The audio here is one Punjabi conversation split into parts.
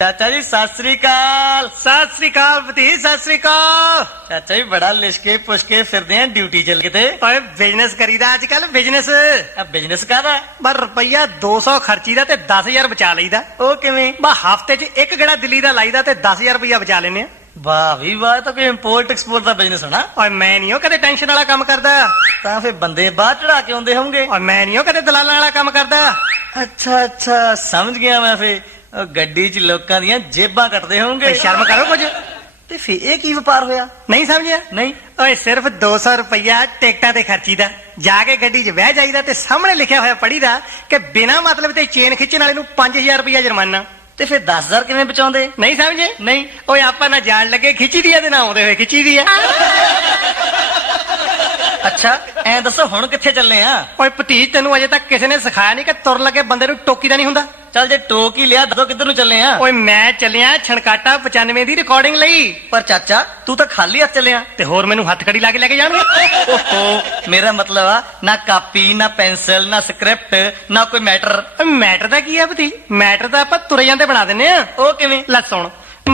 चाचा जी सत श्री अकाल। सत श्री अकाल भतीज, सत श्री अकाल। चाचा जी बड़ा लिशके पुछके फिरदे हैं ड्यूटी चल के ते। ओए बिजनेस करीदा अजकल बिजनेस। बिजनेस काहदा? पर रुपया 200 खर्चीदा ते 10,000 बचा लईदा। ओ किवें? बा हफ्ते च एक गड़ा दिल्ली दा लाईदा ते 10,000 रुपया बचा लेने आ। वाह भी वाह, तो कोई इंपोर्ट एक्सपोर्ट का बिजनेस है ना। ओए मैं नहीं हो कदे टेंशन वाला काम करदा। तां फिर बंदे बाहर चढ़ा के आउंदे होंगे। और मैं नहीं हो कदे दलालां वाला काम करदा। अच्छा अच्छा समझ गया मैं। फिर गड्डी च लोकां दियां जेबां कटदे होंगे। शर्म करो कुछ। ते फिर ये की व्यापार होया? नहीं समझिया? नहीं। ओए सिर्फ 200 रुपया टिकटां ते खर्चीदा, जाके गड्डी च बह जाईदा ते सामने लिखिया होया पढ़ीदा कि बिना मतलब ते चेन खिच्चण वाले नूं 5,000 रुपया जुर्माना। ते फिर 10,000 किवें बचाउंदे? नहीं समझे? नहीं। ओए आपां ना जान लगे खिच्ची दी ते ना आउंदे होए खिच्ची दी। अच्छा ऐ दसो हुण कित्थे चले आ? ओए भतीज तेनू अजे तक किसी ने सिखाया नहीं कि तुर लगे बंदे नू टोकी दा नहीं हुंदा। चल जे टोक ही लिया दसो किधर नु चले आ? ओए मैं चलिया छणकाटा 95 दी रिकॉर्डिंग लई। पर चाचा तू तो खाली हाथ चले आ। ते होर मैनू हथ खड़ी ला के लेके जाणगे। ओहो मेरा मतलब आ ना कापी ना पेंसिल ना स्क्रिप्ट ना कोई मैटर। मैटर दा की है भतीज? मैटर दा आपां तुरे जांदे बना दिन्ने आ। ओ किवें? ਲੈ ਸੁਣ,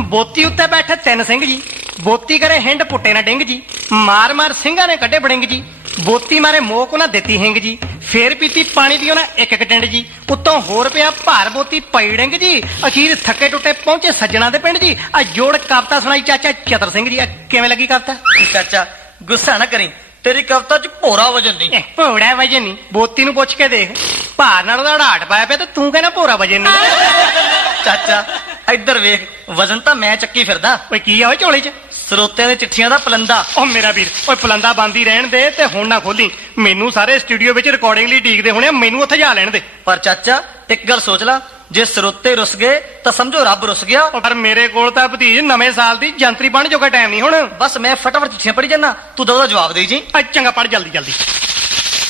ਬੋਤੀ ਉੱਤੇ ਬੈਠੇ ਤਿੰਨ ਸਿੰਘ ਜੀ, ਬੋਤੀ ਕਰੇ ਹਿੰਡ ਪੁੱਟੇ ਨਾ ਡਿੰਗ ਜੀ, ਮਾਰ ਮਾਰ ਸਿੰਘਾਂ ਨੇ ਕੱਢੇ ਬੜਿੰਗ ਜੀ, ਬੋਤੀ ਮਾਰੇ ਮੋਕ ਉਹਨਾਂ ਦਿੱਤੀ ਹਿੰਗ ਜੀ, ਫੇਰ ਪੀਤੀ ਪਾਣੀ ਦੀ ਉਹਨਾਂ ਇੱਕ ਇੱਕ ਟਿੰਡ ਜੀ, ਉੱਤੋਂ ਹੋਰ ਪਿਆ ਭਾਰ ਬੋਤੀ ਪਈ ਡਿੰਗ ਜੀ, ਅਖੀਰ ਥੱਕੇ ਟੁੱਟੇ ਪਹੁੰਚੇ ਸੱਜਣਾ ਦੇ ਪਿੰਡ ਜੀ। ਆ ਜੋੜ ਕਵਿਤਾ ਸੁਣਾਈ ਚਾਚਾ ਚਤਰ ਸਿੰਘ ਜੀ। ਕਿਵੇਂ ਲੱਗੀ ਕਵਿਤਾ? ਚਾਚਾ ਗੁੱਸਾ ਨਾ ਕਰੀ, ਤੇਰੀ ਕਵਿਤਾ ਚ ਭੋਰਾ ਵਜਨ ਨਹੀਂ। ਭੋੜਾ ਵਜਨ ਨਹੀਂ, ਬੋਤੀ ਨੂੰ ਪੁੱਛ ਕੇ ਦੇਖ, ਭਾਰ ਨਾਲ ਉਹਦਾ ਢਾਟ ਪਾਇਆ ਪਿਆ ਤੇ ਤੂੰ ਕਹਿੰਦਾ ਭੋਰਾ ਵਜਨ ਨਹੀਂ। ਚਾਚਾ ਇੱਧਰ ਵੇਖ, ਵਜਨ ਤਾਂ ਮੈਂ ਚੱਕੀ ਫਿਰਦਾ। ਓਏ ਕੀ ਆ ਓਏ ਝੋਲੇ 'ਚ? ਸਰੋਤਿਆਂ ਦੇ ਚਿੱਠੀਆਂ ਦਾ ਪਲੰਦਾ। ਓ ਮੇਰਾ ਵੀਰ, ਓਏ ਪਲੰਦਾ ਬੰਦ ਹੀ ਰਹਿਣ ਦੇ ਤੇ ਹੁਣ ਨਾ ਖੋਲੀ। ਮੈਨੂੰ ਸਾਰੇ ਸਟੂਡੀਓ ਵਿੱਚ ਰਿਕਾਰਡਿੰਗ ਲਈ ਡੀਕਦੇ ਹੋਣੇ, ਮੈਨੂੰ ਉੱਥੇ ਜਾ ਲੈਣ ਦੇ। ਪਰ ਚਾਚਾ ਇੱਕ ਗੱਲ ਸੋਚ ਲੈ, ਜੇ ਸਰੋਤੇ ਰੁੱਸ ਗਏ ਤਾਂ ਸਮਝੋ ਰੱਬ ਰੁੱਸ ਗਿਆ। ਪਰ ਮੇਰੇ ਕੋਲ ਤਾਂ ਭਤੀਜ ਨਵੇਂ ਸਾਲ ਦੀ ਜੰਤਰੀ ਬਣ ਜੋਗਾ ਟਾਈਮ ਨਹੀਂ ਹੁਣ। ਬਸ ਮੈਂ ਫਟਾਫਟ ਚਿੱਠੀਆਂ ਪੜੀ ਜਾਣਾ, ਤੂੰ ਦੋ ਦਾ ਜਵਾਬ ਦੇਈ ਜੀ। ਚੰਗਾ ਪੜ ਜਲਦੀ ਜਲਦੀ।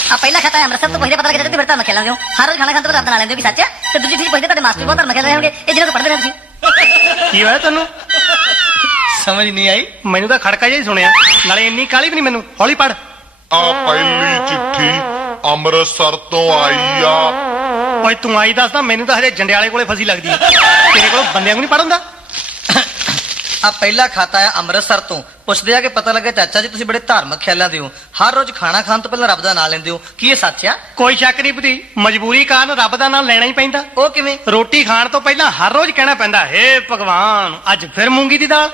ਆ ਪਹਿਲਾ ਖਾਤਾ ਹੈ ਅੰਮ੍ਰਿਤਸਰ ਤੋਂ ਪੁੱਛਦੇ ਪਤਾ ਲੱਗਿਆ ਤੁਸੀਂ ਫਿਰ ਧਰਮ ਖੇਲਾਂਗੇ ਹੋ, ਹਰ ਰੋਜ਼ ਖਾਣਾ ਖਾਣ ਤੋਂ ਰੱਦ ਨਾਲ ਲੈਂਦੇ ਹੋ ਵੀ ਸੱਚ ਹੈ। ਤੇ ਦੂਜੀ ਚੀਜ਼ ਪੁੱਛਦੇ ਤੁਹਾਡੇ ਮਾਸਟਰ ਬਹੁਤ ਧਰਮ ਖੇਲ ਰਹੇ ਹੋਣਗੇ, ਇਹ ਜਿਹਨਾਂ ਤੋਂ ਪੜ੍ਹਦੇ ਰਹੇ ਤੁਸੀਂ। ਕੀ ਹੋਇਆ ਤੈਨੂੰ? ਸਮਝ ਨਹੀਂ ਆਈ? ਮੈਨੂੰ ਤਾਂ ਖੜਕਾ ਜਿਹਾ ਹੀ ਸੁਣਿਆ, ਨਾਲੇ ਇੰਨੀ ਕਾਲੀ ਵੀ ਨਹੀਂ ਮੈਨੂੰ। ਹੌਲੀ ਪੜ। ਆ ਪਹਿਲੀ ਚਿੱਠੀ ਅੰਮ੍ਰਿਤਸਰ ਤੋਂ ਆਈ ਆ। ਓਏ ਤੂੰ ਆਈ ਦੱਸਦਾ, ਮੈਨੂੰ ਤਾਂ ਹਜੇ ਜੰਡਿਆਲੇ ਕੋਲੇ ਫਸੀ ਲੱਗਦੀ ਹੈ। ਤੇਰੇ ਕੋਲ ਬੰਦਿਆਂ ਨੂੰ ਨਹੀਂ ਪੜ ਹੁੰਦਾ? ਆ ਪਹਿਲਾ ਖਾਤਾ ਹੈ ਅੰਮ੍ਰਿਤਸਰ ਤੋਂ, ਪੁੱਛਦੇ ਆ ਕਿ ਪਤਾ ਲੱਗਾ ਚਾਚਾ ਜੀ ਤੁਸੀਂ ਬੜੇ ਧਾਰਮਿਕ ਖਿਆਲਾਂ ਦੇ ਹੋ, ਹਰ ਰੋਜ਼ ਖਾਣਾ ਖਾਣ ਤੋਂ ਪਹਿਲਾਂ ਰੱਬ ਦਾ ਨਾਮ ਲੈਂਦੇ ਹੋ, ਕੀ ਇਹ ਸੱਚ ਆ? ਕੋਈ ਸ਼ੱਕ ਨਹੀਂ ਭਤੀ, ਮਜਬੂਰੀ ਕਾਰਨ ਰੱਬ ਦਾ ਨਾਮ ਲੈਣਾ ਹੀ ਪੈਂਦਾ। ਉਹ ਕਿਵੇਂ? ਰੋਟੀ ਖਾਣ ਤੋਂ ਪਹਿਲਾਂ ਹਰ ਰੋਜ਼ ਕਹਿਣਾ ਪੈਂਦਾ, ਹੇ ਭਗਵਾਨ ਅੱਜ ਫਿਰ ਮੂੰਗੀ ਦੀ ਦਾਲ।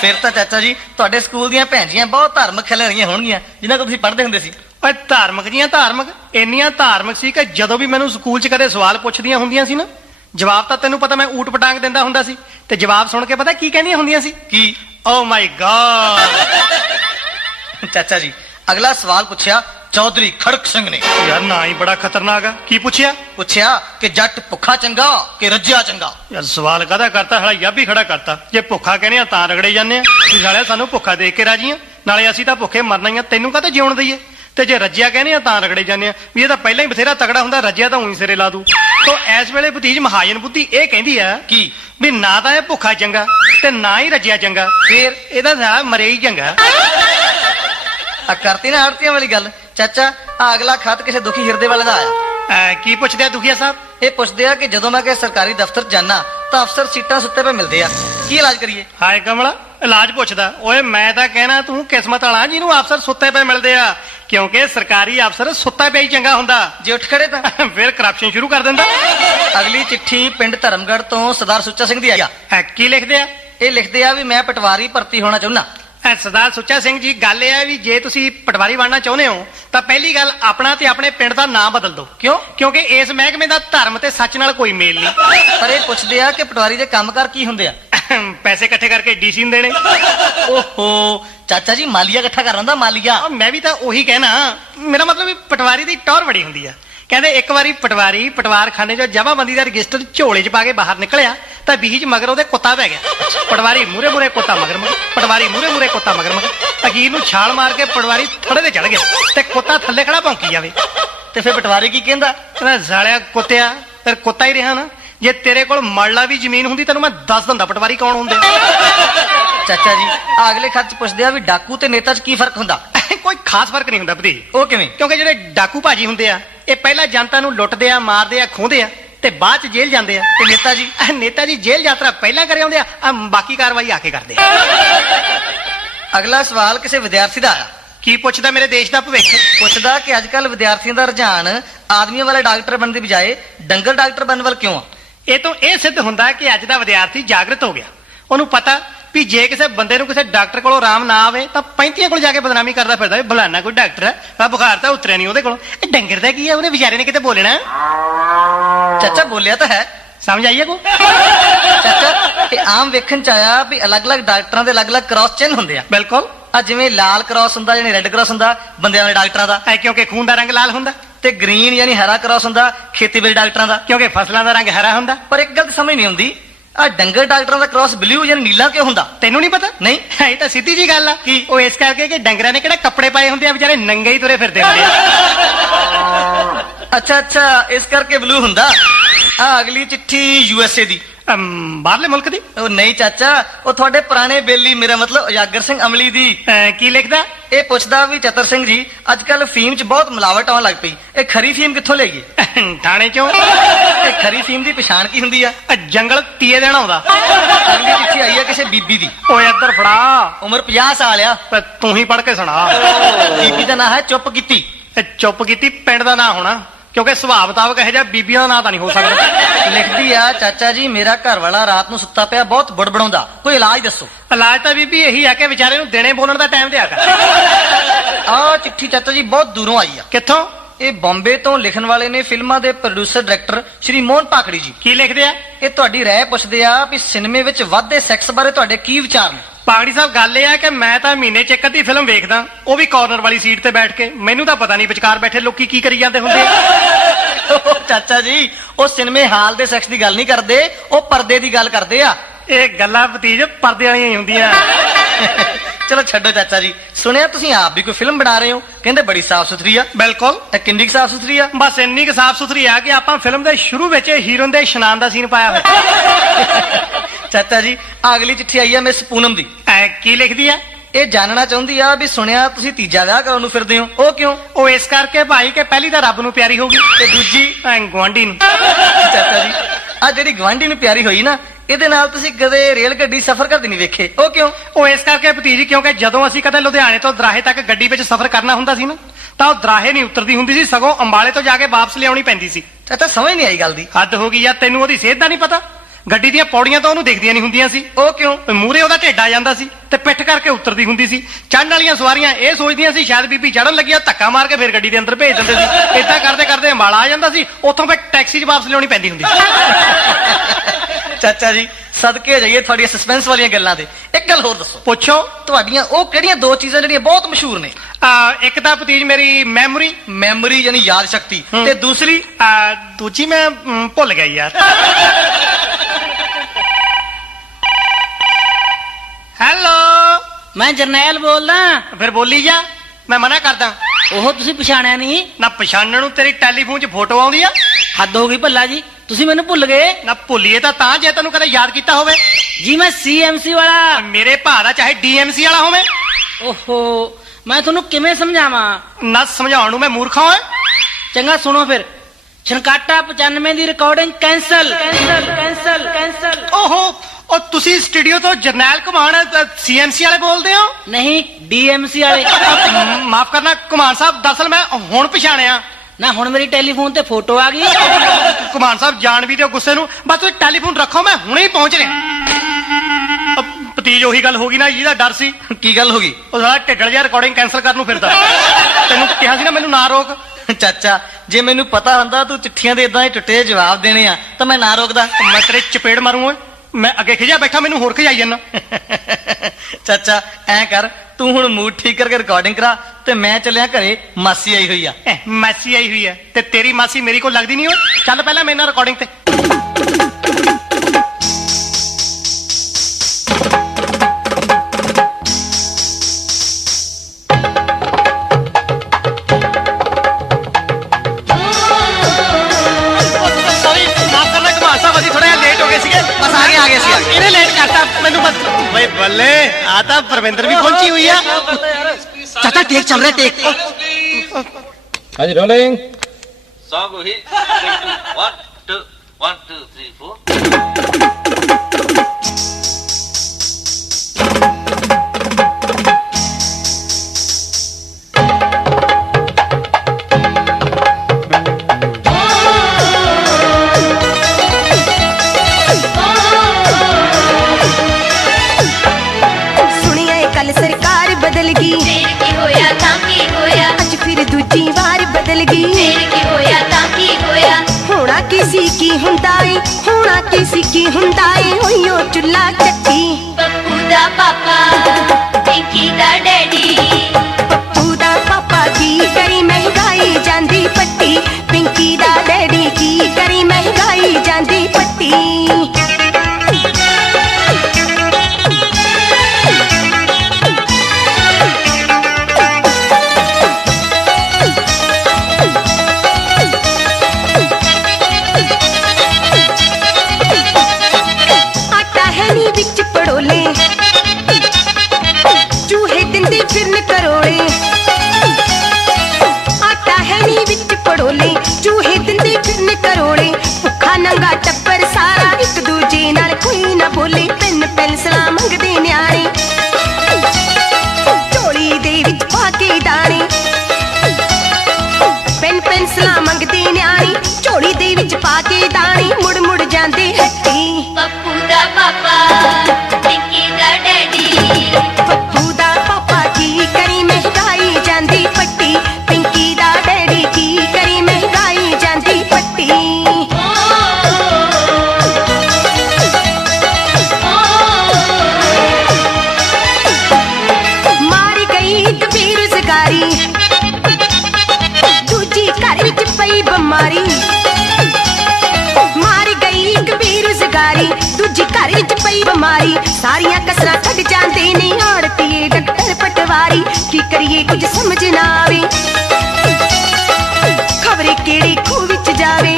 ਫਿਰ ਤਾਂ ਚਾਚਾ ਜੀ ਤੁਹਾਡੇ ਸਕੂਲ ਦੀਆਂ ਭੈਣਜੀਆਂ ਬਹੁਤ ਧਾਰਮਿਕ ਖਿਆਲਾਂ ਰਹੀਆਂ ਹੋਣਗੀਆਂ ਜਿਨ੍ਹਾਂ ਕੋਲ ਤੁਸੀਂ ਪੜ੍ਹਦੇ ਹੁੰਦੇ ਸੀ। ਓਏ ਧਾਰਮਿਕ ਜੀਆਂ ਧਾਰਮਿਕ, ਇੰਨੀਆਂ ਧਾਰਮਿਕ ਸੀ ਕਿ ਜਦੋਂ ਵੀ ਮੈਨੂੰ ਸਕੂਲ 'ਚ ਕਦੇ ਸਵਾਲ ਪੁੱਛਦੀਆਂ ਹੁੰਦੀਆਂ ਸੀ ਨਾ, ਜਵਾਬ ਤਾਂ ਤੈਨੂੰ ਪਤਾ ਮੈਂ ਊਟ ਪਟਾਂਗ ਦਿੰਦਾ ਹੁੰਦਾ ਸੀ। ਤੇ ਜਵਾਬ ਸੁਣ ਕੇ ਪਤਾ ਕੀ ਕਹਿੰਦੀਆਂ ਹੁੰਦੀਆਂ ਸੀ? ਕੀ? ਓ ਮਾਈ ਗॉड। ਚਾਚਾ ਜੀ ਅਗਲਾ ਸਵਾਲ ਪੁੱਛਿਆ ਚੌਧਰੀ ਖੜਕ ਸਿੰਘ ਨੇ। ਯਾਰ ਨਾ ਹੀ ਬੜਾ ਖਤਰਨਾਕ ਆ। ਕੀ ਪੁੱਛਿਆ? ਪੁੱਛਿਆ ਕਿ ਜੱਟ ਭੁੱਖਾ ਚੰਗਾ ਕਿ ਰੱਜਿਆ ਚੰਗਾ। ਯਾਰ ਸਵਾਲ ਕਾਹਦਾ ਕਰਤਾ, ਹਲਾ ਯਾ ਵੀ ਖੜਾ ਕਰਤਾ। ਜੇ ਭੁੱਖਾ ਕਹਿੰਦੇ ਆ ਤਾਂ ਰਗੜੇ ਜਾਂਦੇ ਆ ਵੀ ਸਾਲਿਆ ਸਾਨੂੰ ਭੁੱਖਾ ਦੇਖ ਕੇ ਰਾਜੀ ਆ, ਨਾਲੇ ਅਸੀਂ ਤਾਂ ਭੁੱਖੇ ਮਰਨਾ ਹੀ ਆ, ਤੈਨੂੰ ਕਾਹਤੇ ਜਿਉਣ ਦਈਏ। ਤੇ ਜੇ ਰੱਜਿਆ ਕਹਿੰਦੇ ਆ ਤਾਂ ਰਗੜੇ ਜਾਂਦੇ ਆ ਵੀ ਇਹ ਤਾਂ ਪਹਿਲਾਂ ਹੀ ਬਥੇਰਾ ਤਗੜਾ ਹੁੰਦਾ, ਰੱਜਿਆ ਤਾਂ ਉਹੀ ਸਿਰੇ ਲਾ ਦੂ। ਤੋ ਇਸ ਵੇਲੇ ਭਤੀਜ ਮਹਾਜਨ ਬੁੱਧੀ ਇਹ ਕਹਿੰਦੀ ਆ ਕੀ? ਵੀ ਨਾ ਤਾਂ ਇਹ ਭੁੱਖਾ ਚੰਗਾ ਤੇ ਨਾ ਹੀ ਰੱਜਿਆ ਚੰਗਾ, ਫੇਰ ਇਹਦਾ ਸਾਲਾ ਮਰੇ ਹੀ ਚੰਗਾ। ਆ ਕਰਤੀ ਨਾ ਆੜਤੀਆਂ ਵਾਲੀ ਗੱਲ। ਚਾਚਾ ਆ ਅਗਲਾ ਖਤ ਕਿਸੇ ਦੁਖੀ ਹਿਰਦੇ ਵਾਲੇ ਦਾ ਆਇਆ। ਕੀ ਪੁੱਛਦੇ ਆ ਦੁਖੀਆ ਸਾਹਿਬ? ਇਹ ਪੁੱਛਦੇ ਆ ਕਿ ਜਦੋਂ ਮੈਂ ਕਿਸੇ ਸਰਕਾਰੀ ਦਫ਼ਤਰ ਜਾਣਾ ਤਾਂ ਅਫਸਰ ਸੀਟਾਂ ਸੁੱਤੇ ਪਏ ਮਿਲਦੇ ਆ, ਕੀ ਇਲਾਜ ਕਰੀਏ? ਹਾਏ ਕਮਲਾ, ਇਲਾਜ ਪੁੱਛਦਾ? ਓਏ ਮੈਂ ਤਾਂ ਕਹਿਣਾ ਤੂੰ ਕਿਸਮਤ ਵਾਲਾ ਜਿਹਨੂੰ ਅਫਸਰ ਸੁੱਤੇ ਪਏ ਮਿਲਦੇ ਆ, ਕਿਉਂਕਿ ਸਰਕਾਰੀ ਅਫਸਰ ਸੁੱਤਾ ਪਿਆ ਹੀ ਚੰਗਾ ਹੁੰਦਾ। ਜੇ ਉੱਠ ਖੜੇ ਤਾਂ ਫਿਰ ਕਰਪਸ਼ਨ ਸ਼ੁਰੂ ਕਰ ਦਿੰਦਾ। ਅਗਲੀ ਚਿੱਠੀ ਪਿੰਡ ਧਰਮਗੜ੍ਹ ਤੋਂ ਸਰਦਾਰ ਸੁੱਚਾ ਸਿੰਘ ਦੀ ਆਈ ਆ। ਕੀ ਲਿਖਦੇ ਆ? ਇਹ ਲਿਖਦੇ ਆ ਵੀ ਮੈਂ ਪਟਵਾਰੀ ਭਰਤੀ ਹੋਣਾ ਚਾਹੁੰਦਾ। ਸਰਦਾਰ ਸੁੱਚਾ ਸਿੰਘ ਜੀ, ਗੱਲ ਇਹ ਹੈ ਵੀ ਜੇ ਤੁਸੀਂ ਪਟਵਾਰੀ ਬਣਨਾ ਚਾਹੁੰਦੇ ਹੋ ਤਾਂ ਪਹਿਲੀ ਗੱਲ ਆਪਣਾ ਤੇ ਆਪਣੇ ਪਿੰਡ ਦਾ ਨਾਮ ਬਦਲ ਦਿਓ। ਕਿਉਂ? ਕਿਉਂਕਿ ਇਸ ਮਹਿਕਮੇ ਦਾ ਧਰਮ ਤੇ ਸੱਚ ਨਾਲ ਕੋਈ ਮੇਲ ਨਹੀਂ। ਪਰ ਇਹ ਪੁੱਛਦੇ ਆ ਕਿ ਪਟਵਾਰੀ ਦੇ ਕੰਮਕਾਰ ਕੀ ਹੁੰਦੇ ਆ? ਪੈਸੇ ਇਕੱਠੇ ਕਰਕੇ ਡੀਸੀ ਨੂੰ ਦੇਣੇ। ਓਹੋ ਚਾਚਾ ਜੀ ਮਾਲੀਆ ਇਕੱਠਾ ਕਰ ਲੈਂਦਾ, ਮਾਲੀਆ। ਮੈਂ ਵੀ ਤਾਂ ਉਹੀ ਕਹਿਣਾ, ਮੇਰਾ ਮਤਲਬ ਵੀ ਪਟਵਾਰੀ ਦੀ ਟੌਰ ਬੜੀ ਹੁੰਦੀ ਆ। ਕਹਿੰਦੇ ਇੱਕ ਵਾਰੀ ਪਟਵਾਰੀ ਪਟਵਾਰਖਾਨੇ ਚੋਂ ਜਮਾਬੰਦੀ ਦਾ ਰਜਿਸਟਰ ਝੋਲੇ 'ਚ ਪਾ ਕੇ ਬਾਹਰ ਨਿਕਲਿਆ ਤਾਂ ਬੀਜ ਮਗਰ ਉਹਦੇ ਕੁੱਤਾ ਪੈ ਗਿਆ। ਪਟਵਾਰੀ ਮੂਰੇ ਮੂਰੇ ਕੁੱਤਾ ਮਗਰ ਮਗਰ, ਪਟਵਾਰੀ ਮੂਰੇ ਮੂਰੇ ਕੁੱਤਾ ਮਗਰ ਮਗਰ। ਅਖੀਰ ਨੂੰ ਛਾਲ ਮਾਰ ਕੇ ਪਟਵਾਰੀ ਥੜੇ ਤੇ ਚੜ ਗਿਆ ਤੇ ਕੁੱਤਾ ਥੱਲੇ ਖੜਾ ਭੌਂਕੀ ਜਾਵੇ। ਤੇ ਫਿਰ ਪਟਵਾਰੀ ਕੀ ਕਹਿੰਦਾ? ਕਹਿੰਦਾ ਸਾਲਿਆ ਕੁੱਤਿਆ, ਫਿਰ ਕੁੱਤਾ ਹੀ ਰਿਹਾ ਨਾ। ਜੇ ਤੇਰੇ ਕੋਲ ਮਰਲਾ ਵੀ ਜ਼ਮੀਨ ਹੁੰਦੀ ਤੈਨੂੰ ਮੈਂ ਦੱਸ ਦਿੰਦਾ ਪਟਵਾਰੀ ਕੌਣ ਹੁੰਦੇ। ਚਾਚਾ ਜੀ ਆ ਅਗਲੇ ਖਤ 'ਚ ਪੁੱਛਦੇ ਆ ਵੀ ਡਾਕੂ ਤੇ ਨੇਤਾ 'ਚ ਕੀ ਫਰਕ ਹੁੰਦਾ? ਕੋਈ ਖਾਸ ਫਰਕ ਨਹੀਂ ਹੁੰਦਾ ਭਤੀਜ। ਉਹ ਕਿਵੇਂ? ਕਿਉਂਕਿ ਜਿਹੜੇ ਡਾਕੂ ਭਾਜੀ ਹੁੰਦੇ ਆ ਇਹ ਪਹਿਲਾਂ ਜਨਤਾ ਨੂੰ ਲੁੱਟਦੇ ਆ, ਮਾਰਦੇ ਆ, ਖੋਹਦੇ ਆ, ਤੇ ਬਾਅਦ ਚ ਜੇਲ੍ਹ ਜਾਂਦੇ ਆ। ਤੇ ਨੇਤਾ ਜੀ? ਨੇਤਾ ਜੀ ਜੇਲ੍ਹ ਯਾਤਰਾ ਪਹਿਲਾਂ ਕਰੇ ਆਉਂਦੇ ਆ, ਬਾਕੀ ਕਾਰਵਾਈ ਆ ਕੇ ਕਰਦੇ ਆ। ਅਗਲਾ ਸਵਾਲ ਕਿਸੇ ਵਿਦਿਆਰਥੀ ਦਾ ਆਇਆ। ਕੀ ਪੁੱਛਦਾ? ਮੇਰੇ ਦੇਸ਼ ਦਾ ਭਵਿੱਖ ਪੁੱਛਦਾ ਕਿ ਅੱਜ ਕੱਲ ਵਿਦਿਆਰਥੀਆਂ ਦਾ ਰੁਝਾਨ ਆਦਮੀਆਂ ਵਾਲੇ ਡਾਕਟਰ ਬਣਨ ਦੀ ਬਜਾਏ ਡੰਗਰ ਡਾਕਟਰ ਬਣਨ ਵੱਲ ਕਿਉਂ ਆ? ਇਹ ਤੋਂ ਇਹ ਸਿੱਧ ਹੁੰਦਾ ਕਿ ਅੱਜ ਦਾ ਵਿਦਿਆਰਥੀ ਜਾਗਰਤ ਹੋ ਗਿਆ। ਉਹਨੂੰ ਪਤਾ ਵੀ ਜੇ ਕਿਸੇ ਬੰਦੇ ਨੂੰ ਕਿਸੇ ਡਾਕਟਰ ਕੋਲੋਂ ਆਰਾਮ ਨਾ ਆਵੇ ਤਾਂ 35 ਕੋਲ ਜਾ ਕੇ ਬਦਨਾਮੀ ਕਰਦਾ ਫਿਰਦਾ ਵੀ ਬਲਾਨਾ ਕੋਈ ਡਾਕਟਰ ਹੈ, ਆ ਬੁਖਾਰ ਤਾਂ ਉਤਰਿਆ ਨਹੀਂ ਉਹਦੇ ਕੋਲੋਂ। ਇਹ ਡੰਗਰ ਦਾ ਕੀ ਹੈ? ਉਹਨੇ ਵਿਚਾਰੇ ਨੇ ਕਿਤੇ ਬੋਲਣਾ। ਚਾਚਾ ਬੋਲਿਆ ਤਾਂ ਹੈ। ਸਮਝ ਆਈਏ ਕੋ? ਚਾਚਾ ਇਹ ਆਮ ਵੇਖਣ ਚ ਆਇਆ ਵੀ ਅਲੱਗ-ਅਲੱਗ ਡਾਕਟਰਾਂ ਦੇ ਅਲੱਗ-ਅਲੱਗ ਕ੍ਰਾਸ ਚਿੰਨ੍ਹ ਹੁੰਦੇ ਆ। ਬਿਲਕੁਲ। ਆ ਜਿਵੇਂ ਲਾਲ ਕ੍ਰਾਸ ਹੁੰਦਾ, ਯਾਨੀ ਰੈੱਡ ਕ੍ਰਾਸ ਹੁੰਦਾ ਬੰਦਿਆਂ ਵਾਲੇ ਡਾਕਟਰਾਂ ਦਾ, ਐ ਕਿਉਂਕਿ ਖੂਨ ਦਾ ਰੰਗ ਲਾਲ ਹੁੰਦਾ। ਤੇ ਗ੍ਰੀਨ ਯਾਨੀ ਹਰਾ ਕ੍ਰਾਸ ਹੁੰਦਾ ਖੇਤੀਬਾੜੀ ਡਾਕਟਰਾਂ ਦਾ, ਕਿਉਂਕਿ ਫਸਲਾਂ ਦਾ ਰੰਗ ਹਰਾ ਹੁੰਦਾ। ਪਰ ਇੱਕ ਗੱਲ ਤਾਂ ਸਮਝ ਨਹੀਂ ਆਉਂਦੀ, ਆ ਡੰਗਰ ਡਾਕਟਰਾਂ ਦਾ ਕ੍ਰਾਸ ਬਲੂ ਯਾਨੀ ਨੀਲਾ ਕਿਉਂ ਹੁੰਦਾ? ਤੈਨੂੰ ਨਹੀਂ ਪਤਾ? ਨਹੀਂ। ਇਹ ਤਾਂ ਸਿੱਧੀ ਜੀ ਗੱਲ ਆ। ਕੀ? ਉਹ ਇਸ ਕਰਕੇ ਕਿ ਡੰਗਰਾਂ ਨੇ ਕਿਹੜਾ ਕੱਪੜੇ ਪਾਏ ਹੁੰਦੇ ਆ, ਵਿਚਾਰੇ ਨੰਗੇ ਹੀ ਤੁਰੇ ਫਿਰਦੇ ਹੁੰਦੇ ਆ। ਅੱਛਾ ਇਸ ਕਰਕੇ ਬਲੂ ਹੁੰਦਾ। ਆ ਅਗਲੀ ਚਿੱਠੀ USA ਦੀ। ਬਾਹਰਲੇ ਮੁਲਕ ਦੀ? ਉਹ ਨਹੀਂ ਚਾਚਾ, ਉਹ ਤੁਹਾਡੇ ਪੁਰਾਣੇ ਬੇਲੀ, ਮੇਰਾ ਮਤਲਬ ਉਜਾਗਰ ਸਿੰਘ ਅਮਲੀ ਦੀ। ਕੀ ਲਿਖਦਾ? ਇਹ ਪੁੱਛਦਾ ਵੀ ਚਤਰ ਸਿੰਘ ਜੀ ਅੱਜ ਕੱਲ ਫੀਮ ਚ ਬਹੁਤ ਮਿਲਾਵਟ ਆਉਣ ਲੱਗ ਪਈ, ਇਹ ਖਰੀ ਫੀਮ ਕਿੱਥੋਂ ਲਈਏ? ਥਾਣੇ ਚੋਂ। ਇਹ ਖਰੀ ਫੀਮ ਦੀ ਪਛਾਣ ਕੀ ਹੁੰਦੀ ਆ? ਜੰਗਲ ਤੀਏ ਦੇਣ ਆਉਂਦਾ। ਅਗਲੀ ਚਿੱਠੀ ਆਈ ਆ ਕਿਸੇ ਬੀਬੀ ਦੀ। ਓਏ ਇੱਧਰ ਫੜਾ। ਉਮਰ 50 ਸਾਲ ਆ। ਪਰ ਤੂੰ ਹੀ ਪੜ੍ਹ ਕੇ ਸੁਣਾ। ਬੀਬੀ ਦਾ ਨਾਂ ਹੈ ਚੁੱਪ ਕੀਤੀ। ਇਹ ਚੁੱਪ ਕੀਤੀ ਪਿੰਡ ਦਾ ਨਾਂ ਹੋਣਾ, ਕਿਉਂਕਿ ਸੁਭਾਅ ਮੁਤਾਬਕ ਇਹੋ ਜਿਹਾ ਬੀਬੀਆਂ ਦਾ ਨਾਂ ਤਾਂ ਨਹੀਂ ਹੋ ਸਕਦਾ। ਲਿਖਦੀ ਆ ਚਾਚਾ ਜੀ ਮੇਰਾ ਘਰ ਵਾਲਾ ਰਾਤ ਨੂੰ ਸੁੱਤਾ ਪਿਆ ਬਹੁਤ ਬੜਬੜਾਉਂਦਾ, ਕੋਈ ਇਲਾਜ ਦੱਸੋ। ਇਲਾਜ ਤਾਂ ਬੀਬੀ ਇਹੀ ਆ ਕਿ ਵਿਚਾਰੇ ਨੂੰ ਦਿਨੇ ਬੋਲਣ ਦਾ ਟਾਈਮ ਦਿਆ ਕਰ। ਆਹ ਚਿੱਠੀ ਚਾਚਾ ਜੀ ਬਹੁਤ ਦੂਰੋਂ ਆਈ ਆ। ਕਿੱਥੋਂ? ਇਹ ਬੰਬੇ ਤੋਂ ਲਿਖਣ ਵਾਲੇ ਨੇ ਫਿਲਮਾਂ ਦੇ ਪ੍ਰੋਡਿਊਸਰ ਡਾਇਰੈਕਟਰ ਸ਼੍ਰੀ ਮੋਹਨ ਪਾਖੜੀ ਜੀ। ਕੀ ਲਿਖਦੇ ਆ? ਇਹ ਤੁਹਾਡੀ ਰਾਏ ਪੁੱਛਦੇ ਆ ਵੀ ਸਿਨੇਮੇ ਵਿੱਚ ਵੱਧਦੇ ਸੈਕਸ ਬਾਰੇ ਤੁਹਾਡੇ ਕੀ ਵਿਚਾਰ ਨੇ? ਪਾਗੜੀ ਸਾਹਿਬ ਗੱਲ ਇਹ ਆ ਕਿ ਮੈਂ ਤਾਂ ਮਹੀਨੇ ਚ ਇੱਕ ਅੱਧੀ ਫਿਲਮ ਵੇਖਦਾ, ਉਹ ਵੀ ਕਾਰਨਰ ਵਾਲੀ ਸੀਟ ਤੇ ਬੈਠ ਕੇ। ਮੈਨੂੰ ਤਾਂ ਪਤਾ ਨਹੀਂ ਵਿਚਕਾਰ ਬੈਠੇ ਲੋਕੀ ਕੀ ਕਰੀ ਜਾਂਦੇ ਹੁੰਦੇ ਆ। ਚਾਚਾ ਜੀ ਉਹ ਸਿਨੇਮੇ ਹਾਲ ਦੇ ਸੈਕਸ ਦੀ ਗੱਲ ਨਹੀਂ ਕਰਦੇ, ਉਹ ਪਰਦੇ ਦੀ ਗੱਲ ਕਰਦੇ ਆ। ਇਹ ਗੱਲਾਂ ਭਤੀਜ ਪਰਦੇ ਵਾਲੀਆਂ ਹੀ ਹੁੰਦੀਆਂ। ਚਲੋ ਛੱਡੋ ਚਾਚਾ ਜੀ, ਸੁਣਿਆ ਤੁਸੀਂ ਆਪ ਵੀ ਕੋਈ ਫਿਲਮ ਬਣਾ ਰਹੇ ਹੋ, ਕਹਿੰਦੇ ਬੜੀ ਸਾਫ਼ ਸੁਥਰੀ ਆ। ਬਿਲਕੁਲ। ਤੇ ਕਿੰਨੀ ਕੁ ਸਾਫ਼ ਸੁਥਰੀ ਆ? ਬਸ ਇੰਨੀ ਕੁ ਸਾਫ਼ ਸੁਥਰੀ ਆ ਕਿ ਆਪਾਂ ਫਿਲਮ ਦੇ ਸ਼ੁਰੂ ਵਿੱਚ ਹੀਰੋਇਨ ਦੇ ਇਸ਼ਨਾਨ ਦਾ ਸੀਨ ਪਾਇਆ ਹੋਇਆ। ਚਾਚਾ ਜੀ ਆਹ ਅਗਲੀ ਚਿੱਠੀ ਆਈ ਆ ਮਿਸ ਪੂਨਮ ਦੀ। ਕੀ ਲਿਖਦੀ ਆ? ਇਹ ਜਾਣਨਾ ਚਾਹੁੰਦੀ ਆ ਵੀ ਸੁਣਿਆ ਤੁਸੀਂ ਤੀਜਾ ਵਿਆਹ ਕਰਾਉਣ ਨੂੰ ਫਿਰਦੇ ਹੋ, ਉਹ ਕਿਉਂ? ਉਹ ਇਸ ਕਰਕੇ ਭਾਈ ਕਿ ਪਹਿਲੀ ਤਾਂ ਰੱਬ ਨੂੰ ਪਿਆਰੀ ਹੋਊਗੀ ਤੇ ਦੂਜੀ ਗੁਆਂਢੀ ਨੂੰ। ਚਾਚਾ ਜੀ ਆ ਜਿਹੜੀ ਗਵਾਂਢੀ ਨੂੰ ਪਿਆਰੀ ਹੋਈ ਨਾ, ਇਹਦੇ ਨਾਲ ਤੁਸੀਂ ਕਦੇ ਰੇਲ ਗੱਡੀ ਸਫ਼ਰ ਕਰਦੇ ਨਹੀਂ ਵੇਖੇ, ਉਹ ਕਿਉਂ? ਉਹ ਇਸ ਕਰਕੇ ਭਤੀਜੀ ਕਿਉਂਕਿ ਜਦੋਂ ਅਸੀਂ ਕਦੇ ਲੁਧਿਆਣੇ ਤੋਂ ਦਰਾਹੇ ਤੱਕ ਗੱਡੀ ਵਿੱਚ ਸਫ਼ਰ ਕਰਨਾ ਹੁੰਦਾ ਸੀ ਨਾ, ਤਾਂ ਉਹ ਦਰਾਹੇ ਨਹੀਂ ਉਤਰਦੀ ਹੁੰਦੀ ਸੀ, ਸਗੋਂ ਅੰਬਾਲੇ ਤੋਂ ਜਾ ਕੇ ਵਾਪਸ ਲਿਆਉਣੀ ਪੈਂਦੀ ਸੀ। ਚਾਚਾ ਸਮਝ ਨਹੀਂ ਆਈ ਗੱਲ ਦੀ। ਹੱਦ ਹੋ ਗਈ ਯਾਰ, ਤੈਨੂੰ ਉਹਦੀ ਸਿਹਤ ਦਾ ਨਹੀਂ ਪਤਾ? ਗੱਡੀ ਦੀਆਂ ਪੌੜੀਆਂ ਤਾਂ ਉਹਨੂੰ ਦਿਖਦੀਆਂ ਨਹੀਂ ਹੁੰਦੀਆਂ ਸੀ। ਉਹ ਕਿਉਂ? ਮੂਹਰੇ ਉਹਦਾ ਢਿੱਡ ਆ ਜਾਂਦਾ ਸੀ ਤੇ ਪਿੱਠ ਕਰਕੇ ਉਤਰਦੀ ਹੁੰਦੀ ਸੀ। ਚੜ੍ਹਨ ਵਾਲੀਆਂ ਸਵਾਰੀਆਂ ਇਹ ਸੋਚਦੀਆਂ ਸੀ ਸ਼ਾਇਦ ਬੀਬੀ ਚੜ੍ਹਨ ਲੱਗੀ ਆ, ਧੱਕਾ ਮਾਰ ਕੇ ਫਿਰ ਗੱਡੀ ਦੇ ਅੰਦਰ ਭੇਜ ਦਿੰਦੇ ਸੀ। ਏਦਾਂ ਕਰਦੇ ਕਰਦੇ ਅੰਬਾਲਾ ਆ ਜਾਂਦਾ ਸੀ, ਉੱਥੋਂ ਫਿਰ ਟੈਕਸੀ 'ਚ ਵਾਪਸ ਲਿਆਉਣੀ ਪੈਂਦੀ ਹੁੰਦੀ ਸੀ। ਚਾਚਾ ਜੀ ਸਦਕੇ ਜਾਈਏ ਤੁਹਾਡੀਆਂ ਸਸਪੈਂਸ ਵਾਲੀਆਂ ਗੱਲਾਂ ਦੇ, ਇੱਕ ਗੱਲ ਹੋਰ ਦੱਸੋ। ਪੁੱਛੋ। ਤੁਹਾਡੀਆਂ ਉਹ ਕਿਹੜੀਆਂ ਦੋ ਚੀਜ਼ਾਂ ਜਿਹੜੀਆਂ ਬਹੁਤ ਮਸ਼ਹੂਰ ਨੇ? ਇੱਕ ਤਾਂ ਭਤੀਜ ਮੇਰੀ ਮੈਮੋਰੀ ਯਾਨੀ ਯਾਦ ਸ਼ਕਤੀ, ਤੇ ਦੂਸਰੀ? ਦੂਜੀ ਮੈਂ ਭੁੱਲ ਗਿਆ ਯਾਰ। ਹੈਲੋ, ਮੈਂ ਜਰਨੈਲ ਬੋਲਦਾ। ਫਿਰ ਬੋਲੀ ਜਾ, ਮੈਂ ਮਨਾ ਕਰਦਾ। ਉਹ ਤੁਸੀਂ ਪਛਾਣਿਆ ਨਹੀਂ? ਨਾ ਪਛਾਣਨ ਨੂੰ ਤੇਰੀ ਟੈਲੀਫੋਨ 'ਚ ਫੋਟੋ ਆਉਂਦੀ ਆ। ਹੱਦ ਹੋ ਗਈ ਭੱਲਾ ਜੀ, ਤੁਸੀਂ ਮੈਨੂੰ ਭੁੱਲ ਗਏ। ਨਾ ਭੁੱਲੀਏ ਤਾਂ ਜੇ ਤੈਨੂੰ ਕਦੇ ਯਾਦ ਕੀਤਾ ਹੋਵੇ। ਜੀ ਮੈਂ CMC ਵਾਲਾ। ਮੇਰੇ ਭਾ ਦਾ ਚਾਹੇ DMC ਵਾਲਾ ਹੋਵੇ। ਓਹੋ, ਮੈਂ ਤੁਹਾਨੂੰ ਕਿਵੇਂ ਸਮਝਾਵਾਂ? ਨਾ ਸਮਝਾਉਣ ਨੂੰ ਮੈਂ ਮੂਰਖਾ ਹਾਂ। ਚੰਗਾ ਸੁਣੋ ਫਿਰ, ਛਣਕਾਟਾ 95 ਦੀ recording cancel cancel cancel cancel. ਓਹੋ, ਉਹ ਤੁਸੀਂ ਸਟੂਡੀਓ ਤੋਂ ਜਰਨੈਲ ਘੁਮਾਣ CMC ਵਾਲੇ ਬੋਲਦੇ ਹੋ? ਨਹੀਂ, DMC ਵਾਲੇ। ਮਾਫ ਕਰਨਾ ਘੁਮਾਣ ਸਾਹਿਬ, ਦਰਅਸਲ ਮੈਂ ਹੁਣ ਪਛਾਣਿਆ ਨਾ। ਹੁਣ ਮੇਰੀ ਟੈਲੀਫੋਨ ਤੇ ਫੋਟੋ ਆ ਗਈ। ਘੁਮਾਣ ਸਾਹਿਬ ਜਾਣ ਵੀ ਦਿਓ ਗੁੱਸੇ ਨੂੰ, ਬਸ ਤੁਸੀਂ ਟੈਲੀਫੋਨ ਰੱਖੋ, ਮੈਂ ਹੁਣੇ ਹੀ ਪਹੁੰਚ ਰਿਹਾ। ਭਤੀਜ ਉਹੀ ਗੱਲ ਹੋ ਗਈ ਨਾ ਜਿਹਦਾ ਡਰ ਸੀ। ਕੀ ਗੱਲ ਹੋ ਗਈ? ਉਹ ਸਾਰਾ ਢਿੱਡਲ ਜਿਹਾ ਰਿਕਾਰਡਿੰਗ ਕੈਂਸਲ ਕਰਨ ਨੂੰ ਫਿਰਦਾ। ਤੈਨੂੰ ਕਿਹਾ ਸੀ ਨਾ ਮੈਨੂੰ ਨਾ ਰੋਕ। ਚਾਚਾ ਜੇ ਮੈਨੂੰ ਪਤਾ ਹੁੰਦਾ ਤੂੰ ਚਿੱਠੀਆਂ ਦੇ ਇਦਾਂ ਹੀ ਟੁੱਟੇ ਜਵਾਬ ਦੇਣੇ ਆ ਤਾਂ ਮੈਂ ਨਾ ਰੋਕਦਾ। ਮੈਂ ਤੇਰੇ ਚਪੇੜ ਮਾਰੂ ਓਏ। ਮੈਂ ਅੱਗੇ ਖਿਜਿਆ ਬੈਠਾ, ਮੈਨੂੰ ਹੋਰ ਖਿਜਾਈ ਜਾਂਦਾ। ਚਾਚਾ ਐ ਕਰ, ਤੂੰ ਹੁਣ ਮੂਡ ਠੀਕ ਕਰਕੇ ਰਿਕਾਰਡਿੰਗ ਕਰਾ ਤੇ ਮੈਂ ਚੱਲਿਆ ਘਰੇ, ਮਾਸੀ ਆਈ ਹੋਈ ਆ। ਮਾਸੀ ਆਈ ਹੋਈ ਹੈ ਤੇ ਤੇਰੀ ਮਾਸੀ ਮੇਰੀ ਕੋਲ ਲੱਗਦੀ ਨਹੀਂ ਓਏ। ਚੱਲ ਪਹਿਲਾਂ ਮੇਰੇ ਨਾਲ ਰਿਕਾਰਡਿੰਗ ਤੇ। ਇਹਨੇ ਲੇਟ ਕਰਤਾ ਮੈਨੂੰ। ਬਸ ਓਏ ਬੱਲੇ, ਆ ਤਾਂ ਪਰਵਿੰਦਰ ਵੀ ਪਹੁੰਚੀ ਹੋਈ ਆ। ਚਾਚਾ ਟੇਕ ਚੱਲ ਰਿਹਾ, ਟੇਕ। ਹਾਂਜੀ ਰੋਲਿੰਗ। Song của hit. 1, 2. 1 2 3 4 ਸੁਣਿਆ ਏ ਕੱਲ ਸਰਕਾਰ ਬਦਲ ਗਈ, ਫੇਰ ਕੀ ਹੋਇਆ ਤਾਂ ਕੀ ਹੋਇਆ, ਅੱਜ ਫਿਰ ਦੂਜੀ ਵਾਰ ਬਦਲ ਗਈ। ਫੇਰ ਕੀ ਹੋਇਆ ਤਾਂ ਕੀ ਹੋਇਆ, ਹੋਣਾ ਕਿਸੇ ਕੀ ਹੁੰਦਾ ਏ, ਹੋਣਾ ਕਿਸੇ ਕੀ ਹੁੰਦਾ ਏ, ਹੋਈਓ ਚੁੱਲਾ ਚੱਕੀ। ਪੱਪੂ ਦਾ ਪਾਪਾ ਪਿੰਕੀ ਦਾ ਡੈਡੀ, ਪੱਪੂ ਦਾ ਪਾਪਾ ਕੀ ਕਰੀ ਮਹਿੰਗਾਈ ਜਾਂਦੀ ਪੱਟੀ, ਪਿੰਕੀ ਦਾ ਡੈਡੀ ਕੀ ਕਰੀ ਮਹਿੰਗਾਈ ਜਾਂਦੀ ਪੱਟੀ। ਆਟਾ ਹੈ ਨੀ ਵਿੱਚ ਪੜੋਲੇ, ਚੂਹੇ ਦਿੰਦੇ ਫਿਰਨ ਕਰੋੜੇ। ਆਟਾ ਹੈ ਨੀ ਵਿੱਚ ਪੜੋਲੇ, ਚੂਹੇ ਦਿੰਦੇ ਫਿਰਨ ਕਰੋੜੇ। ਭੁੱਖਾ ਨੰਗਾ ਟੱਬਰ ਸਾਰਾ ਇੱਕ ਦੂਜੇ ਨਾਲ ਕੋਈ ਨਾ ਬੋਲੇ, ਪੈਨ ਪੈਨਸਲਾਂ ਮੰਗਦੇ ਨਿਆਣੇ, ਝੋਲੀ ਦੇ ਵਿੱਚ ਪਾ ਕੇ ਦਾਣੇ। ਪੈਨ ਪੈਨਸਲਾਂ ਮੰਗਦੇ ਨਿਆਣੇ, ਝੋਲੀ ਦੇ ਵਿੱਚ ਪਾ ਕੇ ਦਾਣੇ, ਮੁੜ ਮੁੜ ਜਾਂਦੇ ਹੱਟੀ। ਪੱਪੂ ਦਾ ਪਾਪਾ ਪਿੰਕੀ ਦਾ ਡੈਡੀ, ਪੱਪੂ ਦਾ ਪਾਪਾ ਕੀ ਕਰੀ ਮਹਿੰਗਾਈ ਜਾਂਦੀ ਪੱਟੀ, ਪਿੰਕੀ ਦਾ ਡੈਡੀ ਕੀ ਕਰੀ ਮਹਿੰਗਾਈ ਜਾਂਦੀ ਪੱਟੀ। ਮਾਰੀ ਗਈ ਇੱਕ ਬੇਰੁਜ਼ਗਾਰੀ, ਦੂਜੀ ਘਰ ਵਿੱਚ ਪਈ ਬਿਮਾਰੀ। ਮਾਰੀ ਗਈ ਇੱਕ ਬੇਰੁਜ਼ਗਾਰੀ, ਦੂਜੀ ਘਰ ਵਿੱਚ ਪਈ ਬਿਮਾਰੀ। ਸਾਰੀਆਂ ਕਸਰਾਂ ਕੱਢ ਜਾਂਦੇ ਨੇ ਆੜਤੀਏ ਡਾਕਟਰ ਪਟਵਾਰੀ। ਕੀ ਕਰੀਏ ਕੁਝ ਸਮਝ ਨਾ ਆਵੇ, ਖਬਰੇ ਕਿਹੜੇ ਖੂਹ ਵਿੱਚ ਜਾਵੇ।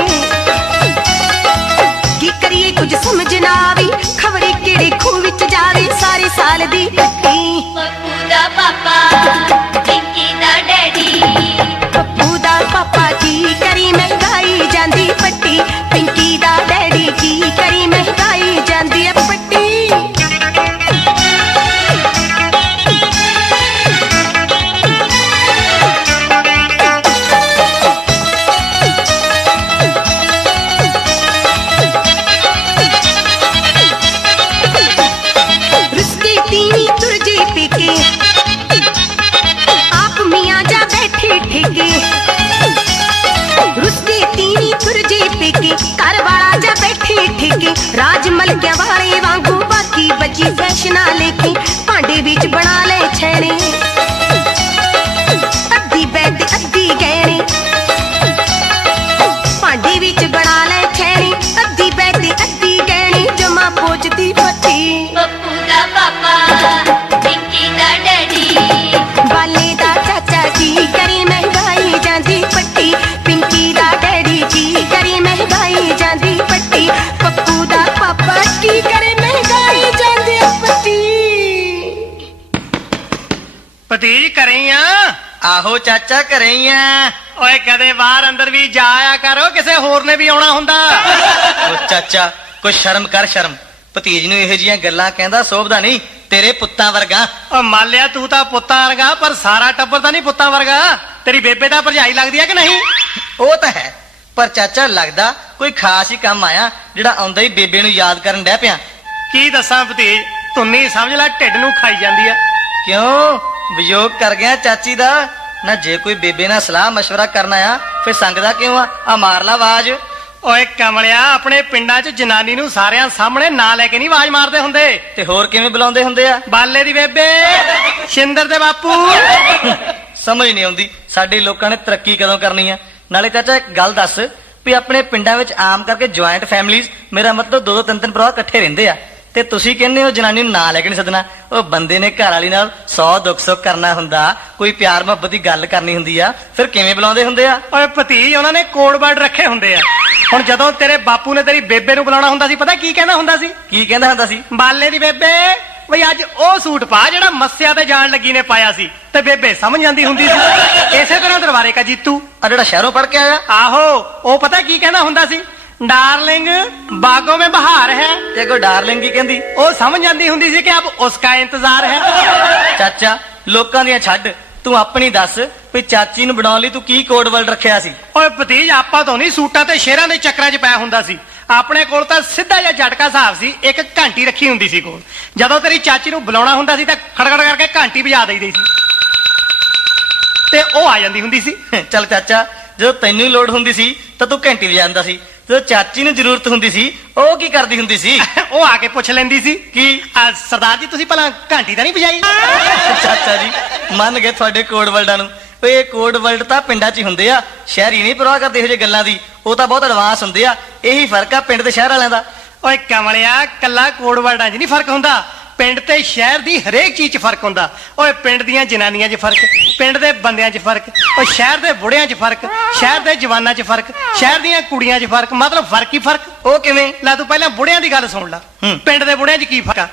ਕੀ ਕਰੀਏ ਕੁਝ ਸਮਝ ਨਾ ਆਵੇ, ਖਬਰੇ ਕਿਹੜੇ ਖੂਹ ਵਿੱਚ ਜਾਵੇ। ਸਾਰੇ ਸਾਲ ਦੀ ਕੱਟੀ, ਪੱਪੂ ਦਾ ਪਾਪਾ ਪਿੰਕੀ ਦਾ ਡੈਡੀ, ਪੱਪੂ ਦਾ ਪਾਪਾ ਕੀ ਕਰੀ ਮਹਿੰਗਾਈ ਜਾਂਦੀ ਪੱਟੀ, ਪਿੰਕੀ ਦਾ ਡੈਡੀ ਕੀ ਕਰੀ ਮਹਿੰਗਾਈ ਜਾਂਦੀ ਹੈ ਪੱਟੀ। ਰੁਸਕੀ ਤੀਵੀਂ ਤੁਰ ਜੇ ਪੀਕੇ, ਆਪ ਮੀਆਂ ਜਾ ਬੈਠੇ ਠੇਕੇ। ਰੁਸਕੀ ਤੀਵੀਂ ਤੁਰ ਜੇ ਪੀਕੇ, ਘਰ ਵਾਲਾ ਜਾ ਬੈਠੇ ਠੇਕੇ। ਰਾਜ ਮਲਕਿਆਂ ਵਾਲੇ ਵਾਂਗੂ ਬਾਕੀ ਬੱਜੀ ਫੈਸ਼ਨਾਂ ਲੇਕੇ, ਭਾਂਡੇ ਵਿੱਚ ਬਣਾ ਲੈ ਛੈਣੇ, ਅੱਧੀ ਬੈਠ ਅੱਧੀ ਗਹਿਣੇ। ਭਾਂਡੇ ਵਿੱਚ ਬਣਾ ਲੈ ਛੈਣੇ, ਅੱਧੀ ਬੈਠ ਅੱਧੀ ਗਹਿਣੇ। ਜਮਾ ਪੋਚਦੀ ਫੱਟੀ, ਪੱਪੂ ਦਾ ਪਾਪਾ ਪਿੰਕੀ ਦਾ ਡੈਡੀ, ਬਾਲੇ ਦਾ ਚਾਚਾ ਕੀ ਕਰੀ ਮਹਿੰਗਾਈ ਜਾਂਦੀ ਪੱਟੀ, ਪਿੰਕੀ ਦਾ ਡੈਡੀ ਕੀ ਕਰੀ ਮਹਿੰਗਾਈ ਜਾਂਦੀ ਪੱਟੀ। ਪੱਪੂ ਦਾ ਪਾਪਾ ਕੀ ਕਰੇ ਮਹਿੰਗਾਈ ਜਾਂਦੀ ਪੱਟੀ। ਭਤੀਜ ਕਰੇ ਆ। ਆਹੋ ਚਾਚਾ ਘਰੇ ਹੀ ਆ। ਓਏ ਕਦੇ ਬਾਹਰ ਅੰਦਰ ਵੀ ਜਾ ਆਇਆ ਕਰੋ, ਕਿਸੇ ਹੋਰ ਨੇ ਵੀ ਆਉਣਾ ਹੁੰਦਾ। ਉਹ ਚਾਚਾ ਕੋਈ ਸ਼ਰਮ ਕਰ ਸ਼ਰਮ, ਭਤੀਜ ਨੂੰ ਇਹੋ ਜਿਹੀਆਂ ਗੱਲਾਂ ਕਹਿੰਦਾ ਸੋਭਦਾ ਨਹੀਂ, ਤੇਰੇ ਪੁੱਤਾਂ ਵਰਗਾ। ਓ ਮੰਨ ਲਿਆ ਤੂੰ ਤਾਂ ਪੁੱਤਾਂ ਵਰਗਾ, ਪਰ ਸਾਰਾ ਟੱਬਰ ਤਾਂ ਨਹੀਂ ਪੁੱਤਾਂ ਵਰਗਾ। ਤੇਰੀ ਬੇਬੇ ਤਾਂ ਭਰਜਾਈ ਲੱਗਦੀ ਆ ਕਿ ਨਹੀਂ? ਉਹ ਤਾਂ ਹੈ, ਪਰ ਚਾਚਾ ਲੱਗਦਾ ਕੋਈ ਖਾਸ ਹੀ ਕੰਮ ਆਇਆ ਜਿਹੜਾ ਆਉਂਦਾ ਹੀ ਬੇਬੇ ਨੂੰ ਯਾਦ ਕਰਨ ਡੈ ਪਿਆ। ਕੀ ਦੱਸਾਂ ਭਤੀਜ, ਤੁੰਨੀ ਸਮਝ ਲੈ ਢਿੱਡ ਨੂੰ ਖਾਈ ਜਾਂਦੀ ਆ। ਕਿਉਂ ਵਿਯੋਗ ਕਰ ਗਿਆ ਚਾਚੀ ਦਾ? ਨਾ ਜੇ ਕੋਈ ਬੇਬੇ ਨਾਲ ਸਲਾਹ ਮਸ਼ਵਰਾ ਕਰਨਾ ਆ ਫਿਰ ਸੰਗਦਾ ਕਿਉਂ ਆ ਮਾਰ ਲਾ ਆਵਾਜ਼। ਓਏ ਕਮਲਿਆ, ਆਪਣੇ ਪਿੰਡਾਂ 'ਚ ਜਨਾਨੀ ਨੂੰ ਸਾਰਿਆਂ ਸਾਹਮਣੇ ਨਾਂ ਲੈ ਕੇ ਨਹੀਂ ਆਵਾਜ਼ ਮਾਰਦੇ ਹੁੰਦੇ। ਤੇ ਹੋਰ ਕਿਵੇਂ ਬੁਲਾਉਂਦੇ ਹੁੰਦੇ ਆ? ਬਾਲੇ ਦੀ ਬੇਬੇ, ਸ਼ਿੰਦਰ ਦੇ ਬਾਪੂ। ਸਮਝ ਨਹੀਂ ਆਉਂਦੀ ਸਾਡੇ ਲੋਕਾਂ ਨੇ ਤਰੱਕੀ ਕਦੋਂ ਕਰਨੀ ਆ। ਨਾਲੇ ਚਾਚਾ ਇੱਕ ਗੱਲ ਦੱਸ ਵੀ ਆਪਣੇ ਪਿੰਡਾਂ ਵਿੱਚ ਆਮ ਕਰਕੇ ਜੁਆਇੰਟ ਫੈਮਿਲੀਜ਼, ਮੇਰਾ ਮਤਲਬ 2-2 3-3 ਭਰਾ ਇਕੱਠੇ ਰਹਿੰਦੇ ਆ, ਤੇ ਤੁਸੀਂ ਕਹਿੰਦੇ ਹੋ ਜਨਾਨੀ ਨੂੰ ਨਾਂ ਲੈ ਕੇ ਨਹੀਂ ਸੱਦਣਾ। ਉਹ ਬੰਦੇ ਨੇ ਘਰ ਵਾਲੀ ਨਾਲ 100 ਦੁੱਖ ਸੁੱਖ ਕਰਨਾ ਹੁੰਦਾ, ਕੋਈ ਪਿਆਰ ਮੁਹੱਬਤ ਦੀ ਗੱਲ ਕਰਨੀ ਹੁੰਦੀ ਆ, ਫਿਰ ਕਿਵੇਂ ਬੁਲਾਉਂਦੇ ਹੁੰਦੇ ਆ? ਓਏ ਭਤੀਜ, ਉਹਨਾਂ ਨੇ ਕੋਡ ਵਰਡ ਰੱਖੇ ਹੁੰਦੇ ਆ। ਹੁਣ ਜਦੋਂ ਤੇਰੇ ਬਾਪੂ ਨੇ ਤੇਰੀ ਬੇਬੇ ਨੂੰ ਬੁਲਾਉਣਾ ਹੁੰਦਾ ਸੀ, ਪਤਾ ਕੀ ਕਹਿੰਦਾ ਹੁੰਦਾ ਸੀ? ਕੀ ਕਹਿੰਦਾ ਹੁੰਦਾ ਸੀ? ਬਾਲੇ ਦੀ ਬੇਬੇ, ਬਈ ਅੱਜ ਉਹ ਸੂਟ ਪਾ ਜਿਹੜਾ ਮੱਸਿਆ ਤੇ ਜਾਣ ਲੱਗੀ ਨੇ ਪਾਇਆ ਸੀ। ਤੇ ਬੇਬੇ ਸਮਝ ਜਾਂਦੀ ਹੁੰਦੀ ਸੀ। ਇਸੇ ਤਰ੍ਹਾਂ ਦਰਬਾਰੇ ਕਾ ਜੀਤੂ, ਆ ਜਿਹੜਾ ਸ਼ਹਿਰੋਂ ਪੜ ਕੇ ਆਇਆ, ਆਹੋ, ਉਹ ਪਤਾ ਕੀ ਕਹਿੰਦਾ ਹੁੰਦਾ ਸੀ? ਡਾਰਲਿੰਗ ਬਾਗੋਂ ਮੇਂ ਬਹਾਰ ਹੈ। ਤੇ ਅੱਗੋਂ ਡਾਰਲਿੰਗ ਕੀ ਕਹਿੰਦੀ? ਉਹ ਸਮਝ ਜਾਂਦੀ ਹੁੰਦੀ ਸੀ ਕਿ ਅਬ ਉਸਕਾ ਇੰਤਜ਼ਾਰ ਹੈ। ਚਾਚਾ ਲੋਕਾਂ ਦੀਆਂ ਛੱਡ, ਤੂੰ ਆਪਣੀ ਦੱਸ ਵੀ ਚਾਚੀ ਨੂੰ ਬਣਾਉਣ ਲਈ ਤੂੰ ਕੀ ਕੋਡ ਵਰਡ ਰੱਖਿਆ ਸੀ? ਓਏ ਭਤੀਜ, ਆਪਾਂ ਤੋਂ ਨਹੀਂ ਸੂਟਾਂ ਤੇ ਸ਼ੇਰਾਂ ਦੇ ਚੱਕਰਾਂ 'ਚ ਪਿਆ ਹੁੰਦਾ ਸੀ। ਆਪਣੇ ਕੋਲ ਤਾਂ ਸਿੱਧਾ ਜਿਹਾ ਝਟਕਾ ਹਿਸਾਬ ਸੀ, ਇੱਕ ਘੰਟੀ ਰੱਖੀ ਹੁੰਦੀ ਸੀ ਕੋਲ। ਜਦੋਂ ਤੇਰੀ ਚਾਚੀ ਨੂੰ ਬੁਲਾਉਣਾ ਹੁੰਦਾ ਸੀ ਤਾਂ ਖੜਖੜ ਕਰਕੇ ਘੰਟੀ ਵਜਾ ਦਈਦੀ ਸੀ ਤੇ ਉਹ ਆ ਜਾਂਦੀ ਹੁੰਦੀ ਸੀ। ਚੱਲ ਚਾਚਾ, ਜਦੋਂ ਤੈਨੂੰ ਲੋੜ ਹੁੰਦੀ ਸੀ ਤਾਂ ਤੂੰ ਘੰਟੀ ਵਜਾਉਂਦਾ ਸੀ, ਜਦੋਂ ਚਾਚੀ ਨੂੰ ਜ਼ਰੂਰਤ ਹੁੰਦੀ ਸੀ ਉਹ ਕੀ ਕਰਦੀ ਹੁੰਦੀ ਸੀ? ਉਹ ਆ ਕੇ ਪੁੱਛ ਲੈਂਦੀ ਸੀ ਕੀ? ਸਰਦਾਰ ਜੀ ਤੁਸੀਂ ਭਲਾ ਘੰਟੀ ਤਾਂ ਨਹੀਂ ਵਜਾਈ? ਚਾਚਾ ਜੀ ਮੰਨ ਗਏ ਤੁਹਾਡੇ ਕੋਡ ਵਰਡਾਂ ਨੂੰ। ਓਏ ਇਹ ਕੋਡ ਵਰਡ ਤਾਂ ਪਿੰਡਾਂ 'ਚ ਹੀ ਹੁੰਦੇ ਆ, ਸ਼ਹਿਰੀ ਨਹੀਂ ਪਰਵਾਹ ਕਰਦੇ ਇਹੋ ਜਿਹੇ ਗੱਲਾਂ ਦੀ। ਉਹ ਤਾਂ ਬਹੁਤ ਐਡਵਾਂਸ ਹੁੰਦੇ ਆ। ਇਹੀ ਫਰਕ ਆ ਪਿੰਡ ਤੇ ਸ਼ਹਿਰ ਵਾਲਿਆਂ ਦਾ। ਓਏ ਕਮਲਿਆ, ਕੱਲਾ ਕੋਡ ਵਰਡਾਂ 'ਚ ਨਹੀਂ ਫਰਕ ਹੁੰਦਾ, ਪਿੰਡ ਤੇ ਸ਼ਹਿਰ ਦੀ ਹਰੇਕ ਚੀਜ਼ 'ਚ ਫਰਕ ਹੁੰਦਾ। ਓਏ ਪਿੰਡ ਦੀਆਂ ਜਨਾਨੀਆਂ 'ਚ ਫਰਕ, ਪਿੰਡ ਦੇ ਬੰਦਿਆਂ 'ਚ ਫਰਕ, ਓ ਸ਼ਹਿਰ ਦੇ ਬੁੜਿਆਂ 'ਚ ਫਰਕ, ਸ਼ਹਿਰ ਦੇ ਜਵਾਨਾਂ 'ਚ ਫਰਕ, ਸ਼ਹਿਰ ਦੀਆਂ ਕੁੜੀਆਂ 'ਚ ਫਰਕ। ਮਤਲਬ ਫਰਕ ਹੀ ਫਰਕ। ਉਹ ਕਿਵੇਂ? ਲੈ ਤੂੰ ਪਹਿਲਾਂ ਬੁੜਿਆਂ ਦੀ ਗੱਲ ਸੁਣ ਲੈ। ਹੂੰ। ਪਿੰਡ ਦੇ ਬੁੜਿਆਂ 'ਚ ਕੀ ਫਰਕ ਆ?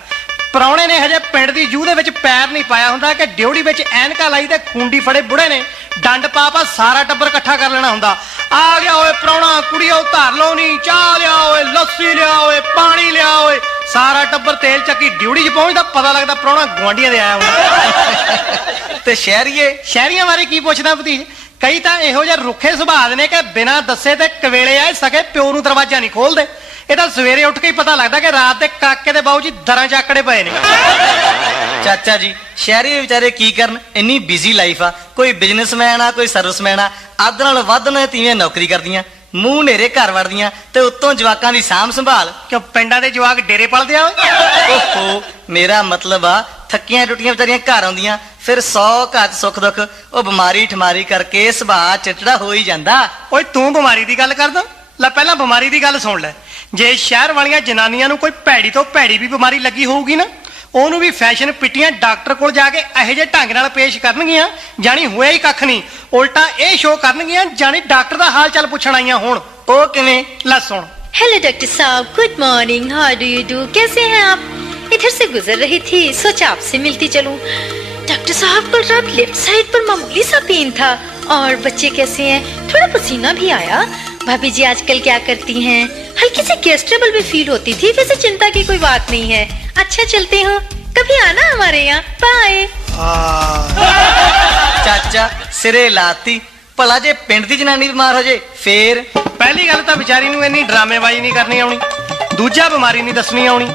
ਪ੍ਰਾਹੁਣੇ ਨੇ ਹਜੇ ਪਿੰਡ ਦੀ ਜੂਹ ਦੇ ਵਿੱਚ ਪੈਰ ਨਹੀਂ ਪਾਇਆ ਹੁੰਦਾ ਕਿ ਡਿਉੜੀ ਵਿੱਚ ਐਨਕਾਂ ਲਾਈ ਤੇ ਖੁੰਡੀ ਫੜੇ ਬੁੜੇ ਨੇ ਡੰਡ ਪਾ ਸਾਰਾ ਟੱਬਰ ਇਕੱਠਾ ਕਰ ਲੈਣਾ ਹੁੰਦਾ। ਆ ਗਿਆ ਓਏ ਪ੍ਰਾਹੁਣਾ, ਕੁੜੀਓ ਧਰ ਲਓ ਨੀ, ਚਾਹ ਲਿਆ ਓਏ, ਲੱਸੀ ਲਿਆ ਓਏ, ਪਾਣੀ ਲਿਆ ਓਏ। ਸਾਰਾ ਟੱਬਰ ਤੇਲ ਚੱਕੀ ਡਿਉੜੀ 'ਚ ਪਹੁੰਚਦਾ, ਪਤਾ ਲੱਗਦਾ ਪ੍ਰਾਹੁਣਾ ਗੁਆਂਢੀਆਂ ਦੇ ਆਇਆ ਹੁੰਦਾ। ਤੇ ਸ਼ਹਿਰੀਏ? ਸ਼ਹਿਰੀਆਂ ਬਾਰੇ ਕੀ ਪੁੱਛਦਾ ਭਤੀਜ? ਕਈ ਤਾਂ ਇਹੋ ਜਿਹੇ ਰੁੱਖੇ ਸੁਭਾਅ ਦੇ ਨੇ ਕਿ ਬਿਨਾਂ ਦੱਸੇ ਤੇ ਕਵੇਲੇ ਆਏ ਸਕੇ ਪਿਓ ਨੂੰ ਦਰਵਾਜ਼ਾ ਨਹੀਂ ਖੋਲਦੇ। ਇਹ ਤਾਂ ਸਵੇਰੇ ਉੱਠ ਕੇ ਹੀ ਪਤਾ ਲੱਗਦਾ ਕਿ ਰਾਤ ਦੇ ਕਾਕੇ ਦੇ ਬਾਊ ਜੀ ਦਰਾਂ ਚਾਕੜੇ ਪਏ ਨੇ। ਚਾਚਾ ਜੀ ਸ਼ਹਿਰੀ ਵਿਚਾਰੇ ਕੀ ਕਰਨ, ਇੰਨੀ ਬਿਜ਼ੀ ਲਾਈਫ ਆ। ਕੋਈ ਬਿਜ਼ਨਸਮੈਨ ਆ, ਕੋਈ ਸਰਵਿਸਮੈਨ ਆ, ਅੱਧ ਨਾਲ ਵੱਧ ਨੇ ਤੀਵੇਂ ਨੌਕਰੀ ਕਰਦੀਆਂ, ਮੂੰਹ ਨੇਰੇ ਘਰ ਵੜਦੀਆਂ ਤੇ ਉੱਤੋਂ ਜਵਾਕਾਂ ਦੀ ਸਾਂਭ ਸੰਭਾਲ। ਕਿਉਂ ਪਿੰਡਾਂ ਦੇ ਜਵਾਕ ਡੇਰੇ ਪਲਦੇ ਆ? ਓਹੋ ਮੇਰਾ ਮਤਲਬ ਆ ਥੱਕੀਆਂ ਟੁੱਟੀਆਂ ਵਿਚਾਰੀਆਂ ਘਰ ਆਉਂਦੀਆਂ, ਫਿਰ 100 ਘਰ 'ਚ ਸੁੱਖ ਦੁੱਖ, ਉਹ ਬਿਮਾਰੀ ਠਮਾਰੀ ਕਰਕੇ ਸੁਭਾਅ ਚਿੜਚਿੜਾ ਹੋ ਹੀ ਜਾਂਦਾ। ਓਏ ਤੂੰ ਬਿਮਾਰੀ ਦੀ ਗੱਲ ਕਰਦਾ? ਲੈ ਪਹਿਲਾਂ ਬਿਮਾਰੀ ਦੀ ਗੱਲ ਸੁਣ ਲੈ। ਜੇ ਸ਼ਹਿਰ ਵਾਲੀਆਂ ਜਨਾਨੀਆਂ ਨੂੰ ਕੋਈ ਭੈੜੀ ਤੋਂ ਭੈੜੀ ਵੀ ਬਿਮਾਰੀ ਲੱਗੀ ਹੋਊਗੀ ਨਾ, ਉਹਨੂੰ ਵੀ ਫੈਸ਼ਨ ਪਿੱਟੀਆਂ ਡਾਕਟਰ ਕੋਲ ਜਾ ਕੇ ਇਹੋ ਜਿਹੇ ਢੰਗ ਨਾਲ ਪੇਸ਼ ਕਰਨਗੀਆਂ ਜਾਣੀ ਹੋਇਆ ਹੀ ਕੱਖ ਨਹੀਂ। ਉਲਟਾ ਇਹ ਸ਼ੋਅ ਕਰਨਗੀਆਂ ਜਾਣੀ ਡਾਕਟਰ ਦਾ ਹਾਲ ਚਾਲ ਪੁੱਛਣ ਆਈਆਂ ਹੋਣ। ਉਹ ਕਿਵੇਂ? ਲੈ ਸੁਣ। हेलो डॉक्टर साहब, good morning, how do you do, कैसे हैं आप? इधर से गुजर रही थी, सोचा आपसे मिलती चलूं। डॉक्टर साहब कल रात लेफ्ट साइड पर मामूली सा पेन था। और बच्चे कैसे हैं? थोड़ा पसीना भी आया। भाभी जी आजकल क्या करती हैं? हल्की सी गैस ट्रबल भी फील होती थी, वैसे चिंता की कोई बात नहीं है। अच्छा चलते हो, कभी आना हमारे यहाँ, बाय। ਚਾਚਾ ਸਿਰੇ ਲਾਤੀ। ਭਲਾ ਜੇ ਪਿੰਡ ਦੀ ਜਨਾਨੀ ਬਿਮਾਰ ਹੋ ਜੇ ਫੇਰ? ਪਹਿਲੀ ਗੱਲ ਤਾਂ ਵਿਚਾਰੀ ਨੂੰ ਇੰਨੀ ਡਰਾਮੇਬਾਜ਼ੀ ਨਹੀਂ ਕਰਨੀ ਆਉਣੀ, ਦੂਜਾ ਬਿਮਾਰੀ ਨਹੀਂ ਦੱਸਣੀ ਆਉਣੀ,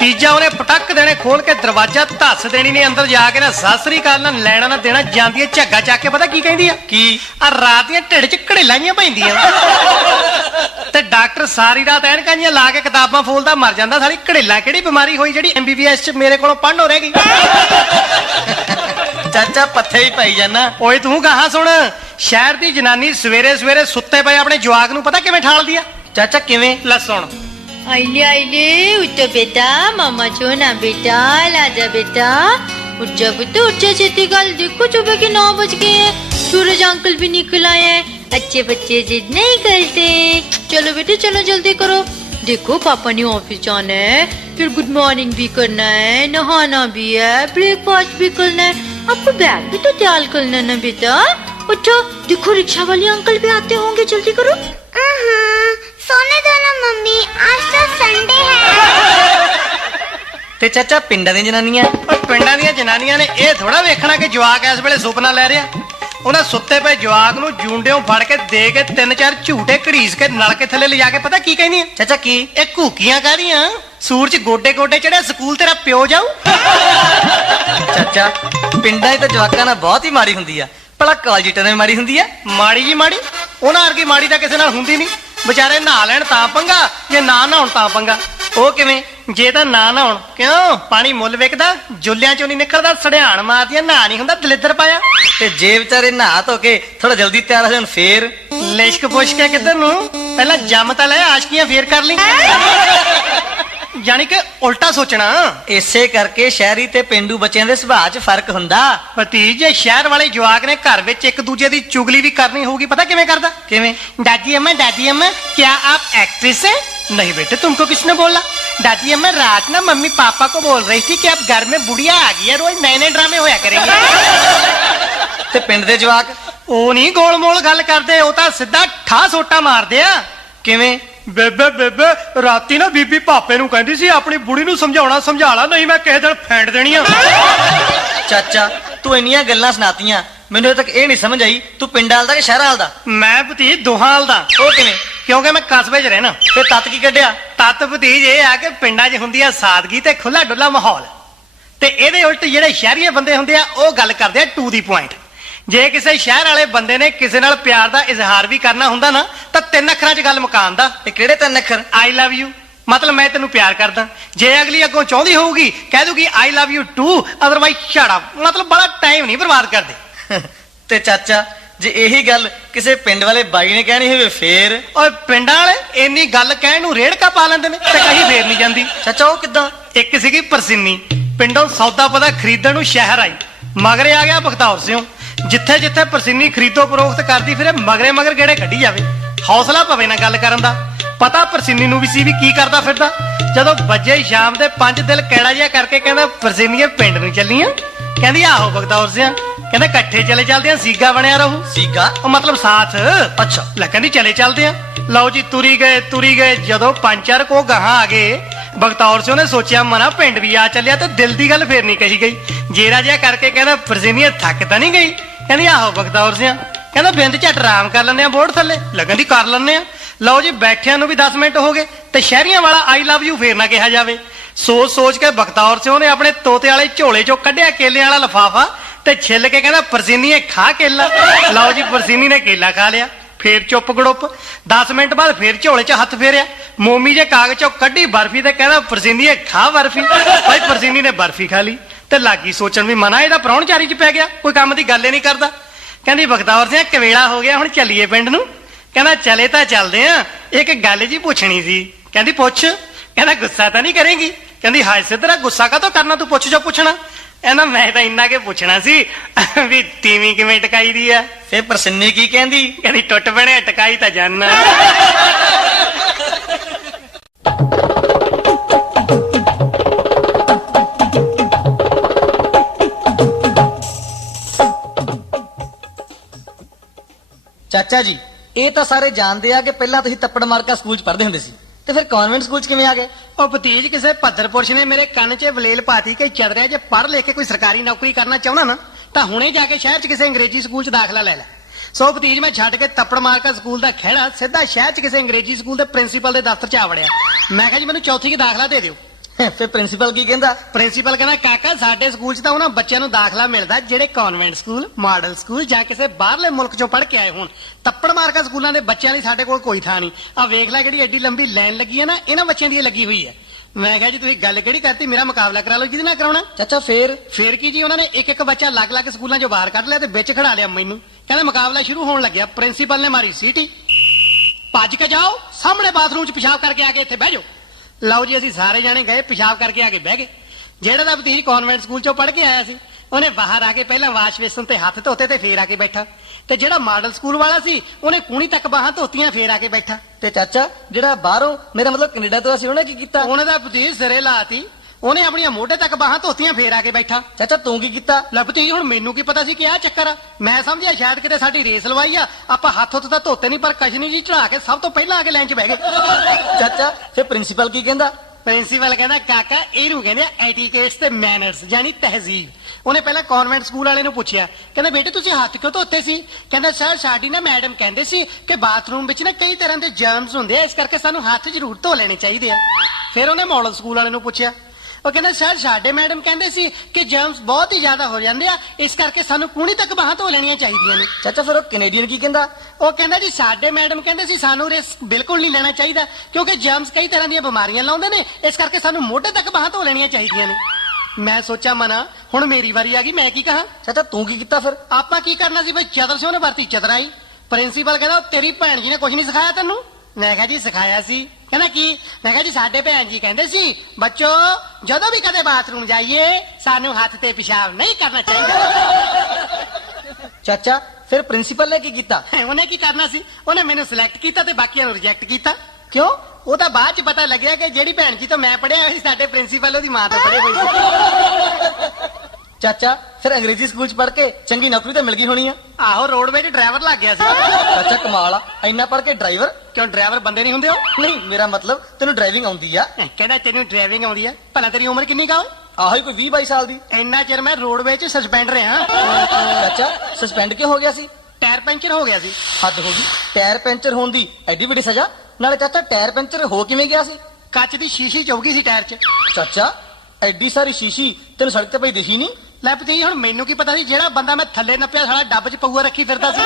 ਤੀਜਾ ਉਹਨੇ ਪਟਕ ਦੇਣੇ ਖੋਲ ਕੇ ਦਰਵਾਜ਼ਾ ਧੱਸ ਦੇਣੀ ਨੇ ਅੰਦਰ ਜਾ ਕੇ ਨਾ ਸਤਿ ਸ੍ਰੀ ਅਕਾਲ ਨਾਲ ਲੈਣਾ ਨਾ ਦੇਣਾ ਜਾਂਦੀ ਹੈ ਝੱਗਾ ਚੱਕ ਕੇ। ਪਤਾ ਕੀ ਕਹਿੰਦੀ ਆ? ਕੀ? ਆ ਰਾਤ ਦੀਆਂ ਢਿੱਡ 'ਚ ਘੜੇਲਾਈਆਂ ਪੈਂਦੀਆਂ ਤੇ ਡਾਕਟਰ ਸਾਰੀ ਰਾਤ ਐਨਕਾਂ ਜੀਆਂ ਲਾ ਕੇ ਕਿਤਾਬਾਂ ਫੋਲਦਾ ਮਰ ਜਾਂਦਾ। ਸਾਲੀ ਘੜੇਲਾ ਕਿਹੜੀ ਬਿਮਾਰੀ ਹੋਈ ਜਿਹੜੀ MBBS 'ਚ ਮੇਰੇ ਕੋਲੋਂ ਪੜ੍ਹਨੋਂ ਰਹਿ ਗਈ? ਚਾਚਾ ਪੱਥੇ ਹੀ ਪਾਈ ਜਾਨਾ। ਓਏ ਤੂੰ ਕਹਾਂ ਸੁਣ, ਸ਼ਹਿਰ ਦੀ ਜਨਾਨੀ ਸਵੇਰੇ ਸਵੇਰੇ ਸੁੱਤੇ ਪਏ ਆਪਣੇ ਜਵਾਕ ਨੂੰ ਪਤਾ ਕਿਵੇਂ ਠਾਲਦੀ ਆ? ਚਾਚਾ ਕਿਵੇਂ? ਲੈ ਸੁਣ। आइले आइले, उठो बेटा, मामा छो ना बेटा, लाजा बेटा, उठ जा बेटा, उठ जा छेती कल। देखो सुबह के 9 बज गए हैं, सूरज अंकल भी निकल आए हैं। अच्छे बच्चे जिद नहीं करते। चलो बेटा चलो जल्दी करो, देखो पापा ने ऑफिस जाना है, फिर गुड मॉर्निंग भी करना है, नहाना भी है, ब्रेकफास्ट भी करना है, आपको बैग भी तो तैयार करना ना बेटा। उठो, देखो रिक्शा वाले अंकल भी आते होंगे, जल्दी करो। सोने दो ना मम्मी, आज तो संडे है। ਤੇ ਚਾਚਾ ਪਿੰਡਾਂ ਦੀਆਂ ਜਨਾਨੀਆਂ? ਓਏ ਪਿੰਡਾਂ ਦੀਆਂ ਜਨਾਨੀਆਂ ਨੇ ਇਹ ਥੋੜਾ ਵੇਖਣਾ ਕਿ ਜਵਾਕ ਇਸ ਵੇਲੇ ਸੁਪਨਾ ਲੈ ਰਿਹਾ। ਉਹਨਾਂ ਸੁੱਤੇ ਪਏ ਜਵਾਕ ਨੂੰ ਜੂੰਡਿਓਂ ਫੜ ਕੇ ਦੇ ਕੇ 3-4 ਝੂਟੇ ਘੜੀਸ ਕੇ ਨਲਕੇ ਥੱਲੇ ਲਿਜਾ ਕੇ ਪਤਾ ਕੀ ਕਹਿੰਦੀਆਂ? ਚਾਚਾ ਕੀ? ਇਹ ਘੂਕੀਆਂ ਕਾਹਦੀਆਂ? ਸੂਰਜ ਗੋਡੇ ਗੋਡੇ ਚੜਿਆ, ਸਕੂਲ ਤੇਰਾ ਪਿਓ ਜਾਊ। ਚਾਚਾ ਪਿੰਡਾਂ 'ਚ ਤਾਂ ਜਵਾਕਾਂ ਨਾਲ ਬਹੁਤ ਹੀ ਮਾੜੀ ਹੁੰਦੀ ਆ, ਭਲਾ ਕਾਲਜੀ ਟਨੇ ਮਾੜੀ ਹੁੰਦੀ ਆ? ਮਾੜੀ ਜੀ ਮਾੜੀ? ਉਹਨਾਂ ਵਰਗੀ ਮਾੜੀ ਤਾਂ ਕਿਸੇ ਨਾਲ ਹੁੰਦੀ ਨਹੀਂ। ਵਿਚਾਰੇ ਨਹਾ ਲੈਣ ਤਾਂ ਪੰਗਾ, ਜੇ ਨਾ ਨਹਾਉਣ ਤਾਂ ਪੰਗਾ। ਉਹ ਕਿਵੇਂ? ਜੇ ਤਾਂ ਨਾ ਨਹਾਉਣ, ਕਿਉਂ ਪਾਣੀ ਮੁੱਲ ਵਿਕਦਾ, ਜੁੱਲਿਆਂ ਚੋਂ ਨਹੀਂ ਨਿਕਲਦਾ, ਸੜਿਆਣ ਮਾਰਦੀਆਂ, ਨਹਾ ਨਹੀਂ ਹੁੰਦਾ, ਦਲਿੱਦਰ ਪਾਇਆ। ਤੇ ਜੇ ਵਿਚਾਰੇ ਨਹਾ ਧੋ ਕੇ ਥੋੜਾ ਜਲਦੀ ਤਿਆਰ ਹੋ ਜਾਣ ਫੇਰ? ਲਿਸ਼ਕ ਪੁੱਛ ਕੇ ਕਿੱਧਰ ਨੂੰ? ਪਹਿਲਾਂ ਜੰਮ ਤਾਂ ਲੈ, ਆਸ਼ਕੀਆਂ ਫੇਰ ਕਰ ਲਈ। ਯਾਨੀ ਕਿ ਉਲਟਾ ਸੋਚਣਾ। ਇਸੇ ਕਰਕੇ ਸ਼ਹਿਰੀ ਤੇ ਪਿੰਡੂ ਬੱਚਿਆਂ ਦੇ ਸੁਭਾਅ 'ਚ ਫਰਕ ਹੁੰਦਾ। ਭਤੀਜ ਜੇ ਸ਼ਹਿਰ ਵਾਲੇ ਜਵਾਕ ਨੇ ਘਰ ਵਿੱਚ ਇੱਕ ਦੂਜੇ ਦੀ ਚੁਗਲੀ ਵੀ ਕਰਨੀ ਹੋਊਗੀ, ਪਤਾ ਕਿਵੇਂ करदा? ਕਿਵੇਂ? दादी अम्मा क्या आप एक्ट्रेस हैं? नहीं बेटे, तुमको किसने बोला? दादी अम्मा रात ना मम्मी पापा को बोल रही थी कि अब घर में बुढ़िया आ गई है, रोज नए नए ड्रामे होया करेंगे। ਤੇ ਪਿੰਡ ਦੇ ਜਵਾਕ? ਉਹ ਨਹੀਂ ਗੋਲ ਮੋਲ ਗੱਲ ਕਰਦੇ, ਉਹ ਤਾਂ ਸਿੱਧਾ ਠਾ ਸੋਟਾ ਮਾਰਦੇ ਆ। ਕਿਵੇਂ? ਬੇਬੇ ਬੇਬੇ ਰਾਤੀ ਨਾ ਬੀਬੀ ਪਾਪੇ ਨੂੰ ਕਹਿੰਦੀ ਸੀ ਆਪਣੀ ਬੁੜੀ ਨੂੰ ਸਮਝਾ ਲਾ ਨਹੀਂ ਮੈਂ ਕਿਸੇ ਦਿਨ ਫੈਂਟ ਦੇਣੀ ਆ। ਚਾਚਾ ਤੂੰ ਇੰਨੀਆਂ ਗੱਲਾਂ ਸੁਣਾਤੀਆਂ, ਮੈਨੂੰ ਅਜੇ ਤੱਕ ਇਹ ਨਹੀਂ ਸਮਝ ਆਈ ਤੂੰ ਪਿੰਡ ਵਾਲ ਦਾ ਕਿ ਸ਼ਹਿਰ ਵਾਲ ਦਾ? ਮੈਂ ਭਤੀਜ ਦੋਹਾਂ ਹਾਲ ਦਾ। ਉਹ ਕਿਵੇਂ? ਕਿਉਂਕਿ ਮੈਂ ਕਸਬੇ 'ਚ ਰਹਿਣਾ। ਫੇ ਤੱਤ ਕੀ ਕੱਢਿਆ? ਤੱਤ ਭਤੀਜ ਇਹ ਆ ਕਿ ਪਿੰਡਾਂ 'ਚ ਹੁੰਦੀ ਆ ਸਾਦਗੀ ਤੇ ਖੁੱਲਾ ਡੁੱਲਾ ਮਾਹੌਲ, ਤੇ ਇਹਦੇ ਉਲਟ ਜਿਹੜੇ ਸ਼ਹਿਰੀਏ ਬੰਦੇ ਹੁੰਦੇ ਆ ਉਹ ਗੱਲ ਕਰਦੇ ਆ ਟੂ ਦੀ ਪੁਆਇੰਟ। ਜੇ ਕਿਸੇ ਸ਼ਹਿਰ ਵਾਲੇ ਬੰਦੇ ਨੇ ਕਿਸੇ ਨਾਲ ਪਿਆਰ ਦਾ ਇਜ਼ਹਾਰ ਵੀ ਕਰਨਾ ਹੁੰਦਾ ਨਾ ਤਾਂ 3 ਅੱਖਰਾਂ 'ਚ ਗੱਲ ਮੁਕਾਉਂਦਾ। ਤੇ ਕਿਹੜੇ 3 ਅੱਖਰ? ਆਈ ਲਵ ਯੂ, ਮਤਲਬ ਮੈਂ ਤੈਨੂੰ ਪਿਆਰ ਕਰਦਾ। ਜੇ ਅਗਲੀ ਅੱਗੋਂ ਚਾਹੁੰਦੀ ਹੋਊਗੀ ਕਹਿ ਦੂਗੀ I love you too, otherwise shut up, ਮਤਲਬ ਬੜਾ ਟਾਈਮ ਨਹੀਂ ਬਰਬਾਦ ਕਰਦੇ। ਤੇ ਚਾਚਾ ਜੇ ਇਹੀ ਗੱਲ ਕਿਸੇ ਪਿੰਡ ਵਾਲੇ ਬਾਈ ਨੇ ਕਹਿਣੀ ਹੋਵੇ ਫੇਰ? ਓਏ ਪਿੰਡਾਂ ਵਾਲੇ ਇੰਨੀ ਗੱਲ ਕਹਿਣ ਨੂੰ ਰੇੜਕਾ ਪਾ ਲੈਂਦੇ ਨੇ ਤੇ ਕਹੀ ਫੇਰ ਨਹੀਂ ਜਾਂਦੀ। ਚਾਚਾ ਉਹ ਕਿੱਦਾਂ? ਇੱਕ ਸੀਗੀ ਪਰਸਿੰਨੀ, ਪਿੰਡੋਂ ਸੌਦਾ ਪਤਾ ਖਰੀਦਣ ਨੂੰ ਸ਼ਹਿਰ ਆਈ, ਮਗਰੇ ਆ ਗਿਆ ਬਖਤੌਰ ਸਿਓ। ਜਿੱਥੇ ਜਿੱਥੇ ਪਰਸਿੰਨੀ ਖਰੀਦੋ ਫਰੋਖਤ ਕਰਦੀ ਫਿਰੇ ਮਗਰੇ ਗੇੜੇ ਕੱਢੀ ਜਾਵੇ। ਹੌਸਲਾ ਪਵੇ ਨਾ ਗੱਲ ਕਰਨ ਦਾ। ਪਤਾ ਪਰਸਿੰਨੀ ਨੂੰ ਵੀ ਸੀ ਵੀ ਕੀ ਕਰਦਾ ਫਿਰਦਾ। ਜਦੋਂ ਵੱਜੇ ਸ਼ਾਮ ਦੇ 5 ਦਿਲ ਕੈੜਾ ਜਿਹਾ ਕਰਕੇ ਕਹਿੰਦਾ ਪਰਸਿੰਨੀਏ ਪਿੰਡ ਨੂੰ ਚੱਲੀਆਂ? ਕਹਿੰਦੀ ਆਹੋ ਬਖਤੌਰ ਸਿਆ। ਕਹਿੰਦਾ ਇਕੱਠੇ ਚਲੇ ਚੱਲਦੇ ਆ, ਸੀਗਾ ਬਣਿਆ ਰਹੂ। ਸੀਗਾ? ਉਹ ਮਤਲਬ ਸਾਥ। ਅੱਛਾ। ਲੈ ਕਹਿੰਦੀ ਚਲੇ ਚੱਲਦੇ ਆ। ਲਓ ਜੀ ਤੁਰੀ ਗਏ। ਜਦੋਂ 5-4 ਕੋ ਗਾਹਾਂ ਆ ਗਏ ਬਖਤੌਰ ਸਿੰਘ ਨੇ ਸੋਚਿਆ ਮਨਾ ਪਿੰਡ ਵੀ ਆ ਚੱਲਿਆ ਤੇ ਦਿਲ ਦੀ ਗੱਲ ਫੇਰ ਨਹੀਂ ਕਹੀ ਗਈ। ਜੇਰਾ ਜਿਹਾ ਕਰਕੇ ਕਹਿੰਦਾ ਪਰਸਿੰਨੀਏ ਥੱਕ ਤਾਂ ਨਹੀਂ ਗਈ? ਕਹਿੰਦੀ ਆਹੋ ਬਖਤੌਰ ਸਿੰਘ। ਕਹਿੰਦਾ ਬਿੰਦ ਝੱਟ ਆਰਾਮ ਕਰ ਲੈਂਦੇ ਆ ਬੋਰਡ ਥੱਲੇ। ਲੱਗਣ ਦੀ ਕਰ ਲੈਂਦੇ ਆ। ਲਓ ਜੀ ਬੈਠਿਆਂ ਨੂੰ ਵੀ 10 ਮਿੰਟ ਹੋ ਗਏ ਤੇ ਸ਼ਹਿਰੀਆਂ ਵਾਲਾ ਆਈ ਲਵ ਯੂ ਫੇਰ ਨਾ ਕਿਹਾ ਜਾਵੇ। ਸੋਚ ਕੇ ਬਖਤੌਰ ਸਿੰਘ ਨੇ ਆਪਣੇ ਤੋਤੇ ਵਾਲੇ ਝੋਲੇ ਚੋਂ ਕੱਢਿਆ ਕੇਲੇ ਵਾਲਾ ਲਿਫਾਫਾ ਤੇ ਛਿੱਲ ਕੇ ਕਹਿੰਦਾ ਪਰਸਿੰਨੀਏ ਖਾ ਕੇਲਾ। ਲਓ ਜੀ ਪਰਸਿੰਨੀ ਨੇ ਕੇਲਾ ਖਾ ਲਿਆ। ਫੇਰ ਚੁੱਪ ਗੜੁੱਪ। 10 ਮਿੰਟ ਬਾਅਦ ਫੇਰ ਝੋਲੇ 'ਚ ਹੱਥ ਫੇਰਿਆ, ਮੋਮੀ ਜੇ ਕਾਗਜ਼ 'ਚੋਂ ਕੱਢੀ ਬਰਫੀ ਤੇ ਕਹਿੰਦਾ ਪਰਸਿੰਨੀਏ ਖਾ ਬਰਫੀ। ਭਾਈ ਪਰਸਿੰਨੀ ਨੇ ਬਰਫੀ ਖਾ ਲਈ ਤੇ ਲੱਗੀ ਸੋਚਣ ਵੀ ਮਨਾ ਇਹਦਾ ਪ੍ਰਾਹੁਣਚਾਰੀ 'ਚ ਪੈ ਗਿਆ, ਕੋਈ ਕੰਮ ਦੀ ਗੱਲ ਹੀ ਨਹੀਂ ਕਰਦਾ। ਕਹਿੰਦੀ ਬਖਤੌਰ ਸਿੰਘ ਕਵੇਲਾ ਹੋ ਗਿਆ, ਹੁਣ ਚੱਲੀਏ ਪਿੰਡ ਨੂੰ। ਕਹਿੰਦਾ ਚਲੇ ਤਾਂ ਚੱਲਦੇ ਆ, ਇੱਕ ਗੱਲ ਜੀ ਪੁੱਛਣੀ ਸੀ। ਕਹਿੰਦੀ ਪੁੱਛ। ਕਹਿੰਦਾ ਗੁੱਸਾ ਤਾਂ ਨਹੀਂ ਕਰੇਂਗੀ? ਕਹਿੰਦੀ ਹਾਏ ਸਿੱਧਰਾ ਗੁੱਸਾ ਕਾਹਤੋਂ ਕਰਨਾ, ਤੂੰ ਪੁੱਛ ਜੋ ਪੁੱਛਣਾ। ਕਹਿੰਦਾ ਮੈਂ ਤਾਂ ਇੰਨਾ ਕੇ ਪੁੱਛਣਾ ਸੀ ਵੀ ਤੀਵੀਂ ਕਿਵੇਂ ਟਕਾਈ ਦੀ ਆ? ਫੇ ਪਰਸਿੰਨੀ ਕੀ ਕਹਿੰਦੀ? ਕਹਿੰਦੀ ਟੁੱਟ ਬਣੇ ਟਕਾਈ ਤਾਂ ਜਾਨਾ। ਚਾਚਾ ਜੀ ਇਹ ਤਾਂ ਸਾਰੇ ਜਾਣਦੇ ਆ ਕਿ ਪਹਿਲਾਂ ਤੁਸੀਂ ਤੱਪੜ ਮਾਰਕਾ ਸਕੂਲ 'ਚ ਪੜ੍ਹਦੇ ਹੁੰਦੇ ਸੀ, ਤੇ ਫਿਰ ਕਨਵੈਂਟ ਸਕੂਲ 'ਚ ਕਿਵੇਂ ਆ ਗਏ? ਉਹ ਭਤੀਜ ਕਿਸੇ ਭੱਦਰ ਪੁਰਸ਼ ਨੇ ਮੇਰੇ ਕੰਨ 'ਚ ਵਲੇਲ ਪਾਤੀ ਕਿ ਚਦਰਿਆ ਜੇ ਪੜ੍ਹ ਲੈ ਕੇ ਕੋਈ ਸਰਕਾਰੀ ਨੌਕਰੀ ਕਰਨਾ ਚਾਹੁੰਦਾ ਨਾ ਤਾਂ ਹੁਣੇ ਜਾ ਕੇ ਸ਼ਹਿਰ 'ਚ ਕਿਸੇ ਅੰਗਰੇਜ਼ੀ ਸਕੂਲ 'ਚ ਦਾਖਲਾ ਲੈ ਲੈ। ਸੋ ਭਤੀਜ ਮੈਂ ਛੱਡ ਕੇ ਤੱਪੜ ਮਾਰਕਾ ਸਕੂਲ ਦਾ ਖਹਿੜਾ ਸਿੱਧਾ ਸ਼ਹਿਰ 'ਚ ਕਿਸੇ ਅੰਗਰੇਜ਼ੀ ਸਕੂਲ ਦੇ ਪ੍ਰਿੰਸੀਪਲ ਦੇ ਦਫ਼ਤਰ 'ਚ ਆ ਵੜਿਆ। ਮੈਂ ਕਿਹਾ ਜੀ ਮੈਨੂੰ ਚੌਥੀ ਕੀ ਦਾਖਲਾ ਦੇ ਦਿਓ। ਫੇ ਪ੍ਰਿੰਸੀਪਲ ਕੀ ਕਹਿੰਦਾ? ਪ੍ਰਿੰਸੀਪਲ ਕਹਿੰਦਾ ਕਾਕਾ ਸਾਡੇ ਸਕੂਲ 'ਚ ਤਾਂ ਉਹਨਾਂ ਬੱਚਿਆਂ ਨੂੰ ਦਾਖਲਾ ਮਿਲਦਾ ਜਿਹੜੇ ਕਨਵੈਂਟ ਸਕੂਲ, ਮਾਡਲ ਸਕੂਲ ਜਾਂ ਕਿਸੇ ਬਾਹਰਲੇ ਮੁਲਕ 'ਚੋਂ ਪੜ੍ਹ ਕੇ ਆਏ ਹੋਣ। ਤੱਪੜ ਮਾਰਕਾ ਸਕੂਲਾਂ ਦੇ ਬੱਚਿਆਂ ਲਈ ਸਾਡੇ ਕੋਲ ਕੋਈ ਥਾਂ ਨਹੀਂ। ਆ ਵੇਖ ਲੈ ਜਿਹੜੀ ਐਡੀ ਲੰਬੀ ਲਾਈਨ ਲੱਗੀ ਹੈ ਨਾ, ਇਹਨਾਂ ਬੱਚਿਆਂ ਦੀ ਲੱਗੀ ਹੋਈ ਹੈ। ਮੈਂ ਕਿਹਾ ਜੀ ਤੁਸੀਂ ਗੱਲ ਕਿਹੜੀ ਕਰਤੀ, ਮੇਰਾ ਮੁਕਾਬਲਾ ਕਰਾ ਲਓ, ਜਿਹਦੇ ਨਾਲ ਕਰਾਉਣਾ। ਚਾਚਾ ਫੇਰ ਕੀ ਜੀ, ਉਹਨਾਂ ਨੇ ਇੱਕ ਬੱਚਾ ਅਲੱਗ-ਅਲੱਗ ਸਕੂਲਾਂ 'ਚੋਂ ਬਾਹਰ ਕੱਢ ਲਿਆ ਤੇ ਵਿੱਚ ਖੜਾ ਲਿਆ ਮੈਨੂੰ। ਕਹਿੰਦਾ ਮੁਕਾਬਲਾ ਸ਼ੁਰੂ ਹੋਣ ਲੱਗਿਆ। ਪ੍ਰਿੰਸੀਪਲ ਨੇ ਮਾਰੀ ਸੀਟੀ, ਭੱਜ ਕੇ ਜਾਓ ਸਾਹਮਣੇ ਬਾਥਰੂਮ 'ਚ ਪਿਸ਼ਾਬ ਕਰਕੇ ਆ ਕੇ ਇੱਥੇ ਬਹਿ ਜਾਓ। ਲਓ ਜੀ ਅਸੀਂ ਸਾਰੇ ਜਾਣੇ ਗਏ, ਪਿਸ਼ਾਬ ਕਰਕੇ ਆ ਕੇ ਬਹਿ ਗਏ। ਜਿਹੜਾ ਦਾ ਭਤੀਜ ਕਨਵੈਂਟ ਸਕੂਲ 'ਚੋਂ ਪੜ੍ਹ ਕੇ ਆਇਆ ਸੀ ਉਹਨੇ ਬਾਹਰ ਆ ਕੇ ਪਹਿਲਾਂ ਵਾਸ਼ ਬੇਸਨ ਤੇ ਹੱਥ ਧੋਤੇ ਤੇ ਫੇਰ ਆ ਕੇ ਬੈਠਾ, ਤੇ ਜਿਹੜਾ ਮਾਡਲ ਸਕੂਲ ਵਾਲਾ ਸੀ ਉਹਨੇ ਕੂਣੀ ਤੱਕ ਬਾਹਾਂ ਧੋਤੀਆਂ ਫੇਰ ਆ ਕੇ ਬੈਠਾ। ਤੇ ਚਾਚਾ ਜਿਹੜਾ ਬਾਹਰੋਂ, ਮੇਰਾ ਮਤਲਬ ਕੈਨੇਡਾ ਤੋਂ ਸੀ, ਉਹਨੇ ਕੀ ਕੀਤਾ? ਉਹਨੇ ਦਾ ਭਤੀਜ ਸਿਰੇ ਲਾਤੀ, ਉਹਨੇ ਆਪਣੀਆਂ ਮੋਢੇ ਤੱਕ ਬਾਹਾਂ ਧੋਤੀਆਂ ਫੇਰ ਆ ਕੇ ਬੈਠਾ। ਚਾਚਾ ਤੂੰ ਕੀ ਕੀਤਾ? ਲੈ ਭਤੀਜ ਹੁਣ ਮੈਨੂੰ ਕੀ ਪਤਾ ਸੀ ਕਿ ਆਹ ਚੱਕਰ ਆ। ਮੈਂ ਸਮਝਿਆ ਸ਼ਾਇਦ ਕਿਤੇ ਸਾਡੀ ਰੇਸ ਲਵਾਈ ਆ, ਆਪਾਂ ਹੱਥ ਹੁੱਥ ਤਾਂ ਧੋਤੇ ਨਹੀਂ ਪਰ ਕਸ਼ਨੀ ਜੀ ਚੜਾ ਕੇ ਸਭ ਤੋਂ ਪਹਿਲਾਂ ਆ ਕੇ ਲਾਈਨ 'ਚ ਬਹਿ ਗਏ। ਚਾਚਾ ਫੇ ਪ੍ਰਿੰਸੀਪਲ ਕੀ ਕਹਿੰਦਾ? ਪ੍ਰਿੰਸੀਪਲ ਕਹਿੰਦਾ ਕਾਕਾ ਇਹਨੂੰ ਕਹਿੰਦੇ ਐਟੀਕੇਟਸ ਤੇ ਮੈਨਰਸ ਯਾਨੀ ਤਹਿਜ਼ੀਬ। ਉਹਨੇ ਪਹਿਲਾਂ ਕਨਵੈਂਟ ਸਕੂਲ ਵਾਲੇ ਨੂੰ ਪੁੱਛਿਆ, ਕਹਿੰਦਾ ਬੇਟੇ ਤੁਸੀਂ ਹੱਥ ਕਿਉਂ ਧੋਤੇ ਸੀ? ਕਹਿੰਦਾ ਸਰ ਸਾਡੀ ਨਾ ਮੈਡਮ ਕਹਿੰਦੇ ਸੀ ਕਿ ਬਾਥਰੂਮ ਵਿੱਚ ਨਾ ਕਈ ਤਰ੍ਹਾਂ ਦੇ ਜਰਮਸ ਹੁੰਦੇ ਆ, ਇਸ ਕਰਕੇ ਸਾਨੂੰ ਹੱਥ ਜ਼ਰੂਰ ਧੋ ਲੈਣੇ ਚਾਹੀਦੇ ਆ। ਫਿਰ ਉਹਨੇ ਮਾਡਲ ਸਕੂਲ ਵਾਲੇ ਨੂੰ ਪੁੱਛਿਆ, ਉਹ ਕਹਿੰਦਾ ਸਰ ਸਾਡੇ ਮੈਡਮ ਕਹਿੰਦੇ ਸੀ ਕਿ ਜਰਮਸ ਬਹੁਤ ਹੀ ਜ਼ਿਆਦਾ ਹੋ ਜਾਂਦੇ ਆ, ਇਸ ਕਰਕੇ ਸਾਨੂੰ ਕੂਣੀ ਤੱਕ ਬਾਹਾਂ ਧੋ ਲੈਣੀਆਂ ਚਾਹੀਦੀਆਂ ਨੇ। ਚਾਚਾ ਫਿਰ ਉਹ ਕੈਨੇਡੀਅਨ ਕੀ ਕਹਿੰਦਾ? ਉਹ ਕਹਿੰਦਾ ਜੀ ਸਾਡੇ ਮੈਡਮ ਕਹਿੰਦੇ ਸੀ ਸਾਨੂੰ ਰਿਸਕ ਬਿਲਕੁਲ ਨਹੀਂ ਲੈਣਾ ਚਾਹੀਦਾ ਕਿਉਂਕਿ ਜਰਮਸ ਕਈ ਤਰ੍ਹਾਂ ਦੀਆਂ ਬਿਮਾਰੀਆਂ ਲਾਉਂਦੇ ਨੇ, ਇਸ ਕਰਕੇ ਸਾਨੂੰ ਮੋਢੇ ਤੱਕ ਬਾਹਾਂ ਧੋ ਲੈਣੀਆਂ ਚਾਹੀਦੀਆਂ ਨੇ। ਮੈਂ ਸੋਚਿਆ ਮਨਾ ਹੁਣ ਮੇਰੀ ਵਾਰੀ ਆ ਗਈ, ਮੈਂ ਕੀ ਕਹਾਂ। ਚਾਚਾ ਤੂੰ ਕੀ ਕੀਤਾ ਫਿਰ? ਆਪਾਂ ਕੀ ਕਰਨਾ ਸੀ ਬਈ, ਚਦਰ ਸੀ ਉਹਨੇ ਵਰਤੀ ਚਦਰਾਈ। ਪ੍ਰਿੰਸੀਪਲ ਕਹਿੰਦਾ ਤੇਰੀ ਭੈਣ ਜੀ ਨੇ ਕੁਝ ਨਹੀਂ ਸਿਖਾਇਆ ਤੈਨੂੰ? ਮੈਂ ਕਿਹਾ ਜੀ ਸਿਖਾਇਆ ਸੀ। ਕਹਿੰਦਾ ਕੀ? ਮੈਂ ਕਿਹਾ ਜੀ ਸਾਡੇ ਭੈਣ ਜੀ ਕਹਿੰਦੇ ਸੀ ਬੱਚੋ ਜਦੋਂ ਵੀ ਕਦੇ ਬਾਥਰੂਮ ਜਾਈਏ ਸਾਨੂੰ ਹੱਥ ਤੇ ਪਿਸ਼ਾਬ ਨਹੀਂ ਕਰਨਾ ਚਾਹੀਦਾ। ਚਾਚਾ ਫਿਰ ਪ੍ਰਿੰਸੀਪਲ ਨੇ ਕੀ ਕੀਤਾ? ਉਹਨੇ ਕੀ ਕਰਨਾ ਸੀ, ਉਹਨੇ ਮੈਨੂੰ ਸਿਲੈਕਟ ਕੀਤਾ ਤੇ ਬਾਕੀਆਂ ਨੂੰ ਰਿਜੈਕਟ ਕੀਤਾ। ਕਿਉਂ? ਉਹ ਤਾਂ ਬਾਅਦ ਚ ਪਤਾ ਲੱਗਿਆ ਕਿ ਜਿਹੜੀ ਭੈਣ ਜੀ ਤੋਂ ਮੈਂ ਪੜਿਆ ਹੋਇਆ ਸੀ ਸਾਡੇ ਪ੍ਰਿੰਸੀਪਲ ਉਹਦੀ ਮਾਂ ਤੋਂ ਪੜੇ ਹੋਏ ਸੀ। ਚਾਚਾ ਫਿਰ ਅੰਗਰੇਜ਼ੀ ਸਕੂਲ ਚ ਪੜ੍ਹ ਕੇ ਚੰਗੀ ਨੌਕਰੀ ਤਾਂ ਮਿਲ ਗਈ ਹੋਣੀ ਆ। ਆਹੋ ਰੋਡਵੇਜ ਡਰਾਈਵਰ ਲੱਗ ਗਿਆ ਸੀ। ਚਾਚਾ ਕਮਾਲ ਆ, ਇੰਨਾ ਪੜ੍ਹ ਕੇ ਡਰਾਈਵਰ? ਕਿਉਂ ਡਰਾਈਵਰ ਬੰਦੇ ਨਹੀਂ ਹੁੰਦੇ ਉਹ? ਨਹੀਂ, ਮੇਰਾ ਮਤਲਬ ਤੈਨੂੰ ਡਰਾਈਵਿੰਗ ਆਉਂਦੀ ਆ। ਕਹਿੰਦਾ ਤੈਨੂੰ ਡਰਾਈਵਿੰਗ ਆਉਂਦੀ ਆ? ਭਲਾ ਤੇਰੀ ਉਮਰ ਕਿੰਨੀ ਕਾ? ਆਹੋ ਹੀ ਕੋਈ 20-22 ਸਾਲ ਦੀ। ਇੰਨਾ ਚਿਰ ਮੈਂ ਰੋਡਵੇਜ ਚ ਸਸਪੈਂਡ ਰਿਹਾ। ਚਾਚਾ ਸਸਪੈਂਡ ਕਿਉਂ ਹੋ ਗਿਆ ਸੀ? ਟਾਇਰ ਪੈਂਚਰ ਹੋ ਗਿਆ ਸੀ। ਹੱਦ ਹੋ ਗਈ, ਟਾਇਰ ਪੈਂਚਰ ਹੋਣ ਦੀ ਐਡੀ ਵੱਡੀ ਸਜ਼ਾ। ਨਾਲੇ ਚਾਚਾ ਟਾਇਰ ਪੈਂਚਰ ਹੋ ਕਿਵੇਂ ਗਿਆ ਸੀ? ਕੱਚ ਦੀ ਸ਼ੀਸ਼ੀ ਚੁੱਭ ਸੀ ਟਾਇਰ 'ਚ। ਚਾਚਾ ਐਡੀ ਸਾਰੀ ਸ਼ੀਸ਼ੀ ਤੈਨੂੰ ਸੜਕ ਤੇ ਪਈ ਦਿਖੀ ਨਹੀਂ? ਲੈ ਭਤੀਜ ਹੁਣ ਮੈਨੂੰ ਕੀ ਪਤਾ ਸੀ ਜਿਹੜਾ ਬੰਦਾ ਮੈਂ ਥੱਲੇ ਨੱਪਿਆ ਸਾਲਾ ਡੱਬ 'ਚ ਪਊਆ ਰੱਖੀ ਫਿਰਦਾ ਸੀ।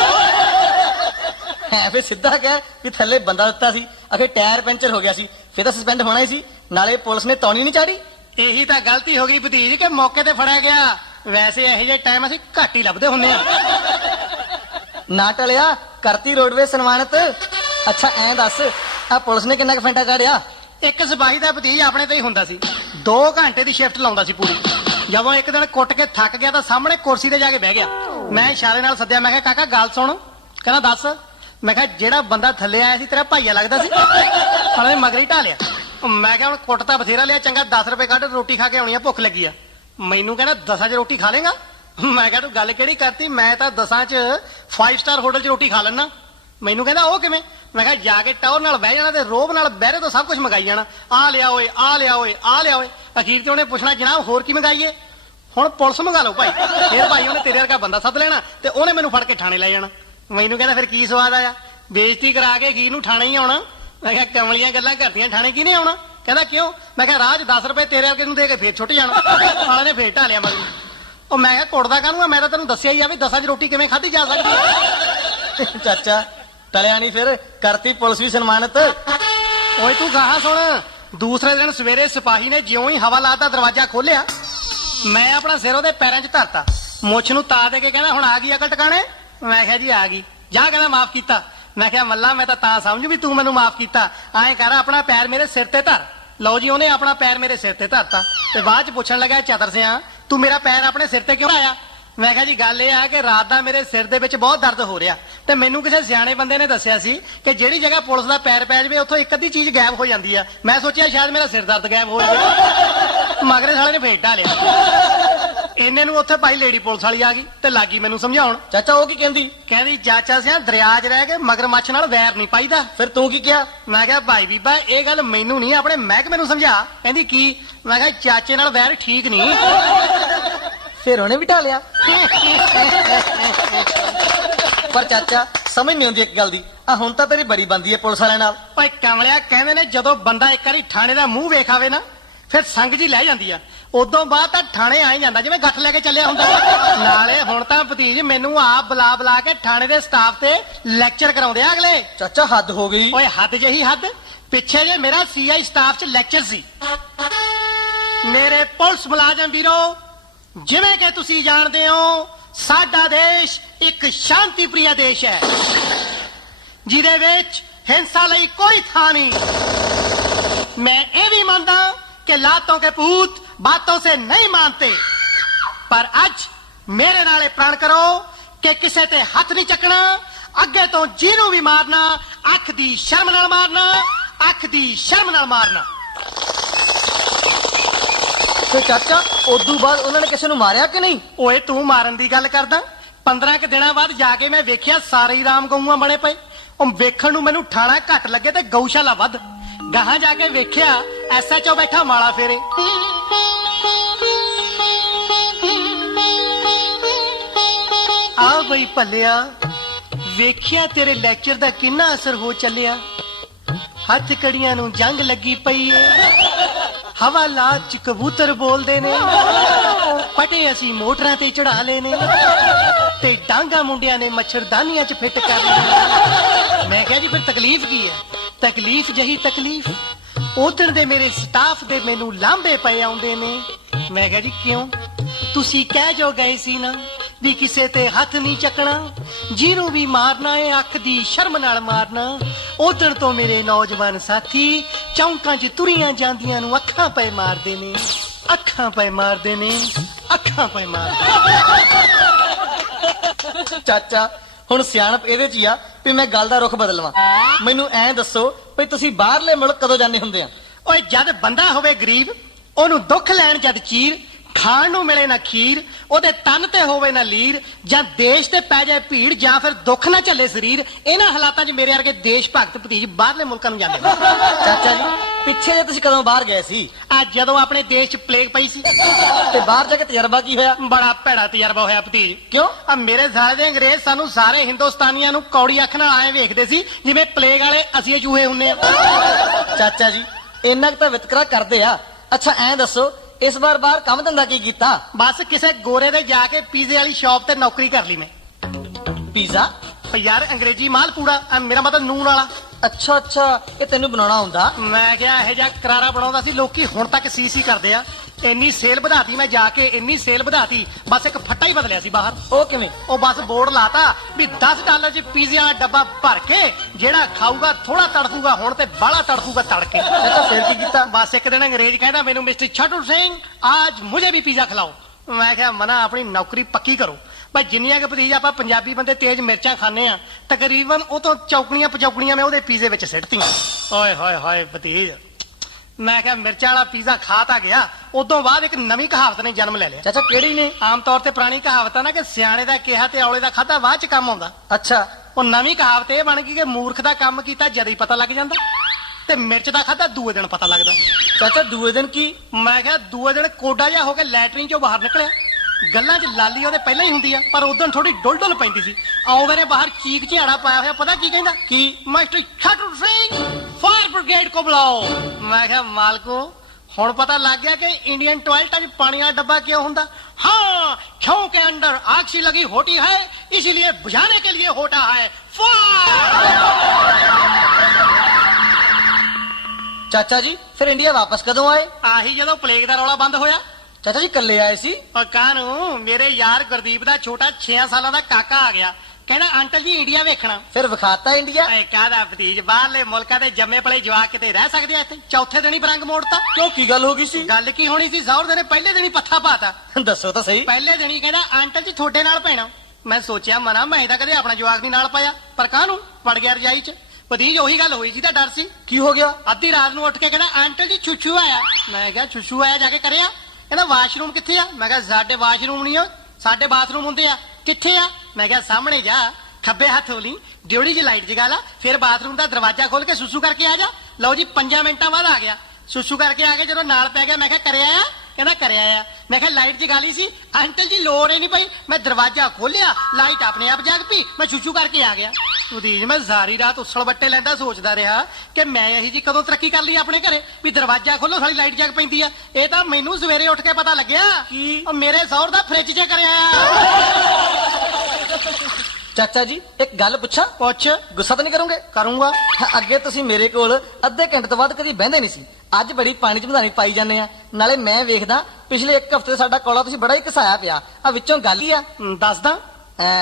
ਹੈ ਫੇ ਸਿੱਧਾ ਕਹਿ ਵੀ ਥੱਲੇ ਬੰਦਾ ਦਿੱਤਾ ਸੀ, ਅਖੇ ਟਾਇਰ ਪੈਂਚਰ ਹੋ ਗਿਆ ਸੀ, ਫੇਰ ਤਾਂ ਸਸਪੈਂਡ ਹੋਣਾ ਹੀ ਸੀ। ਨਾਲੇ ਪੁਲਿਸ ਨੇ ਤੌਣੀ ਨਹੀਂ ਚਾੜੀ। ਇਹੀ ਤਾਂ ਗਲਤੀ ਹੋ ਗਈ ਭਤੀਜ ਕਿ ਮੌਕੇ ਤੇ ਫੜਿਆ ਗਿਆ। ਵੈਸੇ ਇਹੋ ਜਿਹੇ ਟਾਈਮ ਅਸੀਂ ਘੱਟ ਹੀ ਲੱਭਦੇ ਹੁੰਦੇ ਆ। ਨਾ ਟਲਿਆ, ਕਰਤੀ ਰੋਡਵੇ ਸਨਮਾਨਿਤ। ਅੱਛਾ ਐਂ ਦੱਸ, ਆ ਪੁਲਿਸ ਨੇ ਕਿੰਨਾ ਕੁ ਫੈਂਟਾ ਕਾੜਿਆ? ਇੱਕ ਸਿਪਾਹੀ ਦਾ ਭਤੀਜ ਆਪਣੇ ਤੇ ਹੀ ਹੁੰਦਾ ਸੀ। 2 ਘੰਟੇ ਦੀ ਸ਼ਿਫਟ ਲਾਉਂਦਾ ਸੀ ਪੂਰੀ। ਜਦੋਂ ਇੱਕ ਦਿਨ ਕੁੱਟ ਕੇ ਥੱਕ ਗਿਆ ਤਾਂ ਸਾਹਮਣੇ ਕੁਰਸੀ ਤੇ ਜਾ ਕੇ ਬਹਿ ਗਿਆ। ਮੈਂ ਇਸ਼ਾਰੇ ਨਾਲ ਸੱਦਿਆ, ਮੈਂ ਕਿਹਾ ਕਾਕਾ ਗੱਲ ਸੁਣ। ਕਹਿੰਦਾ ਦੱਸ। ਮੈਂ ਕਿਹਾ ਜਿਹੜਾ ਬੰਦਾ ਥੱਲੇ ਆਇਆ ਸੀ ਤੇਰਾ ਭਾਈਆ ਲੱਗਦਾ ਸੀ। ਉਹਨੇ ਮਗਰ ਹੀ ਢਾਲਿਆ। ਮੈਂ ਕਿਹਾ ਹੁਣ ਕੁੱਟ ਤਾਂ ਬਥੇਰਾ ਲਿਆ, ਚੰਗਾ 10 ਰੁਪਏ ਕੱਢ, ਰੋਟੀ ਖਾ ਕੇ ਆਉਣੀ ਆ, ਭੁੱਖ ਲੱਗੀ ਆ। ਮੈਨੂੰ ਕਹਿੰਦਾ 10 'ਚ ਰੋਟੀ ਖਾ ਲੇਗਾ? ਮੈਂ ਕਿਹਾ ਤੂੰ ਗੱਲ ਕਿਹੜੀ ਕਰਤੀ, ਮੈਂ ਤਾਂ 10 'ਚ 5 ਸਟਾਰ ਹੋਟਲ 'ਚ ਰੋਟੀ ਖਾ ਲੈਣਾ। ਮੈਨੂੰ ਕਹਿੰਦਾ ਉਹ ਕਿਵੇਂ? ਮੈਂ ਕਿਹਾ ਜਾ ਕੇ ਟੌਰ ਨਾਲ ਬਹਿ ਜਾਣਾ ਤੇ ਰੋਬ ਨਾਲ ਬਹਿਰੇ ਤੋਂ ਸਭ ਕੁਝ ਮੰਗਾਈ ਜਾਣਾ। ਆ ਲਿਆ ਓਏ, ਆ ਲਿਆ ਓਏ, ਆ ਲਿਆ ਓਏ। ਅਖੀਰ ਤੇ ਉਹਨੇ ਪੁੱਛਣਾ ਜਨਾਬ ਹੋਰ ਕੀ ਮੰਗਾਈਏ? ਹੁਣ ਪੁਲਿਸ ਮੰਗਾ ਲਓ ਭਾਈ। ਫਿਰ ਭਾਈ ਉਹਨੇ ਤੇਰੇ ਵਰਗਾ ਬੰਦਾ ਸੱਦ ਲੈਣਾ ਤੇ ਉਹਨੇ ਮੈਨੂੰ ਫੜ ਕੇ ਥਾਣੇ ਲੈ ਜਾਣਾ। ਮੈਨੂੰ ਕਹਿੰਦਾ ਫਿਰ ਕੀ ਸਵਾਦ ਆਇਆ? ਬੇਇੱਜ਼ਤੀ ਕਰਾ ਕੇ ਕੀ ਨੂੰ ਥਾਣੇ ਹੀ ਆਉਣਾ। ਮੈਂ ਕਿਹਾ ਕਮਲੀਆਂ ਗੱਲਾਂ ਕਰਦੀਆਂ, ਥਾਣੇ ਕੀ ਨਹੀਂ ਆਉਣਾ? ਕਹਿੰਦਾ ਕਿਉਂ? ਮੈਂ ਕਿਹਾ ਰਾਜ 10 ਰੁਪਏ ਤੇਰੇ ਵਰਗੇ ਨੂੰ ਦੇ ਕੇ ਫੇਰ ਛੁੱਟ ਜਾਣਾ। ਵਾਲੇ ਨੇ ਫੇਰ ਢਾਲਿਆ ਮਗਰ। ਉਹ ਮੈਂ ਕਿਹਾ ਕੁੱਟਦਾ ਕਾਹਨੂੰ? ਮੈਂ ਤਾਂ ਤੈਨੂੰ ਦੱਸਿਆ ਹੀ ਆ ਵੀ 10 'ਚ ਰੋਟੀ ਕਿਵੇਂ ਖਾਧੀ ਜਾ ਸਕਦੀ। ਚਾਚਾ ਟਲਿਆ ਨਹੀਂ, ਫਿਰ ਕਰਤੀ ਪੁਲਿਸ ਵੀ ਸਨਮਾਨਿਤ। ਓਏ ਤੂੰ ਗਾਹਾਂ ਸੁਣ। ਦੂਸਰੇ ਦਿਨ ਸਵੇਰੇ ਸਿਪਾਹੀ ਨੇ ਜਿਉਂ ਹੀ ਹਵਾ ਲਾਤਾ ਦਰਵਾਜ਼ਾ ਖੋਲਿਆ, ਮੈਂ ਆਪਣਾ ਸਿਰ ਉਹਦੇ ਪੈਰਾਂ 'ਚ ਧਰਤਾ, ਮੁੱਛ ਨੂੰ ਤਾ ਦੇ ਕੇ ਕਹਿੰਦਾ ਹੁਣ ਆ ਗਈ ਅਕਲ ਟਿਕਾਣੇ? ਮੈਂ ਕਿਹਾ ਜੀ ਆ ਗਈ। ਜਾ ਕਹਿੰਦਾ ਮਾਫ ਕੀਤਾ। ਮੈਂ ਕਿਹਾ ਮੱਲਾ ਮੈਂ ਤਾਂ ਸਮਝੂ ਵੀ ਤੂੰ ਮੈਨੂੰ ਮਾਫ ਕੀਤਾ। ਐਂ ਕਰ ਆਪਣਾ ਪੈਰ ਮੇਰੇ ਸਿਰ ਤੇ ਧਰ। ਲਓ ਜੀ ਉਹਨੇ ਆਪਣਾ ਪੈਰ ਮੇਰੇ ਸਿਰ ਤੇ ਧਰਤਾ ਤੇ ਬਾਅਦ 'ਚ ਪੁੱਛਣ ਲੱਗਾ ਚਤਰ ਸਿਆ ਤੂੰ ਮੇਰਾ ਪੈਰ ਆਪਣੇ ਸਿਰ ਤੇ ਕਿਉਂ ਆਇਆ? ਮੈਂ ਕਿਹਾ ਜੀ ਗੱਲ ਇਹ ਆ ਕਿ ਰਾਤ ਦਾ ਮੇਰੇ ਸਿਰ ਦੇ ਵਿੱਚ ਬਹੁਤ ਦਰਦ ਹੋ ਰਿਹਾ ਤੇ ਮੈਨੂੰ ਕਿਸੇ ਸਿਆਣੇ ਬੰਦੇ ਨੇ ਦੱਸਿਆ ਸੀ ਕਿ ਜਿਹੜੀ ਜਗ੍ਹਾ ਪੁਲਿਸ ਦਾ ਪੈਰ ਪੈ ਜਾਵੇ ਉੱਥੋਂ ਇੱਕ ਅੱਧੀ ਚੀਜ਼ ਗਾਇਬ ਹੋ ਜਾਂਦੀ ਆ। ਮੈਂ ਸੋਚਿਆ ਸ਼ਾਇਦ ਮੇਰਾ ਸਿਰ ਦਰਦ ਗਾਇਬ ਹੋ ਜਾਵੇ। ਮਗਰੇ ਸਾਲੇ ਨੇ ਫੇਰ ਢਾਲਿਆ। ਇਹਨੇ ਨੂੰ ਉੱਥੇ ਭਾਈ ਲੇਡੀ ਪੁਲਿਸ ਵਾਲੀ ਆ ਗਈ ਤੇ ਲੱਗੀ ਮੈਨੂੰ ਸਮਝਾਉਣ। ਚਾਚਾ ਉਹ ਕੀ ਕਹਿੰਦੀ? ਕਹਿੰਦੀ ਚਾਚਾ ਸਿਆ ਦਰਿਆ 'ਚ ਰਹਿ ਕੇ ਮਗਰਮੱਛ ਨਾਲ ਵੈਰ ਨਹੀਂ ਪਾਈਦਾ। ਫਿਰ ਤੂੰ ਕੀ ਕਿਹਾ? ਮੈਂ ਕਿਹਾ ਭਾਈ ਬੀਬਾ ਇਹ ਗੱਲ ਮੈਨੂੰ ਨਹੀਂ ਆਪਣੇ ਮਹਿਕਮੇ ਨੂੰ ਸਮਝਾ। ਕਹਿੰਦੀ ਕੀ? ਮੈਂ ਕਿਹਾ ਚਾਚੇ ਨਾਲ ਵੈਰ ਠੀਕ ਨਹੀਂ। ਫਿਰ ਉਹਨੇ ਵੀ ਢਾਲਿਆ। ਪਰ ਚਾਚਾ ਸਮਝ ਨਹੀਂ ਆਉਂਦੀ ਇੱਕ ਗੱਲ ਦੀ, ਆ ਹੁਣ ਤਾਂ ਤੇਰੀ ਬੜੀ ਬੰਦੀ ਹੈ ਪੁਲਿਸ ਵਾਲਿਆਂ ਨਾਲ। ਓਏ ਕਮਲਿਆ ਕਹਿੰਦੇ ਨੇ ਜਦੋਂ ਬੰਦਾ ਇੱਕ ਵਾਰੀ ਥਾਣੇ ਦਾ ਮੂੰਹ ਵੇਖ ਆਵੇ ਨਾ ਫਿਰ ਸੰਗ ਜੀ ਲੈ ਜਾਂਦੀ ਆ। ਉਦੋਂ ਬਾਅਦ ਤਾਂ ਥਾਣੇ ਆ ਹੀ ਜਾਂਦਾ ਜਿਵੇਂ ਗੱਠ ਲੈ ਕੇ ਚੱਲਿਆ ਹੁੰਦਾ। ਨਾਲੇ ਹੁਣ ਤਾਂ ਭਤੀਜ ਮੈਨੂੰ ਆਪ ਬੁਲਾ ਕੇ ਥਾਣੇ ਦੇ ਸਟਾਫ ਤੇ ਲੈਕਚਰ ਕਰਾਉਂਦੇ ਆ ਅਗਲੇ। ਚਾਚਾ ਹੱਦ ਹੋ ਗਈ। ਓਏ ਹੱਦ ਜਿਹੀ ਹੱਦ। ਪਿੱਛੇ ਜੇ ਮੇਰਾ ਸੀਆਈ ਸਟਾਫ 'ਚ ਲੈਕਚਰ ਸੀ। ਮੇਰੇ ਪੁਲਿਸ ਮੁਲਾਜ਼ਮ ਵੀਰੋ, ਜਿਵੇਂ ਕਿ ਤੁਸੀਂ ਜਾਣਦੇ ਹੋ ਸਾਡਾ ਦੇਸ਼ ਇੱਕ ਸ਼ਾਂਤੀ ਪ੍ਰਿਆ ਦੇਸ਼ ਹੈ ਜਿਹਦੇ ਵਿੱਚ ਹਿੰਸਾ ਲਈ ਕੋਈ ਥਾਂ ਨਹੀਂ। ਮੈਂ ਇਹ ਵੀ ਮੰਨਦਾ ਕਿ ਲਾਤੋਂ ਕੇ ਭੂਤ ਬਾਤੋਂ ਸੇ ਨਹੀਂ ਮਾਨਤੇ, ਪਰ ਅੱਜ ਮੇਰੇ ਨਾਲ ਇਹ ਪ੍ਰਣ ਕਰੋ ਕਿ ਕਿਸੇ ਤੇ ਹੱਥ ਨਹੀਂ ਚੱਕਣਾ, ਅੱਗੇ ਤੋਂ ਜਿਹਨੂੰ ਵੀ ਮਾਰਨਾ ਅੱਖ ਦੀ ਸ਼ਰਮ ਨਾਲ ਮਾਰਨਾ, ਅੱਖ ਦੀ ਸ਼ਰਮ ਨਾਲ ਮਾਰਨਾ। ਤੇ ਚਾਚਾ ਉਦੋਂ ਬਾਅਦ ਉਹਨਾਂ ਨੇ ਕਿਸੇ ਨੂੰ ਮਾਰਿਆ ਕਿ ਨਹੀਂ? ਓਏ ਤੂੰ ਮਾਰਨ ਦੀ ਗੱਲ ਕਰਦਾ? 15 ਕੁ ਦਿਨਾਂ ਬਾਅਦ ਜਾ ਕੇ ਮੈਂ ਵੇਖਿਆ ਸਾਰੇ ਹੀ ਰਾਮ ਗਊਆਂ ਬਣੇ ਪਏ। ਉਹ ਵੇਖਣ ਨੂੰ ਮੈਨੂੰ ਠਾਣਾ ਘੱਟ ਲੱਗੇ ਤੇ ਗਊਸ਼ਾਲਾ ਵੱਧ। ਗਾਹਾਂ ਜਾ ਕੇ ਵੇਖਿਆ ਐਸਐਚਓ ਬੈਠਾ ਮਾਲਾ ਫੇਰੇ। ਆ ਬਈ ਭੱਲਿਆ, ਵੇਖਿਆ ਤੇਰੇ ਲੈਕਚਰ ਦਾ ਕਿੰਨਾ ਅਸਰ ਹੋ ਚੱਲਿਆ। ਹੱਥ ਕੜੀਆਂ ਨੂੰ ਜੰਗ ਲੱਗੀ ਪਈ ਏ, ਹਵਾਲਾਤ ਚ ਕਬੂਤਰ ਬੋਲਦੇ ਨੇ, ਪਟੇ ਅਸੀਂ ਮੋਟਰਾਂ ਤੇ ਚੜਾ ਲੈਨੇ ਤੇ ਡਾਂਗਾ ਮੁੰਡਿਆਂ ਨੇ ਮੱਛਰਦਾਨੀਆਂ ਚ ਫਿੱਟ ਕਰ ਲਿਆ। ਮੈਂ ਕਿਹਾ ਜੀ ਫਿਰ ਤਕਲੀਫ ਕੀ ਹੈ? ਤਕਲੀਫ ਜਹੀ ਤਕਲੀਫ ਉਦਣ ਦੇ ਮੇਰੇ ਸਟਾਫ ਦੇ ਮੈਨੂੰ ਲਾਂਬੇ ਪਏ ਆਉਂਦੇ ਨੇ। ਮੈਂ ਕਿਹਾ ਜੀ ਕਿਉਂ? ਤੁਸੀਂ ਕਹਿ ਜੋ ਗਏ ਸੀ ਨਾ ਵੀ ਕਿਸੇ ਤੇ ਹੱਥ ਨਹੀਂ ਚੱਕਣਾ, ਜਿਹਨੂੰ ਵੀ ਮਾਰਨਾ ਏ ਅੱਖ ਦੀ ਸ਼ਰਮ ਨਾਲ ਮਾਰਨਾ। ਉਦਣ ਤੋਂ ਮੇਰੇ ਨੌਜਵਾਨ ਸਾਥੀ ਚੌਂਕਾਂ 'ਚ ਤੁਰੀਆਂ ਜਾਂਦੀਆਂ ਨੂੰ ਅੱਖਾਂ ਪਏ ਮਾਰਦੇ ਨੇ, ਅੱਖਾਂ ਪਏ ਮਾਰਦੇ ਨੇ, ਅੱਖਾਂ ਪਏ ਮਾਰਦੇ। ਚਾਚਾ ਹੁਣ ਸਿਆਣਪ ਇਹਦੇ 'ਚ ਹੀ ਆ ਵੀ ਮੈਂ ਗੱਲ ਦਾ ਰੁਖ ਬਦਲਵਾਂ। ਮੈਨੂੰ ਐਂ ਦੱਸੋ ਵੀ ਤੁਸੀਂ ਬਾਹਰਲੇ ਮੁਲਕ ਕਦੋਂ ਜਾਂਦੇ ਹੁੰਦੇ ਆ? ਓਏ ਜਦ ਬੰਦਾ ਹੋਵੇ ਗਰੀਬ, ਉਹਨੂੰ ਦੁੱਖ ਲੈਣ ਜਦ ਚੀਰ, ਖਾਣ ਨੂੰ ਮਿਲੇ ਨਾ ਖੀਰ, ਉਹਦੇ ਤਨ ਤੇ ਹੋਵੇ ਨਾ ਲੀਰ, ਜਾਂ ਦੇਸ਼ ਤੇ ਪੈ ਜਾਏ ਭੀੜ, ਜਾਂ ਫਿਰ ਦੁੱਖ ਨਾ ਝੱਲੇ ਸਰੀਰ। ਇਹਨਾਂ ਹਾਲਾਤਾਂ 'ਚ ਮੇਰੇ ਵਰਗੇ ਦੇਸ਼ ਭਗਤ ਭਤੀਜ ਬਾਹਰਲੇ ਮੁਲਕਾਂ ਨੂੰ ਜਾਂਦੇ ਨੇ। ਚਾਚਾ ਜੀ ਪਿੱਛੇ ਜੇ ਤੁਸੀਂ ਕਦੋਂ ਬਾਹਰ ਗਏ ਸੀ ਅੱਜ ਜਦੋਂ ਆਪਣੇ ਦੇਸ਼ 'ਚ ਪਲੇਗ ਪਈ ਸੀ ਤੇ ਬਾਹਰ ਜਾ ਕੇ ਤਜਰਬਾ ਕੀ ਹੋਇਆ? ਬੜਾ ਭੈੜਾ ਤਜਰਬਾ ਹੋਇਆ ਭਤੀਜ। ਕਿਉਂ? ਆ ਮੇਰੇ ਸਾਲੇ ਦੇ ਅੰਗਰੇਜ਼ ਸਾਨੂੰ ਸਾਰੇ ਹਿੰਦੁਸਤਾਨੀਆਂ ਨੂੰ ਕੌੜੀ ਅੱਖ ਨਾਲ ਆਏ ਵੇਖਦੇ ਸੀ ਜਿਵੇਂ ਪਲੇਗ ਵਾਲੇ ਅਸੀਂ ਚੂਹੇ ਹੁੰਨੇ ਆ। ਚਾਚਾ ਜੀ ਇੰਨਾ ਕੁ ਤਾਂ ਵਿਤਕਰਾ ਕਰਦੇ ਆ। ਅੱਛਾ ਐਂ ਦੱਸੋ ਇਸ ਵਾਰ ਬਾਹਰ ਕੰਮ ਧੰਦਾ ਕੀ ਕੀਤਾ? ਬਸ ਕਿਸੇ ਗੋਰੇ ਦੇ ਜਾ ਕੇ ਪੀਜ਼ੇ ਵਾਲੀ ਸ਼ਾਪ ਤੇ ਨੌਕਰੀ ਕਰ ਲਈ ਮੈਂ। ਪੀਜ਼ਾ? ਉਹ ਯਾਰ ਅੰਗਰੇਜ਼ੀ ਮਾਲ ਪੂੜਾ, ਮੇਰਾ ਮਤਲਬ ਨੂਨ ਵਾਲਾ। ਅੱਛਾ ਅੱਛਾ ਇਹ ਤੈਨੂੰ ਬਣਾਉਣਾ ਹੁੰਦਾ? ਮੈਂ ਕਿਹਾ ਇਹੋ ਜਿਹਾ ਕਰਾਰਾ ਬਣਾਉਂਦਾ ਸੀ, ਲੋਕੀ ਹੁਣ ਤੱਕ ਸੀ ਕਰਦੇ ਆ। ਇੰਨੀ ਸੇਲ ਵਧਾਤੀ ਮੈਂ ਜਾ ਕੇ, ਇੰਨੀ ਸੇਲ ਵਧਾਤੀ ਬਸ ਇੱਕ ਫੱਟਾ ਹੀ ਬਦਲਿਆ ਸੀ ਬਾਹਰ। ਉਹ ਕਿਵੇਂ? ਉਹ ਬਸ ਬੋਰਡ ਲਾਤਾ ਵੀ $10 'ਚ ਪੀਜ਼ੇ ਵਾਲਾ ਡੱਬਾ ਭਰ ਕੇ ਜਿਹੜਾ ਖਾਊਗਾ ਥੋੜਾ ਤੜਫੂਗਾ ਹੁਣ ਤੇ ਬਾਹਲਾ ਤੜਫੂਗਾ ਤੜਕੇ। ਚਾਚਾ ਫਿਰ ਕੀ ਕੀਤਾ? ਬਸ ਇੱਕ ਦਿਨ ਅੰਗਰੇਜ਼ ਕਹਿੰਦਾ ਮੈਨੂੰ ਮਿਸਟਰ ਛੱਟੂ ਸਿੰਘ ਅੱਜ ਮੁਝੇ ਵੀ ਪੀਜ਼ਾ ਖਿਲਾਓ। ਮੈਂ ਕਿਹਾ ਮਨਾ ਆਪਣੀ ਨੌਕਰੀ ਪੱਕੀ ਕਰੋ। ਪਰ ਜਿੰਨੀਆਂ ਕਿ ਭਤੀਜ ਆਪਾਂ ਪੰਜਾਬੀ ਬੰਦੇ ਤੇਜ਼ ਮਿਰਚਾਂ ਖਾਂਦੇ ਆ ਤਕਰੀਬਨ ਉਹ ਤੋਂ ਚੌਕਣੀਆਂ ਪਚੌਕਣੀਆਂ ਮੈਂ ਉਹਦੇ ਪੀਜ਼ੇ ਵਿੱਚ ਸਿੱਟਤੀਆਂ। ਓਏ ਹੋਏ ਹੋਏ ਭਤੀਜ, ਮੈਂ ਕਿਹਾ ਮਿਰਚਾਂ ਵਾਲਾ ਪੀਜ਼ਾ ਖਾ ਤਾਂ ਗਿਆ। ਉਦੋਂ ਬਾਅਦ ਇੱਕ ਨਵੀਂ ਕਹਾਵਤ ਨੇ ਜਨਮ ਲੈ ਲਿਆ। ਚਾਚਾ ਕਿਹੜੀ ਨੇ? ਆਮ ਤੌਰ ਤੇ ਪੁਰਾਣੀ ਕਹਾਵਤ ਆ ਨਾ ਕਿ ਸਿਆਣੇ ਦਾ ਕਿਹਾ ਤੇ ਔਲੇ ਦਾ ਖਾਧਾ ਬਾਅਦ ਚ ਕੰਮ ਆਉਂਦਾ। ਅੱਛਾ ਉਹ ਨਵੀਂ ਕਹਾਵਤ ਇਹ ਬਣ ਗਈ ਕਿ ਮੂਰਖ ਦਾ ਕੰਮ ਕੀਤਾ ਜਦ ਹੀ ਪਤਾ ਲੱਗ ਜਾਂਦਾ ਤੇ ਮਿਰਚ ਦਾ ਖਾਧਾ ਦੂਏ ਦਿਨ ਪਤਾ ਲੱਗਦਾ। ਚਾਚਾ ਦੂਏ ਦਿਨ ਕੀ? ਮੈਂ ਕਿਹਾ ਦੂਏ ਦਿਨ ਕੋਡਾ ਜਿਹਾ ਹੋ ਕੇ ਲੈਟਰਿਨ ਚੋਂ ਬਾਹਰ ਨਿਕਲਿਆ। ਗੱਲਾਂ 'ਚ ਲਾਲੀ ਉਹਦੇ ਪਹਿਲਾਂ ਹੀ ਹੁੰਦੀ ਆ ਪਰ ਉਦੋਂ ਥੋੜੀ ਡੁੱਲ ਪੈਂਦੀ ਸੀ। ਆਉਂਦੇ ਨੇ ਬਾਹਰ ਚੀਕ ਝਾੜਾ ਪਾਇਆ ਹੋਇਆ, ਪਤਾ ਕੀ ਕਹਿੰਦਾ? ਕੀ? ਮਾਸਟਰ ਛੱਟੂ ਸਿੰਘ ਫਾਇਰ ਬ੍ਰਿਗੇਡ ਕੋ ਬੁਲਾਓ। ਮੈਂ ਕਿਹਾ ਮਾਲਕੋ ਹੁਣ ਪਤਾ ਲੱਗ ਗਿਆ ਕਿ ਇੰਡੀਅਨ ਟਾਇਲਟਾਂ 'ਚ ਪਾਣੀ ਵਾਲਾ ਡੱਬਾ ਕਿਉਂ ਹੁੰਦਾ। हाँ क्यों के अंदर आग सी लगी होती है इसीलिए बुझाने के लिए होता है ਚਾਚਾ ਜੀ ਫਿਰ ਇੰਡੀਆ ਵਾਪਸ ਕਦੋਂ ਆਏ? ਆਹੀ ਜਦੋਂ ਪਲੇਗ ਦਾ ਰੌਲਾ ਬੰਦ ਹੋਇਆ। ਚਾਚਾ ਜੀ ਇਕੱਲੇ ਆਏ ਸੀ? ਔਰ ਕਾਹਨੂੰ ਮੇਰੇ ਯਾਰ ਗੁਰਦੀਪ ਦਾ ਛੋਟਾ 6 ਸਾਲਾਂ ਦਾ ਕਾਕਾ ਆ ਗਿਆ, ਕਹਿੰਦਾ ਅੰਕਲ ਜੀ ਇੰਡੀਆ ਵੇਖਣਾ। ਫਿਰ ਵਿਖਾਤਾ ਇੰਡੀਆ? ਐ ਕਾਹਦਾ ਭਤੀਜ, ਬਾਹਰਲੇ ਮੁਲਕਾਂ ਦੇ ਜੰਮੇ ਪਲੇ ਜਵਾਕ ਕਿਤੇ ਰਹਿ ਸਕਦੇ ਆ ਇੱਥੇ? ਚੌਥੇ ਦਿਨ ਹੀ ਬਰੰਗ ਮੋੜਤਾ। ਕਿਉਂ ਕੀ ਗੱਲ ਹੋ ਗਈ ਸੀ? ਗੱਲ ਕੀ ਹੋਣੀ ਸੀ, ਜ਼ੌਰ ਦੇ ਨੇ ਪਹਿਲੇ ਦਿਨ ਹੀ ਪੱਥਾ ਪਾਤਾ। ਦੱਸੋ ਤਾਂ ਸਹੀ। ਪਹਿਲੇ ਦਿਨ ਹੀ ਕਹਿੰਦਾ ਅੰਕਲ ਜੀ ਤੁਹਾਡੇ ਨਾਲ ਪੈਣਾ। ਮੈਂ ਸੋਚਿਆ ਮਨਾ ਮੈਂ ਤਾਂ ਕਦੇ ਆਪਣਾ ਜਵਾਕ ਨਹੀਂ ਨਾਲ ਪਾਇਆ, ਪਰ ਕਾਹਨੂੰ ਵੜ ਗਿਆ ਰਜਾਈ 'ਚ। ਭਤੀਜ ਉਹੀ ਗੱਲ ਹੋਈ ਜਿਹਦਾ ਡਰ ਸੀ। ਕੀ ਹੋ ਗਿਆ? ਅੱਧੀ ਰਾਤ ਨੂੰ ਉੱਠ ਕੇ ਕਹਿੰਦਾ ਅੰਕਲ ਜੀ ਛੁੱਛੂ ਆਇਆ। ਮੈਂ ਕਿਹਾ ਛੁੱਛੂ ਆਇਆ ਜਾ ਕੇ ਕਰਿਆ। ਕਹਿੰਦਾ ਵਾਸ਼ਰੂਮ ਕਿੱਥੇ ਆ? ਮੈਂ ਕਿਹਾ ਸਾਡੇ ਵਾਸ਼ਰੂਮ ਨਹੀਂ ਆ, ਸਾਡੇ ਬਾਥਰੂਮ ਹੁੰਦੇ ਆ। ਕਿੱਥੇ ਆ? ਮੈਂ ਕਿਹਾ ਸਾਹਮਣੇ ਜਾ, ਖੱਬੇ ਹੱਥ ਹੋਲੀ ਡਿਉੜੀ 'ਚ ਲਾਈਟ ਜਗਾ ਲਾ, ਫਿਰ ਬਾਥਰੂਮ ਦਾ ਦਰਵਾਜ਼ਾ ਖੋਲ ਕੇ ਸੁਸੂ ਕਰਕੇ ਆ ਜਾ। ਲਓ ਜੀ 5 ਮਿੰਟਾਂ ਬਾਅਦ ਆ ਗਿਆ। ਸੁਸੂ ਕਰਕੇ ਆ ਕੇ ਜਦੋਂ ਨਾਲ ਪੈ ਗਿਆ ਮੈਂ ਕਿਹਾ ਕਰਿਆ ਆ? ਕਹਿੰਦਾ ਕਰਿਆ ਆ। ਮੈਂ ਕਿਹਾ ਲਾਈਟ ਜਗਾ ਲਈ ਸੀ? ਅੰਕਲ ਜੀ ਲੋੜ ਹੀ ਨਹੀਂ ਪਈ, ਮੈਂ ਦਰਵਾਜ਼ਾ ਖੋਲਿਆ ਲਾਈਟ ਆਪਣੇ ਆਪ ਜਗ ਪਈ, ਮੈਂ ਸੁਸੂ ਕਰਕੇ ਆ ਗਿਆ। ਉਦੀਜ ਮੈਂ ਸਾਰੀ ਰਾਤ ਉਸਲ ਵੱਟੇ ਲੈਂਦਾ ਸੋਚਦਾ ਰਿਹਾ ਕਿ ਮੈਂ ਇਹੀ ਜੀ ਕਦੋਂ ਤਰੱਕੀ ਕਰ ਲਈ ਆਪਣੇ ਘਰੇ ਵੀ ਦਰਵਾਜ਼ਾ ਖੋਲੋ ਸਾਡੀ ਲਾਈਟ ਜਗ ਪੈਂਦੀ ਆ। ਇਹ ਤਾਂ ਮੈਨੂੰ ਸਵੇਰੇ ਉੱਠ ਕੇ ਪਤਾ ਲੱਗਿਆ ਕੀ? ਉਹ ਮੇਰੇ ਸਹੁਰ ਦਾ ਫ੍ਰਿਜ 'ਚ ਕਰਿਆ ਆ। ਚਾਚਾ ਜੀ ਇੱਕ ਗੱਲ ਪੁੱਛਾਂ? ਪੁੱਛ। ਗੁੱਸਾ ਤਾਂ ਨਹੀਂ ਕਰੋਗੇ? ਕਰੂੰਗਾ। ਅੱਗੇ ਤੁਸੀਂ ਮੇਰੇ ਕੋਲ ਅੱਧੇ ਘੰਟੇ ਤੋਂ ਬਾਅਦ ਕਦੀ ਬਹਿੰਦੇ ਨਹੀਂ ਸੀ, ਅੱਜ ਬੜੀ ਪਾਣੀ 'ਚ ਮਧਾਣੀ ਪਾਈ ਜਾਂਦੇ ਆ। ਨਾਲੇ ਮੈਂ ਵੇਖਦਾ ਪਿਛਲੇ 1 ਹਫ਼ਤੇ ਸਾਡਾ ਕੋਲਾ ਤੁਸੀਂ ਬੜਾ ਹੀ ਘਸਾਇਆ ਪਿਆ ਆ, ਵਿੱਚੋਂ ਗੱਲ ਹੀ ਆ। ਦੱਸਦਾ।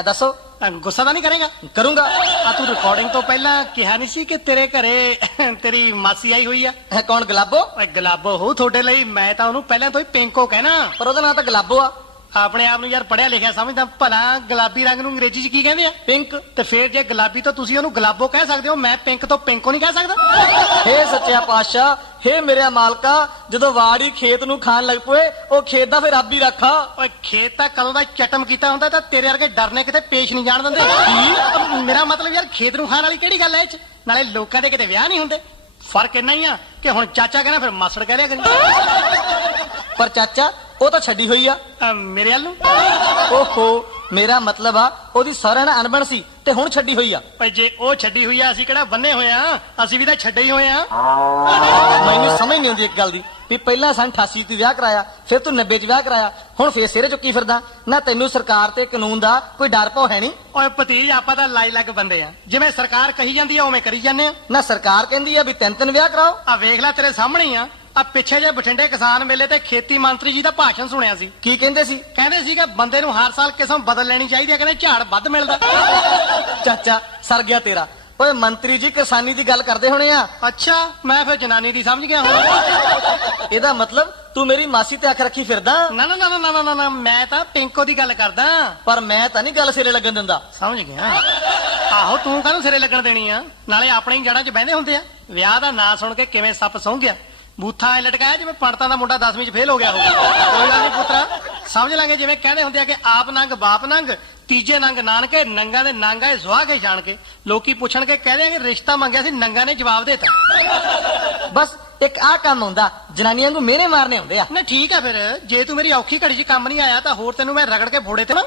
ਦੱਸੋ। ਗੁੱਸਾ ਤਾਂ ਨਹੀਂ ਕਰੇਗਾ? ਕਰੂੰਗਾ। ਆ ਤੂੰ ਰਿਕਾਰਡਿੰਗ ਤੋਂ ਪਹਿਲਾਂ ਕਿਹਾ ਨਹੀਂ ਸੀ ਕਿ ਤੇਰੇ ਘਰੇ ਤੇਰੀ ਮਾਸੀ ਆਈ ਹੋਈ ਆ? ਕੌਣ? ਗੁਲਾਬੋ? ਓਏ ਗੁਲਾਬੋ ਹੋ ਤੁਹਾਡੇ ਲਈ, ਮੈਂ ਤਾਂ ਉਹਨੂੰ ਪਹਿਲਾਂ ਤੋਂ ਹੀ ਪਿੰਕੋ ਕਹਿਣਾ। ਪਰ ਉਹਦਾ ਨਾਂ ਤਾਂ ਗੁਲਾਬੋ ਆ। ਆਪਣੇ ਆਪ ਨੂੰ ਯਾਰ ਪੜਿਆ ਲਿਖਿਆ ਸਮਝਦਾ, ਭਲਾ ਗੁਲਾਬੀ ਰੰਗ ਨੂੰ ਅੰਗਰੇਜ਼ੀ 'ਚ ਕੀ ਕਹਿੰਦੇ ਆ? ਪਿੰਕ। ਤੇ ਫੇਰ ਜੇ ਗੁਲਾਬੀ ਤੋਂ ਤੁਸੀਂ ਉਹਨੂੰ ਗੁਲਾਬੋ ਕਹਿ ਸਕਦੇ ਹੋ, ਮੈਂ ਪਿੰਕ ਤੋਂ ਪਿੰਕੋ ਨਹੀਂ ਕਹਿ ਸਕਦਾ? ਹੇ ਸੱਚਿਆ ਪਾਤਸ਼ਾਹ, ਹੇ ਮੇਰੇ ਮਾਲਕਾ, ਜਦੋਂ ਵਾੜੀ ਖੇਤ ਨੂੰ ਖਾਣ ਲੱਗ ਪਏ ਉਹ ਖੇਤ ਦਾ ਫਿਰ ਰੱਬ ਹੀ ਰੱਖਾ। ਓਏ ਖੇਤ ਤਾਂ ਕਦੋਂ ਦਾ ਚਟਮ ਕੀਤਾ ਹੁੰਦਾ ਤਾਂ ਤੇਰੇ ਵਰਗੇ ਡਰਨੇ ਕਿਤੇ ਪੇਸ਼ ਨਹੀਂ ਜਾਣ ਦਿੰਦੇ। ਕੀ? ਮੇਰਾ ਮਤਲਬ ਯਾਰ ਖੇਤ ਨੂੰ ਖਾਣ ਵਾਲੀ ਕਿਹੜੀ ਗੱਲ ਐ ਇਹ 'ਚ? ਨਾਲੇ ਲੋਕਾਂ ਦੇ ਕਿਤੇ ਵਿਆਹ ਨਹੀਂ ਹੁੰਦੇ। ਫਰਕ ਇੰਨਾ ਹੀ ਆ ਕਿ ਹੁਣ ਚਾਚਾ ਕਹਿੰਦਾ ਫਿਰ ਮਾਸੜ ਕਹਿ ਰਿਹਾ ਕਰੀ। ਪਰ ਚਾਚਾ ਉਹ ਤਾਂ ਛੱਡੀ ਹੋਈ ਆ। ਮੇਰੇ ਵੱਲ ਨੂੰ? ਓਹੋ ਮੇਰਾ ਮਤਲਬ ਆ ਉਹਦੀ ਸਾਰਿਆਂ ਨਾਲ ਅਣਬਣ ਸੀ ਤੇ ਹੁਣ ਛੱਡੀ ਹੋਈ ਆ। ਓਏ ਜੇ ਉਹ ਛੱਡੀ ਹੋਈ ਆ ਅਸੀਂ ਕਿਹੜਾ ਬੰਨੇ ਹੋਏ ਆ, ਅਸੀਂ ਵੀ ਤਾਂ ਛੱਡੇ ਹੀ ਹੋਏ ਆ। ਮੈਨੂੰ ਸਮਝ ਨਹੀਂ ਆਉਂਦੀ ਇੱਕ ਗੱਲ ਦੀ ਵੀ ਪਹਿਲਾਂ ਸਨ 88 'ਚ ਵਿਆਹ ਕਰਾਇਆ, ਫਿਰ ਤੂੰ 90 'ਚ ਵਿਆਹ ਕਰਾਇਆ, ਹੁਣ ਫੇਰ ਸਿਰੇ ਚੁੱਕੀ ਫਿਰਦਾ ਨਾ। ਤੈਨੂੰ ਸਰਕਾਰ ਤੇ ਕਾਨੂੰਨ ਦਾ ਕੋਈ ਡਰ ਭੌ ਹੈ ਨਹੀਂ? ਓਏ ਭਤੀਜ ਆਪਾਂ ਤਾਂ ਲਾਈ ਲੱਗ ਬੰਦੇ ਆ, ਜਿਵੇਂ ਸਰਕਾਰ ਕਹੀ ਜਾਂਦੀ ਆ ਉਵੇਂ ਕਰੀ ਜਾਂਦੇ ਆ। ਨਾ ਸਰਕਾਰ ਕਹਿੰਦੀ ਆ ਵੀ 3-3 ਵਿਆਹ ਕਰਾਓ। ਆ ਵੇਖ ਲੈ ਤੇਰੇ ਸਾਹਮਣੇ ਹੀ ਆ। ਆ ਪਿੱਛੇ ਜੇ ਬਠਿੰਡੇ ਕਿਸਾਨ ਮੇਲੇ ਤੇ ਖੇਤੀ ਮੰਤਰੀ ਜੀ ਦਾ ਭਾਸ਼ਣ ਸੁਣਿਆ ਸੀ। ਕੀ ਕਹਿੰਦੇ ਸੀ? ਕਹਿੰਦੇ ਸੀ ਕਿ ਬੰਦੇ ਨੂੰ ਹਰ ਸਾਲ ਕਿਸਮ ਬਦਲ ਲੈਣੀ ਚਾਹੀਦੀ ਹੈ, ਕਹਿੰਦੇ ਝਾੜ ਵੱਧ ਮਿਲਦਾ। ਚਾਚਾ ਸਰ ਗਿਆ ਤੇਰਾ। ਓਏ ਮੰਤਰੀ ਜੀ ਕਿਸਾਨੀ ਦੀ ਗੱਲ ਕਰਦੇ ਹੋਣੇ ਆ। ਅੱਛਾ ਮੈਂ ਫਿਰ ਜਨਾਨੀ ਦੀ ਸਮਝ ਗਿਆ ਹੁਣ। ਇਹਦਾ ਮਤਲਬ ਤੂੰ ਮੇਰੀ ਮਾਸੀ ਤੇ ਅੱਖ ਰੱਖੀ ਫਿਰਦਾ? ਨਾ ਨਾ ਨਾ ਨਾ ਨਾ ਨਾ ਨਾ, ਮੈਂ ਤਾਂ ਪਿੰਕੋ ਦੀ ਗੱਲ ਕਰਦਾ। ਪਰ ਮੈਂ ਤਾਂ ਨਹੀਂ ਗੱਲ ਸਿਰੇ ਲੱਗਣ ਦਿੰਦਾ। ਸਮਝ ਗਿਆ। ਆਹੋ ਤੂੰ ਕਾਹਨੂੰ ਸਿਰੇ ਲੱਗਣ ਦੇਣੀ ਆ? ਨਾਲੇ ਆਪਣੇ ਹੀ ਜੜਾਂ 'ਚ ਬਹਿੰਦੇ ਹੁੰਦੇ ਆ। ਵਿਆਹ ਦਾ ਨਾਂ ਸੁਣ ਕੇ ਕਿਵੇਂ ਸੱਪ ਸੌਂ ਗਿਆ। ਬੂਥਾ ਐ ਲਟਕਾਇਆ ਜਿਵੇਂ ਪੰਡਤਾਂ ਦਾ ਮੁੰਡਾ 10ਵੀਂ 'ਚ ਫੇਲ ਹੋ ਗਿਆ ਹੋਵੇ। ਕੋਈ ਗੱਲ ਨਹੀਂ ਪੁੱਤਰਾ, ਸਮਝ ਲਾਂਗੇ। ਜਿਵੇਂ ਕਹਿੰਦੇ ਹੁੰਦੇ ਆ ਕਿ ਆਪ ਨੰਗ ਬਾਪ ਨੰਗ, ਤੀਜੇ ਨੰਗ ਨਾਨਕੇ, ਨੰਗਾ ਦੇ ਨੰਗਾ ਇਹ ਸੁਆਹ ਕੇ ਜਾਣ ਕੇ। ਲੋਕੀ ਪੁੱਛਣਗੇ ਕਹਿੰਦੇ ਆ ਕਿ ਰਿਸ਼ਤਾ ਮੰਗਿਆ ਸੀ, ਨੰਗਾ ਨੇ ਜਵਾਬ ਦੇਤਾ। ਬਸ ਇੱਕ ਆਹ ਕੰਮ ਹੁੰਦਾ, ਜਨਾਨੀਆਂ ਨੂੰ ਮਿਹਣੇ ਮਾਰਨੇ ਹੁੰਦੇ ਆ। ਨਾ ਠੀਕ ਆ ਫਿਰ, ਜੇ ਤੂੰ ਮੇਰੀ ਔਖੀ ਘੜੀ 'ਚ ਕੰਮ ਨਹੀਂ ਆਇਆ ਤਾਂ ਹੋਰ ਤੈਨੂੰ ਮੈਂ ਰਗੜ ਕੇ ਫੋੜੇ ਤੇ ਨਾ।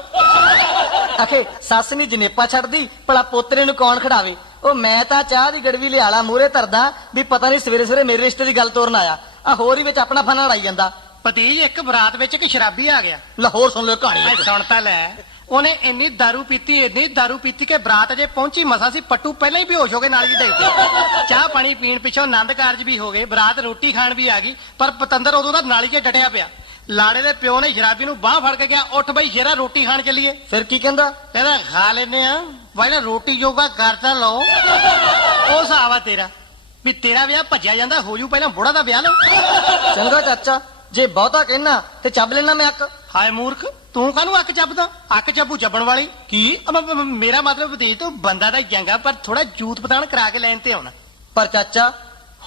ਆਖੇ ਸੱਸ ਨੀ ਜਨੇਪਾ ਛੱਡਦੀ, ਭਲਾ ਪੋਤਰੇ ਨੂੰ ਕੌਣ ਖੜਾਵੇ। ਉਹ ਮੈਂ ਤਾਂ ਚਾਹ ਦੀ ਗੜਵੀ ਲਿਆਲਾ ਮੂਹਰੇ ਧਰਦਾ ਵੀ ਪਤਾ ਨਹੀਂ ਸਵੇਰੇ ਸਵੇਰੇ ਮੇਰੇ ਰਿਸ਼ਤੇ ਦੀ ਗੱਲ ਤੋਰਨ ਆਇਆ, ਆ ਹੋਰ ਹੀ ਵਿੱਚ ਆਪਣਾ ਫਨ ਲੜਾਈ ਜਾਂਦਾ। ਭਤੀਜ ਇੱਕ ਬਰਾਤ ਵਿੱਚ ਇੱਕ ਸ਼ਰਾਬੀ ਆ ਗਿਆ। ਲਾਹੌਰ ਸੁਣ ਲਿਓ ਕਹਾਣੀ ਐ ਇੱਕ। ਸੁਣ ਤਾਂ ਲੈ, ਉਹਨੇ ਇੰਨੀ ਦਾਰੂ ਪੀਤੀ ਕਿ ਬਰਾਤ ਅਜੇ ਪਹੁੰਚੀ ਮਸਾ ਸੀ, ਪੱਟੂ ਪਹਿਲਾਂ ਹੀ ਬੇਹੋਸ਼ ਹੋ ਗਏ ਨਾਲ ਹੀ ਦੇ ਚਾਹ ਪਾਣੀ ਪੀਣ ਪਿੱਛੋਂ ਆਨੰਦ ਕਾਰਜ ਵੀ ਹੋ ਗਏ, ਬਰਾਤ ਰੋਟੀ ਖਾਣ ਵੀ ਆ ਗਈ, ਪਰ ਪਤੰਦਰ ਉਦੋਂ ਦਾ ਨਾਲੀ 'ਚ ਡਟਿਆ ਪਿਆ। ਲਾੜੇ ਦੇ ਪਿਓ ਨੇ ਸ਼ਰਾਬੀ ਨੂੰ ਬਾਹ ਫੜ ਕੇ ਗਿਆ, ਉੱਠ ਬਈ ਸ਼ੇਰਾ ਰੋਟੀ ਖਾਣ ਚੱਲੀਏ। ਫਿਰ ਕੀ ਕਹਿੰਦਾ? ਕਹਿੰਦਾ ਖਾ ਲੈਨੇ ਆ, ਪਹਿਲਾਂ ਰੋਟੀ ਜੋਗਾ ਕਰ ਤਾਂ ਲਓ। ਉਹ ਹਿਸਾਬ ਆ ਤੇਰਾ ਵੀ ਤੇਰਾ ਵਿਆਹ ਭੱਜਿਆ ਜਾਂਦਾ, ਹੋ ਜੂ ਪਹਿਲਾਂ ਬੁੜਾ ਦਾ ਵਿਆਹ ਲਓ। ਚੰਗਾ ਚਾਚਾ, ਜੇ ਬਹੁਤਾ ਕਹਿਣਾ ਤੇ ਚੱਬ ਲੈਣਾ ਮੈਂ ਅੱਕ। ਹਾਏ ਮੂਰਖ, ਤੂੰ ਕਾਹਨੂੰ ਅੱਕ ਚੱਬਦਾ? ਅੱਕ ਚੱਬੂ ਚੱਬਣ ਵਾਲੀ ਕੀ? ਮੇਰਾ ਮਤਲਬ ਦੇ ਤੂੰ ਬੰਦਾ ਦਾ ਚੰਗਾ, ਪਰ ਥੋੜਾ ਜੂਤ ਪਤਾਣ ਕਰਾ ਕੇ ਲੈਣ ਤੇ ਆਉਣਾ। ਪਰ ਚਾਚਾ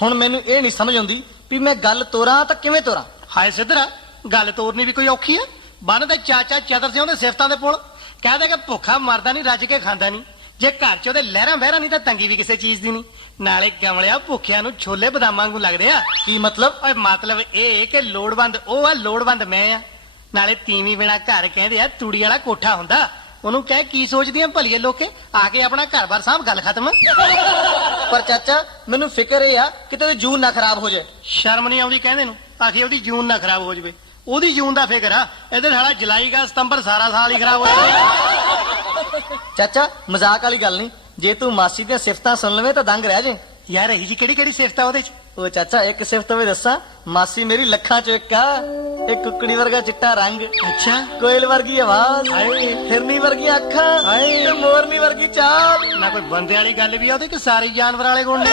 ਹੁਣ ਮੈਨੂੰ ਇਹ ਨਹੀਂ ਸਮਝ ਆਉਂਦੀ ਵੀ ਮੈਂ ਗੱਲ ਤੋਰਾਂ ਤਾਂ ਕਿਵੇਂ ਤੋਰਾਂ। ਹਾਏ ਸਿੱਧਰਾ, ਗੱਲ ਤੋਰਨੀ ਵੀ ਕੋਈ ਔਖੀ ਆ? ਬੰਨਦਾ ਚਾਚਾ ਚਤਰ ਸਿੰਘ ਦੇ ਸਿਫਤਾਂ ਦੇ ਪੁੱਲ, ਕਹਦਾ ਕਿ ਭੁੱਖਾ ਮਰਦਾ ਨਹੀਂ, ਰੱਜ ਕੇ ਖਾਂਦਾ ਨਹੀਂ। ਜੇ ਘਰ 'ਚ ਉਹਦੇ ਲਹਿਰਾਂ ਵਹਿਰਾਂ ਨਹੀਂ ਤਾਂ ਤੰਗੀ ਵੀ ਕਿਸੇ ਚੀਜ਼ ਦੀ ਨਹੀਂ। ਨਾਲੇ ਕਮਲਿਆ ਭੁੱਖਿਆਂ ਨੂੰ ਛੋਲੇ ਬਦਾਮਾਂ ਵਾਂਗੂ ਲੱਗਦੇ ਆ। ਕੀ ਮਤਲਬ? ਓਏ ਮਤਲਬ ਇਹ ਕਿ ਲੋੜਵੰਦ ਉਹ ਆ, ਲੋੜਵੰਦ ਮੈਂ ਆ। ਨਾਲੇ ਤੀਵੀਂ ਬਿਨਾ ਘਰ ਕਹਿੰਦੇ ਆ ਤੂੜੀ ਵਾਲਾ ਕੋਠਾ ਹੁੰਦਾ। ਉਹਨੂੰ ਕਹਿ ਕੀ ਸੋਚਦੀਆਂ ਭਲੀਏ ਲੋਕੇ, ਆ ਕੇ ਆਪਣਾ ਘਰ-ਬਾਰ ਸਾਂਭ, ਗੱਲ ਖਤਮ। ਪਰ ਚਾਚਾ ਮੈਨੂੰ ਫਿਕਰ ਇਹ ਆ ਕਿ ਤੇਰੀ ਜੂਨ ਨਾ ਖਰਾਬ ਹੋ ਜਾਏ। ਸ਼ਰਮ ਨਹੀਂ ਆਉਂਦੀ ਕਹਿੰਦੇ ਨੂੰ, ਆਖੀ ਉਹਦੀ ਜੂਨ ਨਾ ਖਰਾਬ ਹੋ ਜਾਵੇ। ਉਹਦੀ ਜੂਨ ਦਾ ਫਿਕਰ ਆ, ਇਹਦੇ ਸਾਲਾ ਜੁਲਾਈ ਦਾ ਸਤੰਬਰ ਸਾਰਾ ਸਾਲ ਹੀ ਖਰਾਬ ਹੋ ਜਾਂਦਾ। ਚਾਚਾ ਮਜ਼ਾਕ ਵਾਲੀ ਗੱਲ ਨਹੀਂ, ਜੇ ਤੂੰ ਮਾਸੀ ਦੀਆਂ ਸਿਫਤਾਂ ਸੁਣ ਲਵੇਂ ਤਾਂ ਦੰਗ ਰਹਿ ਜੇ। ਯਾਰ ਇਹੀ ਜੀ ਕਿਹੜੀ ਸਿਫਤ ਆ ਉਹਦੇ 'ਚ? ਉਹ ਚਾਚਾ ਇੱਕ ਸਿਫਤ ਵੀ ਦੱਸਾਂ, ਮਾਸੀ ਮੇਰੀ ਲੱਖਾਂ ਚੋਂ ਇੱਕ ਆ। ਇਹ ਕੁੱਕੜੀ ਵਰਗਾ ਚਿੱਟਾ ਰੰਗ, ਅੱਛਾ, ਕੋਇਲ ਵਰਗੀ ਆਵਾਜ਼, ਹਾਏ, ਫਿਰਨੀ ਵਰਗੀਆਂ ਅੱਖਾਂ, ਹਾਏ, ਤੇ ਮੋਰਨੀ ਵਰਗੀ ਚਾਲ। ਨਾ ਕੋਈ ਬੰਦੇ ਵਾਲੀ ਗੱਲ ਵੀ ਆ ਉਹਦੇ, ਕਿ ਸਾਰੇ ਜਾਨਵਰ ਵਾਲੇ ਗੁਣ ਨੇ?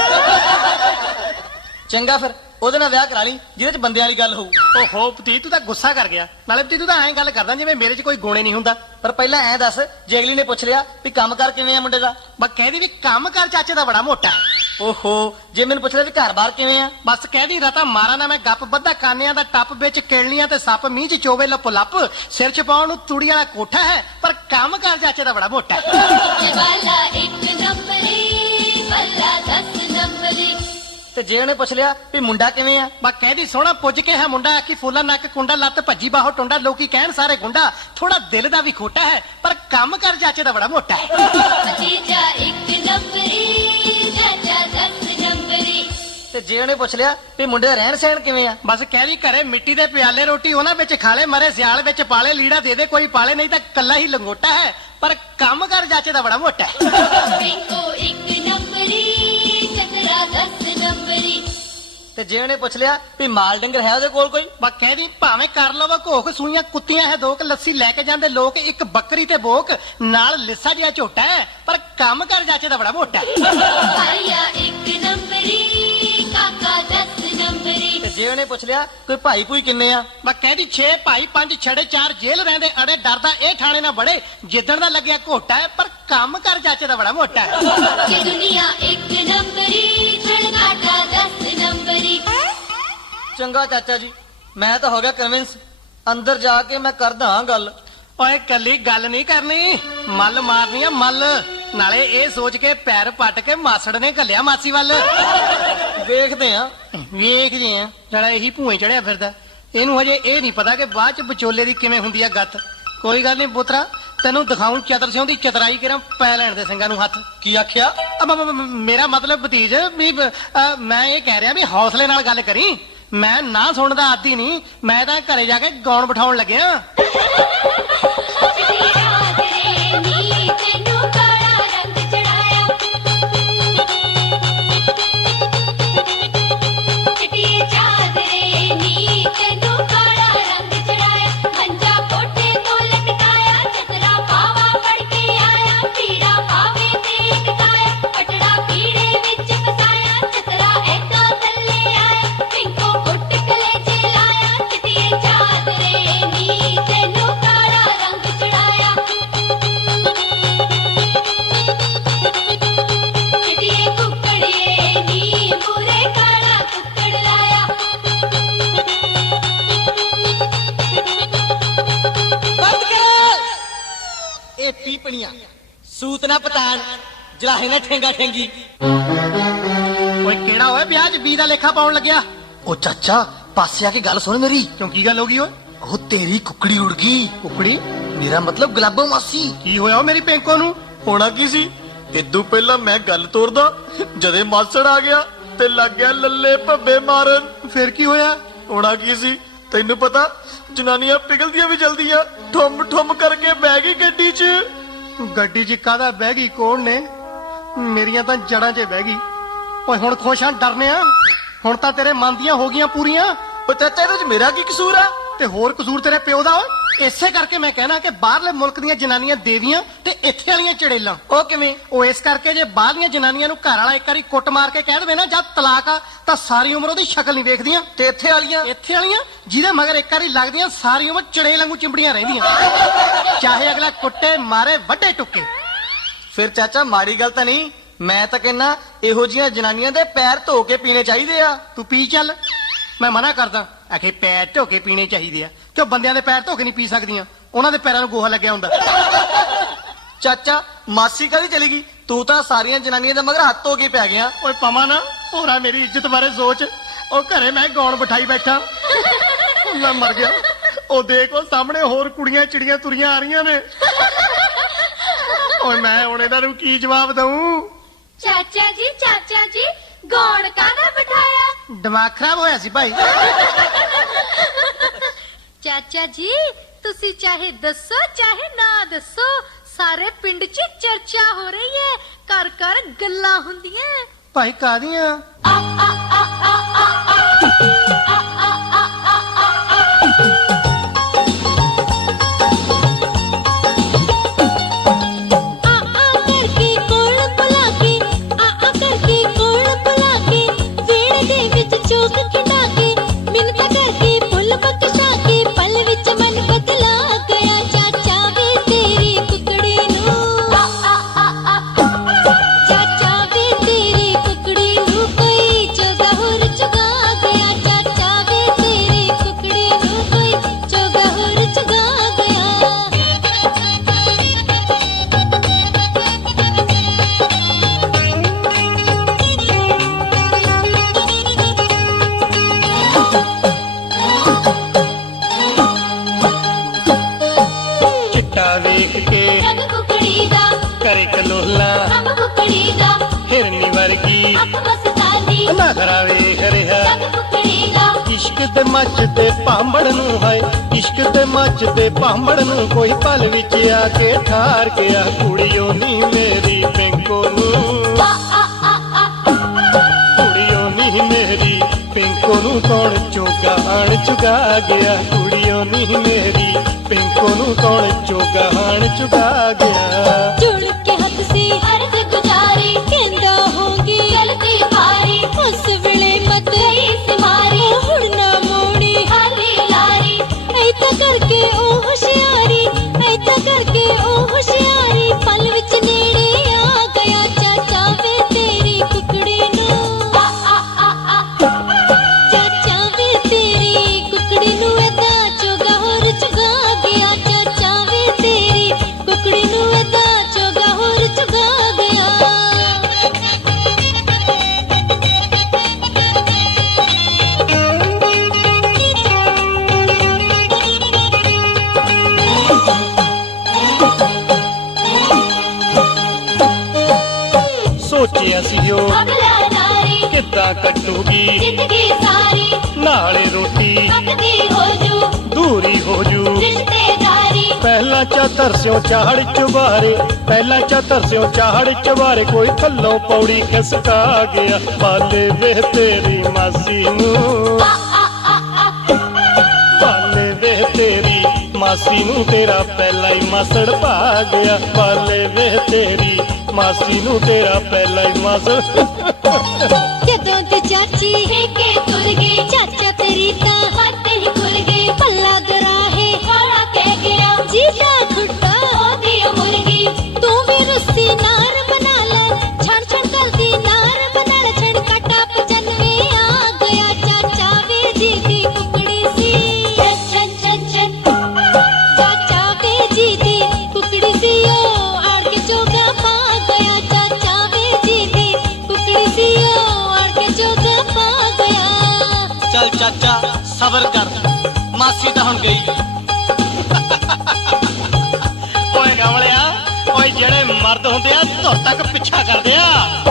ਚੰਗਾ ਫਿਰ ਉਹਦੇ ਨਾਲ ਵਿਆਹ ਕਰਾ ਲਈ ਜਿਹਦੇ 'ਚ ਬੰਦਿਆਂ ਵਾਲੀ ਗੱਲ ਹੋਊ। ਓਹੋ ਪਤੀ, ਤੂੰ ਤਾਂ ਗੁੱਸਾ ਕਰ ਗਿਆ। ਨਾਲੇ ਪਤੀ ਤੂੰ ਤਾਂ ਐਂ ਗੱਲ ਕਰਦਾ ਜਿਵੇਂ ਮੇਰੇ 'ਚ ਕੋਈ ਗੁਣੇ ਨਹੀਂ ਹੁੰਦਾ। ਪਰ ਪਹਿਲਾਂ ਐਂ ਦੱਸ, ਜੇ ਅਗਲੀ ਨੇ ਪੁੱਛ ਲਿਆ ਵੀ ਕੰਮ ਕਰ ਕਿਵੇਂ ਆ ਮੁੰਡੇ ਦਾ? ਬਸ ਕਹਿੰਦੀ ਵੀ ਕੰਮ ਕਰ ਚਾਚੇ ਦਾ ਬੜਾ ਮੋਟਾ ਹੈ। ਓਹੋ ਜੇ ਮੈਨੂੰ ਪੁੱਛ ਲਿਆ ਵੀ ਘਰ-ਬਾਰ ਕਿਵੇਂ ਆ? ਬਸ ਕਹਿਦੀ ਰਤਾ ਮਾਰਾ ਨਾ ਮੈਂ ਗੱਪ ਬੱਧਾ ਕਾਨਿਆਂ ਦਾ ਟੱਪ ਵਿੱਚ ਕਿਲਣੀਆਂ ਤੇ ਸੱਪ ਮੀਂਹ 'ਚ ਚੋਵੇ ਲੱਪ ਲੱਪ, ਸਿਰ 'ਚ ਪਾਉਣ ਨੂੰ ਤੂੜੀ ਵਾਲਾ ਕੋਠਾ ਹੈ, ਪਰ ਕੰਮ ਕਰ ਚਾਚੇ ਦਾ ਬੜਾ ਮੋਟਾ ਹੈ। ਵਾਲਾ ਇੱਕ ਨੰਬਰੀ, ਬੱਲਾ 10 ਨੰਬਰੀ। ਤੇ ਜੇ ਉਹਨੇ ਪੁੱਛ ਲਿਆ ਵੀ ਮੁੰਡਾ ਕਿਵੇਂ ਆ? ਬਸ ਕਹਿਦੀ ਸੋਹਣਾ ਪੁੱਜ ਕੇ ਹੈ ਮੁੰਡਾ, ਆਖੀ ਫੁੱਲਾ ਨੱਕ ਕੁੰਡਾ, ਲੱਤ ਭੱਜੀ ਬਾਹੋ ਟੁੰਡਾ, ਲੋਕੀ ਕਹਿਣ ਸਾਰੇ ਗੁੰਡਾ, ਥੋੜਾ ਦਿਲ ਦਾ ਵੀ ਖੋਟਾ ਹੈ, ਪਰ ਕੰਮ ਕਰ ਚਾਚੇ ਦਾ ਬੜਾ ਮੋਟਾ ਹੈ। ਭਤੀਜਾ ਇੱਕ ਨੰਬਰੀ, ਚਾਚਾ 10 ਨੰਬਰੀ। ਤੇ ਜੇ ਉਹਨੇ ਪੁੱਛ ਲਿਆ ਵੀ ਮੁੰਡੇ ਦਾ ਰਹਿਣ ਸਹਿਣ ਕਿਵੇਂ ਆ? ਬਸ ਕਹਿਦੀ ਘਰੇ ਮਿੱਟੀ ਦੇ ਪਿਆਲੇ ਰੋਟੀ ਉਹਨਾਂ ਵਿੱਚ ਖਾਲੇ, ਮਰੇ ਸਿਆਲ ਵਿੱਚ ਪਾਲੇ, ਲੀੜਾ ਦੇ ਦੇ ਕੋਈ ਪਾਲੇ, ਨਹੀਂ ਤਾਂ ਕੱਲਾ ਹੀ ਲੰਗੋਟਾ ਹੈ, ਪਰ ਕੰਮ ਕਰ ਚਾਚੇ ਦਾ ਬੜਾ ਮੋਟਾ ਹੈ। ਪਿੰਕੋ ਇੱਕ ਨੰਬਰੀ, ਚਤਰਾ 10 ਨੰਬਰੀ। ਤੇ ਜੇ ਉਹਨੇ ਪੁੱਛ ਲਿਆ ਵੀ ਮਾਲ ਡੰਗਰ ਹੈ ਉਹਦੇ ਕੋਲ ਕੋਈ? ਬਸ ਕਹਿਦੀ ਭਾਵੇਂ ਕਰ ਲਵੋ ਘੋਖ, ਸੂਈਆਂ ਕੁੱਤੀਆਂ ਹੈ ਦੋ, ਲੱਸੀ ਲੈ ਕੇ ਜਾਂਦੇ ਲੋਕ, ਇੱਕ ਬੱਕਰੀ ਤੇ ਬੋਕ, ਨਾਲ ਲਿੱਸਾ ਜਿਹਾ ਝੋਟਾ ਹੈ, ਪਰ ਕੰਮ ਕਰ ਚਾਚੇ ਦਾ ਬੜਾ ਮੋਟਾ ਹੈ। ਭਾਈਆ ਇੱਕ ਨੰਬਰੀ, ਕਾਕਾ 10 ਨੰਬਰੀ। ਤੇ ਜੇ ਉਹਨੇ ਪੁੱਛ ਲਿਆ ਕੋਈ ਭਾਈ ਭੂਈ ਕਿੰਨੇ ਆ? ਮੈਂ ਕਹਿੰਦੀ 6 ਭਾਈ 5 ਛੜੇ 4 ਜੇਲ੍ਹ ਰਹਿੰਦੇ ਅੜੇ, ਡਰਦਾ ਇਹ ਥਾਣੇ ਨਾ ਬੜੇ, ਜਿੱਦਣ ਦਾ ਲੱਗਿਆ ਘੋਟਾ ਹੈ, ਪਰ ਕੰਮ ਕਰ ਚਾਚੇ ਦਾ ਬੜਾ ਮੋਟਾ ਹੈ। ਕਿ ਦੁਨੀਆ ਇੱਕ ਨੰਬਰੀ, ਛੜਕਾਟਾ 10 ਨੰਬਰੀ। ਚੰਗਾ ਚਾਚਾ ਜੀ, ਮੈਂ ਤਾਂ ਹੋ ਗਿਆ ਕਨਵਿੰਸ, ਅੰਦਰ ਜਾ ਕੇ ਮੈਂ ਕਰਦਾ ਹਾਂ ਗੱਲ। ਓਏ ਕੱਲੀ ਗੱਲ ਨਹੀਂ ਕਰਨੀ, ਮੱਲ ਮਾਰਨੀ ਆ ਮੱਲ। ਨਾਲੇ ਇਹ ਸੋਚ ਕੇ ਪੈਰ ਪੱਟ ਕੇ ਮਾਸੜ ਨੇ ਘੱਲਿਆ ਮਾਸੀ ਵੱਲ। ਵੇਖਦੇ ਆ। ਵੇਖਦੇ ਆ, ਜਿਹੜਾ ਇਹੀ ਭੂਏ ਚੜਿਆ ਫਿਰਦਾ, ਇਹਨੂੰ ਹਜੇ ਇਹ ਨਹੀਂ ਪਤਾ ਕਿ ਬਾਅਦ ਚ ਵਿਚੋਲੇ ਦੀ ਕਿਵੇਂ ਹੁੰਦੀ ਆ ਗੱਤ। ਕੋਈ ਗੱਲ ਨਹੀਂ ਪੁੱਤਰਾ, ਤੈਨੂੰ ਦਿਖਾਉਂ ਚਤਰ ਸਿੰਘ ਦੀ ਚਤਰਾਈ, ਕਿਰਾਂ ਪੈ ਲੈਣ ਦੇ ਸਿੰਘਾਂ ਨੂੰ ਹੱਥ। ਕੀ ਆਖਿਆ? ਮੇਰਾ ਮਤਲਬ ਭਤੀਜ ਵੀ ਮੈਂ ਇਹ ਕਹਿ ਰਿਹਾ ਵੀ ਹੌਸਲੇ ਨਾਲ ਗੱਲ ਕਰੀ। ਮੈਂ ਨਾ ਸੁਣਨ ਦਾ ਆਦੀ ਨਹੀਂ, ਮੈਂ ਤਾਂ ਘਰੇ ਜਾ ਕੇ ਗਾਉਣ ਬਿਠਾਉਣ ਲੱਗਿਆ। ਤੈਨੂੰ ਕਾਲਾ ਰੰਗ ਲੱਗਣੀਆਂ। ਸੂਤ ਨਾ ਪਤਾਨ, ਜਲਾਹੇ ਨਾ ਠੇਂਗਾ ਠੇਂਗੀ। ਓਏ ਕਿਹੜਾ ਓਏ ਵਿਆਹ 'ਚ ਬੀ ਦਾ ਲੇਖਾ ਪਾਉਣ ਲੱਗਿਆ? ਉਹ ਚਾਚਾ ਪਾਸੇ ਆ ਕੇ ਗੱਲ ਸੁਣ ਮੇਰੀ। ਕਿਉਂ ਕੀ ਗੱਲ ਹੋ ਗਈ ਓਏ? ਉਹ ਤੇਰੀ ਕੁੱਕੜੀ ਉੜ ਗਈ। ਕੁਕੜੀ? ਮੇਰਾ ਮਤਲਬ ਗੁਲਾਬੋ ਮਾਸੀ। ਕੀ ਹੋਇਆ ਓ ਮੇਰੀ ਪਿੰਕੋ ਨੂੰ? ਹੋਣਾ ਕੀ ਸੀ, ਇਦੋਂ ਪਹਿਲਾਂ ਮੈਂ ਗੱਲ ਤੋਰਦਾ, ਜਦੇ ਮਾਸੜ ਆ ਗਿਆ ਤੇ ਲੱਗ ਗਿਆ ਲੱਲੇ ਭੱਬੇ ਮਾਰਨ। ਫਿਰ ਕੀ ਹੋਇਆ? ਹੋਣਾ ਕੀ ਸੀ ਤੈਨੂੰ ਪਤਾ, ਜਨਾਨੀਆਂ ਪਿਘਲਦੀਆਂ ਵੀ ਜਲਦੀਆਂ, ਠੁੰਮ ਠੁੰਮ ਕਰਕੇ ਬਹਿ ਗਈ ਗੱਡੀ 'ਚ। ਗੱਡੀ 'ਚ ਕਾਹਦਾ ਬਹਿ ਗਈ? ਕੌਣ ਨੇ? ਮੇਰੀਆਂ ਤਾਂ ਜੜਾਂ 'ਚ ਬਹਿ ਗਈ। ਓਏ ਹੁਣ ਖੁਸ਼ ਆਂ ਡਰਨੇ ਆ? ਹੁਣ ਤਾਂ ਤੇਰੇ ਮਨ ਦੀਆਂ ਹੋ ਗਈਆਂ ਪੂਰੀਆਂ। ਉਹ ਚਾਚਾ ਇਹਦੇ 'ਚ ਮੇਰਾ ਕੀ ਕਸੂਰ ਆ? ਤੇ ਹੋਰ ਕਸੂਰ ਤੇਰੇ ਪਿਓ ਦਾ ਓਏ। ਇਸੇ ਕਰਕੇ ਮੈਂ ਕਹਿਣਾ ਕਿ ਬਾਹਰਲੇ ਮੁਲਕ ਦੀਆਂ ਜਨਾਨੀਆਂ ਦੇਵੀਆਂ ਤੇ ਇੱਥੇ ਵਾਲੀਆਂ ਚੜੇਲਾਂ। ਉਹ ਕਿਵੇਂ? ਉਹ ਇਸ ਕਰਕੇ ਜੇ ਬਾਹਰਲੀਆਂ ਜਨਾਨੀਆਂ ਨੂੰ ਘਰ ਵਾਲਾ ਇੱਕ ਵਾਰੀ ਕੁੱਟ ਮਾਰ ਕੇ ਕਹਿ ਦੇਵੇ ਨਾ ਜਦ ਤਲਾਕ ਆ, ਤਾਂ ਸਾਰੀ ਉਮਰ ਉਹਦੀ ਸ਼ਕਲ ਨਹੀਂ ਵੇਖਦੀਆਂ। ਤੇ ਇੱਥੇ ਵਾਲੀਆਂ? ਇੱਥੇ ਵਾਲੀਆਂ ਜਿਹਦੇ ਮਗਰ ਇੱਕ ਵਾਰੀ ਲੱਗਦੀਆਂ ਸਾਰੀ ਉਮਰ ਚੜੇਲ ਵਾਂਗੂ ਚਿੰਬੜੀਆਂ ਰਹਿੰਦੀਆਂ, ਚਾਹੇ ਅਗਲਾ ਕੁੱਟੇ ਮਾਰੇ ਵੱਡੇ ਟੁੱਕੇ। ਫਿਰ ਚਾਚਾ ਮਾੜੀ ਗੱਲ ਤਾਂ ਨਹੀਂ, ਮੈਂ ਤਾਂ ਕਹਿੰਨਾ ਇਹੋ ਜੀਆਂ ਜਨਾਨੀਆਂ ਦੇ ਪੈਰ ਧੋ ਕੇ ਪੀਣੇ ਚਾਹੀਦੇ ਆ। ਤੂੰ ਪੀ ਚੱਲ, ਮੈਂ ਮਨਾ ਕਰਦਾ। ਆਖੇ ਪੈਰ ਧੋ ਕੇ ਪੀਣੇ ਚਾਹੀਦੇ ਆ, ਕਿਉਂ ਬੰਦਿਆਂ ਦੇ ਪੈਰ ਧੋ ਕੇ ਨਹੀਂ ਪੀ ਸਕਦੀਆਂ? ਉਹਨਾਂ ਦੇ ਪੈਰਾਂ ਨੂੰ ਗੋਹਾ ਲੱਗਿਆ ਹੁੰਦਾ। ਚਾਚਾ ਮਾਸੀ ਕਾਹਦੀ ਚਲੀ ਗਈ? ਤੂੰ ਤਾਂ ਸਾਰੀਆਂ ਜਨਾਨੀਆਂ ਦੇ ਮਗਰ ਹੱਥ ਧੋ ਕੇ ਪੈ ਗਿਆ। ਓਏ ਪਮਾ ਨਾ ਹੋਰਾ ਮੇਰੀ ਇੱਜ਼ਤ ਬਾਰੇ ਸੋਚ। ਉਹ ਘਰੇ ਮੈਂ ਗਾਉਣ ਬਿਠਾਈ ਬੈਠਾ, ਮੈਂ ਮਰ ਗਿਆ। ਉਹ ਦੇਖ ਉਹ ਸਾਹਮਣੇ ਹੋਰ ਕੁੜੀਆਂ ਚਿੜੀਆਂ ਤੁਰੀਆਂ ਆ ਰਹੀਆਂ ਨੇ। ਓਏ ਮੈਂ ਹੁਣ ਇਹਨਾਂ ਨੂੰ ਕੀ ਜਵਾਬ ਦਊਂ? ਚਾਚਾ ਜੀ ਗੌਣ ਕਾਹਦਾ ਬਿਠਾਇਆ? ਦਿਮਾਗ ਖਰਾਬ ਹੋਇਆ ਸੀ ਭਾਈ। ਚਾਚਾ ਜੀ ਤੁਸੀਂ ਚਾਹੇ ਦੱਸੋ ਚਾਹੇ ਨਾ ਦੱਸੋ, ਸਾਰੇ ਪਿੰਡ 'ਚ ਚਰਚਾ ਹੋ ਰਹੀ ਹੈ, ਘਰ ਘਰ ਗੱਲਾਂ ਹੁੰਦੀਆਂ। ਭਾਈ ਕਾਹਦੀਆਂ? ਨਖਰਾ ਵੇਖ ਰਿਹਾ ਇਸ਼ਕ ਦੇ ਮੱਚਦੇ ਭਾਂਬੜ ਨੂੰ, ਹਾਏ ਇਸ਼ਕ ਦੇ ਮੱਚਦੇ ਭਾਂਬੜ ਨੂੰ ਕੋਈ ਪਲ ਵਿੱਚ ਆ ਕੇ ਠਾਰ ਗਿਆ। ਕੁੜੀਓ ਨੀ ਮੇਰੀ ਪਿੰਕੋ ਨੂੰ, ਕੁੜੀਓ ਨੀ ਮੇਰੀ ਪਿੰਕੋ ਨੂੰ ਕੌਣ ਚੋਗਾਣ ਚੁਗਾ ਗਿਆ। ਕੁੜੀਓ ਨੀ ਮੇਰੀ ਪਿੰਕੋ ਨੂੰ ਕੌਣ ਚੋਗਾਣ ਚੁਗਾ ਗਿਆ। ਜੁੜ ਕੇ ਹੱਥ ਸੀ ਅਰਜ਼ ਗੁਜ਼ਾਰੀ, ਕਹਿੰਦਾ ਹੋਗੀ ਗਲਤੀ ਭਾਰੀ, ਉਸ ਵੇਲੇ ਮਤ ਗਈ ਸਿਮਾਰੀ, ਹੁਣ ਨਾ ਮੋੜੀ ਹਾਲੀ ਲਾਰੀ। ਐਦਾਂ ਕਰਕੇ ਉਹ ਹੁਸ਼ਿਆਰੀ, ਐਦਾਂ ਕਰਕੇ ਉਹ ਹੁਸ਼ਿਆਰੀ, ਪਲ ਵਿੱਚ ਨੇੜੇ ਆ ਗਿਆ ਚਾਚਾ ਵੇ ਤੇਰੀ ਕੁਕੜੀ ਨੂੰ। ਚਾਚਾ ਵੇ ਤੇਰੀ ਕੁਕੜੀ ਨੂੰ ਐਦਾਂ ਚੋਗਾ ਹੋਰ ਚੁਗਾ ਗਿਆ। ਚਾਚਾ ਵੇ ਤੇਰੀ ਕੁਕੜੀ ਨੂੰ ਐਦਾਂ ਚੋਗਾ ਹੋਰ ਚੁਗਾ ਗਿਆ। ਸੋਚਿਆ ਸੀ ਜੋ ਅਗਲਾ ਨਾਰੀ ਕਿੱਦਾਂ ਕੱਟੂਗੀ ਜ਼ਿੰਦਗੀ ਸਾਰੀ, ਨਾਲੇ ਰੋਟੀ ਪੱਕਦੀ ਹੋ ਜੂ ਦੂਰੀ ਹੋ ਜੂ। ਰਿਸ਼ਤੇਦਾਰੀ ਪਹਿਲਾਂ ਚਾਦਰ ਸਿਓ ਚਾੜ ਚੁਬਾਰੇ, ਪਹਿਲਾਂ ਚਾਦਰ ਸਿਓ ਚਾੜ ਚੁਬਾਰੇ, ਕੋਈ ਥੱਲੋਂ ਪੌੜੀ ਖਸਕਾ ਗਿਆ। ਬਾਲੇ ਵੇ ਤੇਰੀ ਮਾਸੀ ਨੂੰ, ਬਾਲੇ ਵੇ ਤੇਰੀ ਮਾਸੀ ਨੂੰ ਤੇਰਾ ਪਹਿਲਾਂ ਹੀ ਮਾਸੜ ਭਾ ਗਿਆ। ਬਾਲੇ ਵੇ ਤੇਰੀ ਮਾਸੀ ਨੂੰ ਤੇਰਾ ਪਹਿਲਾਂ ਹੀ ਮਾਸੜ। ਜਦੋਂ ਤੇ ਚਾਚੀ ਕੇ ਤੁਰ ਗਈ, ਚਾਚਾ ਤੇਰੀ ਤਾਂ ਹੱਥ ਹੀ ਖੁੱਲ ਗਈ। ਪੱਲਾ ਗਰਾਹੇ ਵਾਲਾ ਕਹਿ ਗਿਆ, ਜੀਜਾ ਖੁੱਟਾ ਉਹਦੀ ਮੁਰਗੀ। ਤੂੰ ਵੀ ਰੁੱਸੀ ਨਾਰ ਬਣਾ ਲੈ, ਛਣ ਛਣ ਕਰਦੀ ਨਾਰ ਬਣਾ ਲੈ। ਛਣ ਕਾਟਾ 95 ਆ ਗਿਆ, ਚਾਚਾ ਵੇ ਜੀ ਦੀ ਕੁਕੜੀ ਸੀ। ਛਣ ਛਣ ਛਣ ਛਣ ਚਾਚਾ ਵੇ ਜੀ ਦੀ ਕੁਕੜੀ ਸੀ, ਉਹ ਚੱਲ ਚਾਚਾ ਸਬਰ ਕਰ, ਮਾਸੀ ਤਾਂ ਹੁਣ ਗਈ। ਓਏ ਗਾਵਲਿਆ, ਓਏ ਜਿਹੜੇ ਮਰਦ ਹੁੰਦੇ ਆ ਧੁਰ ਤੱਕ ਪਿੱਛਾ ਕਰਦੇ ਆ।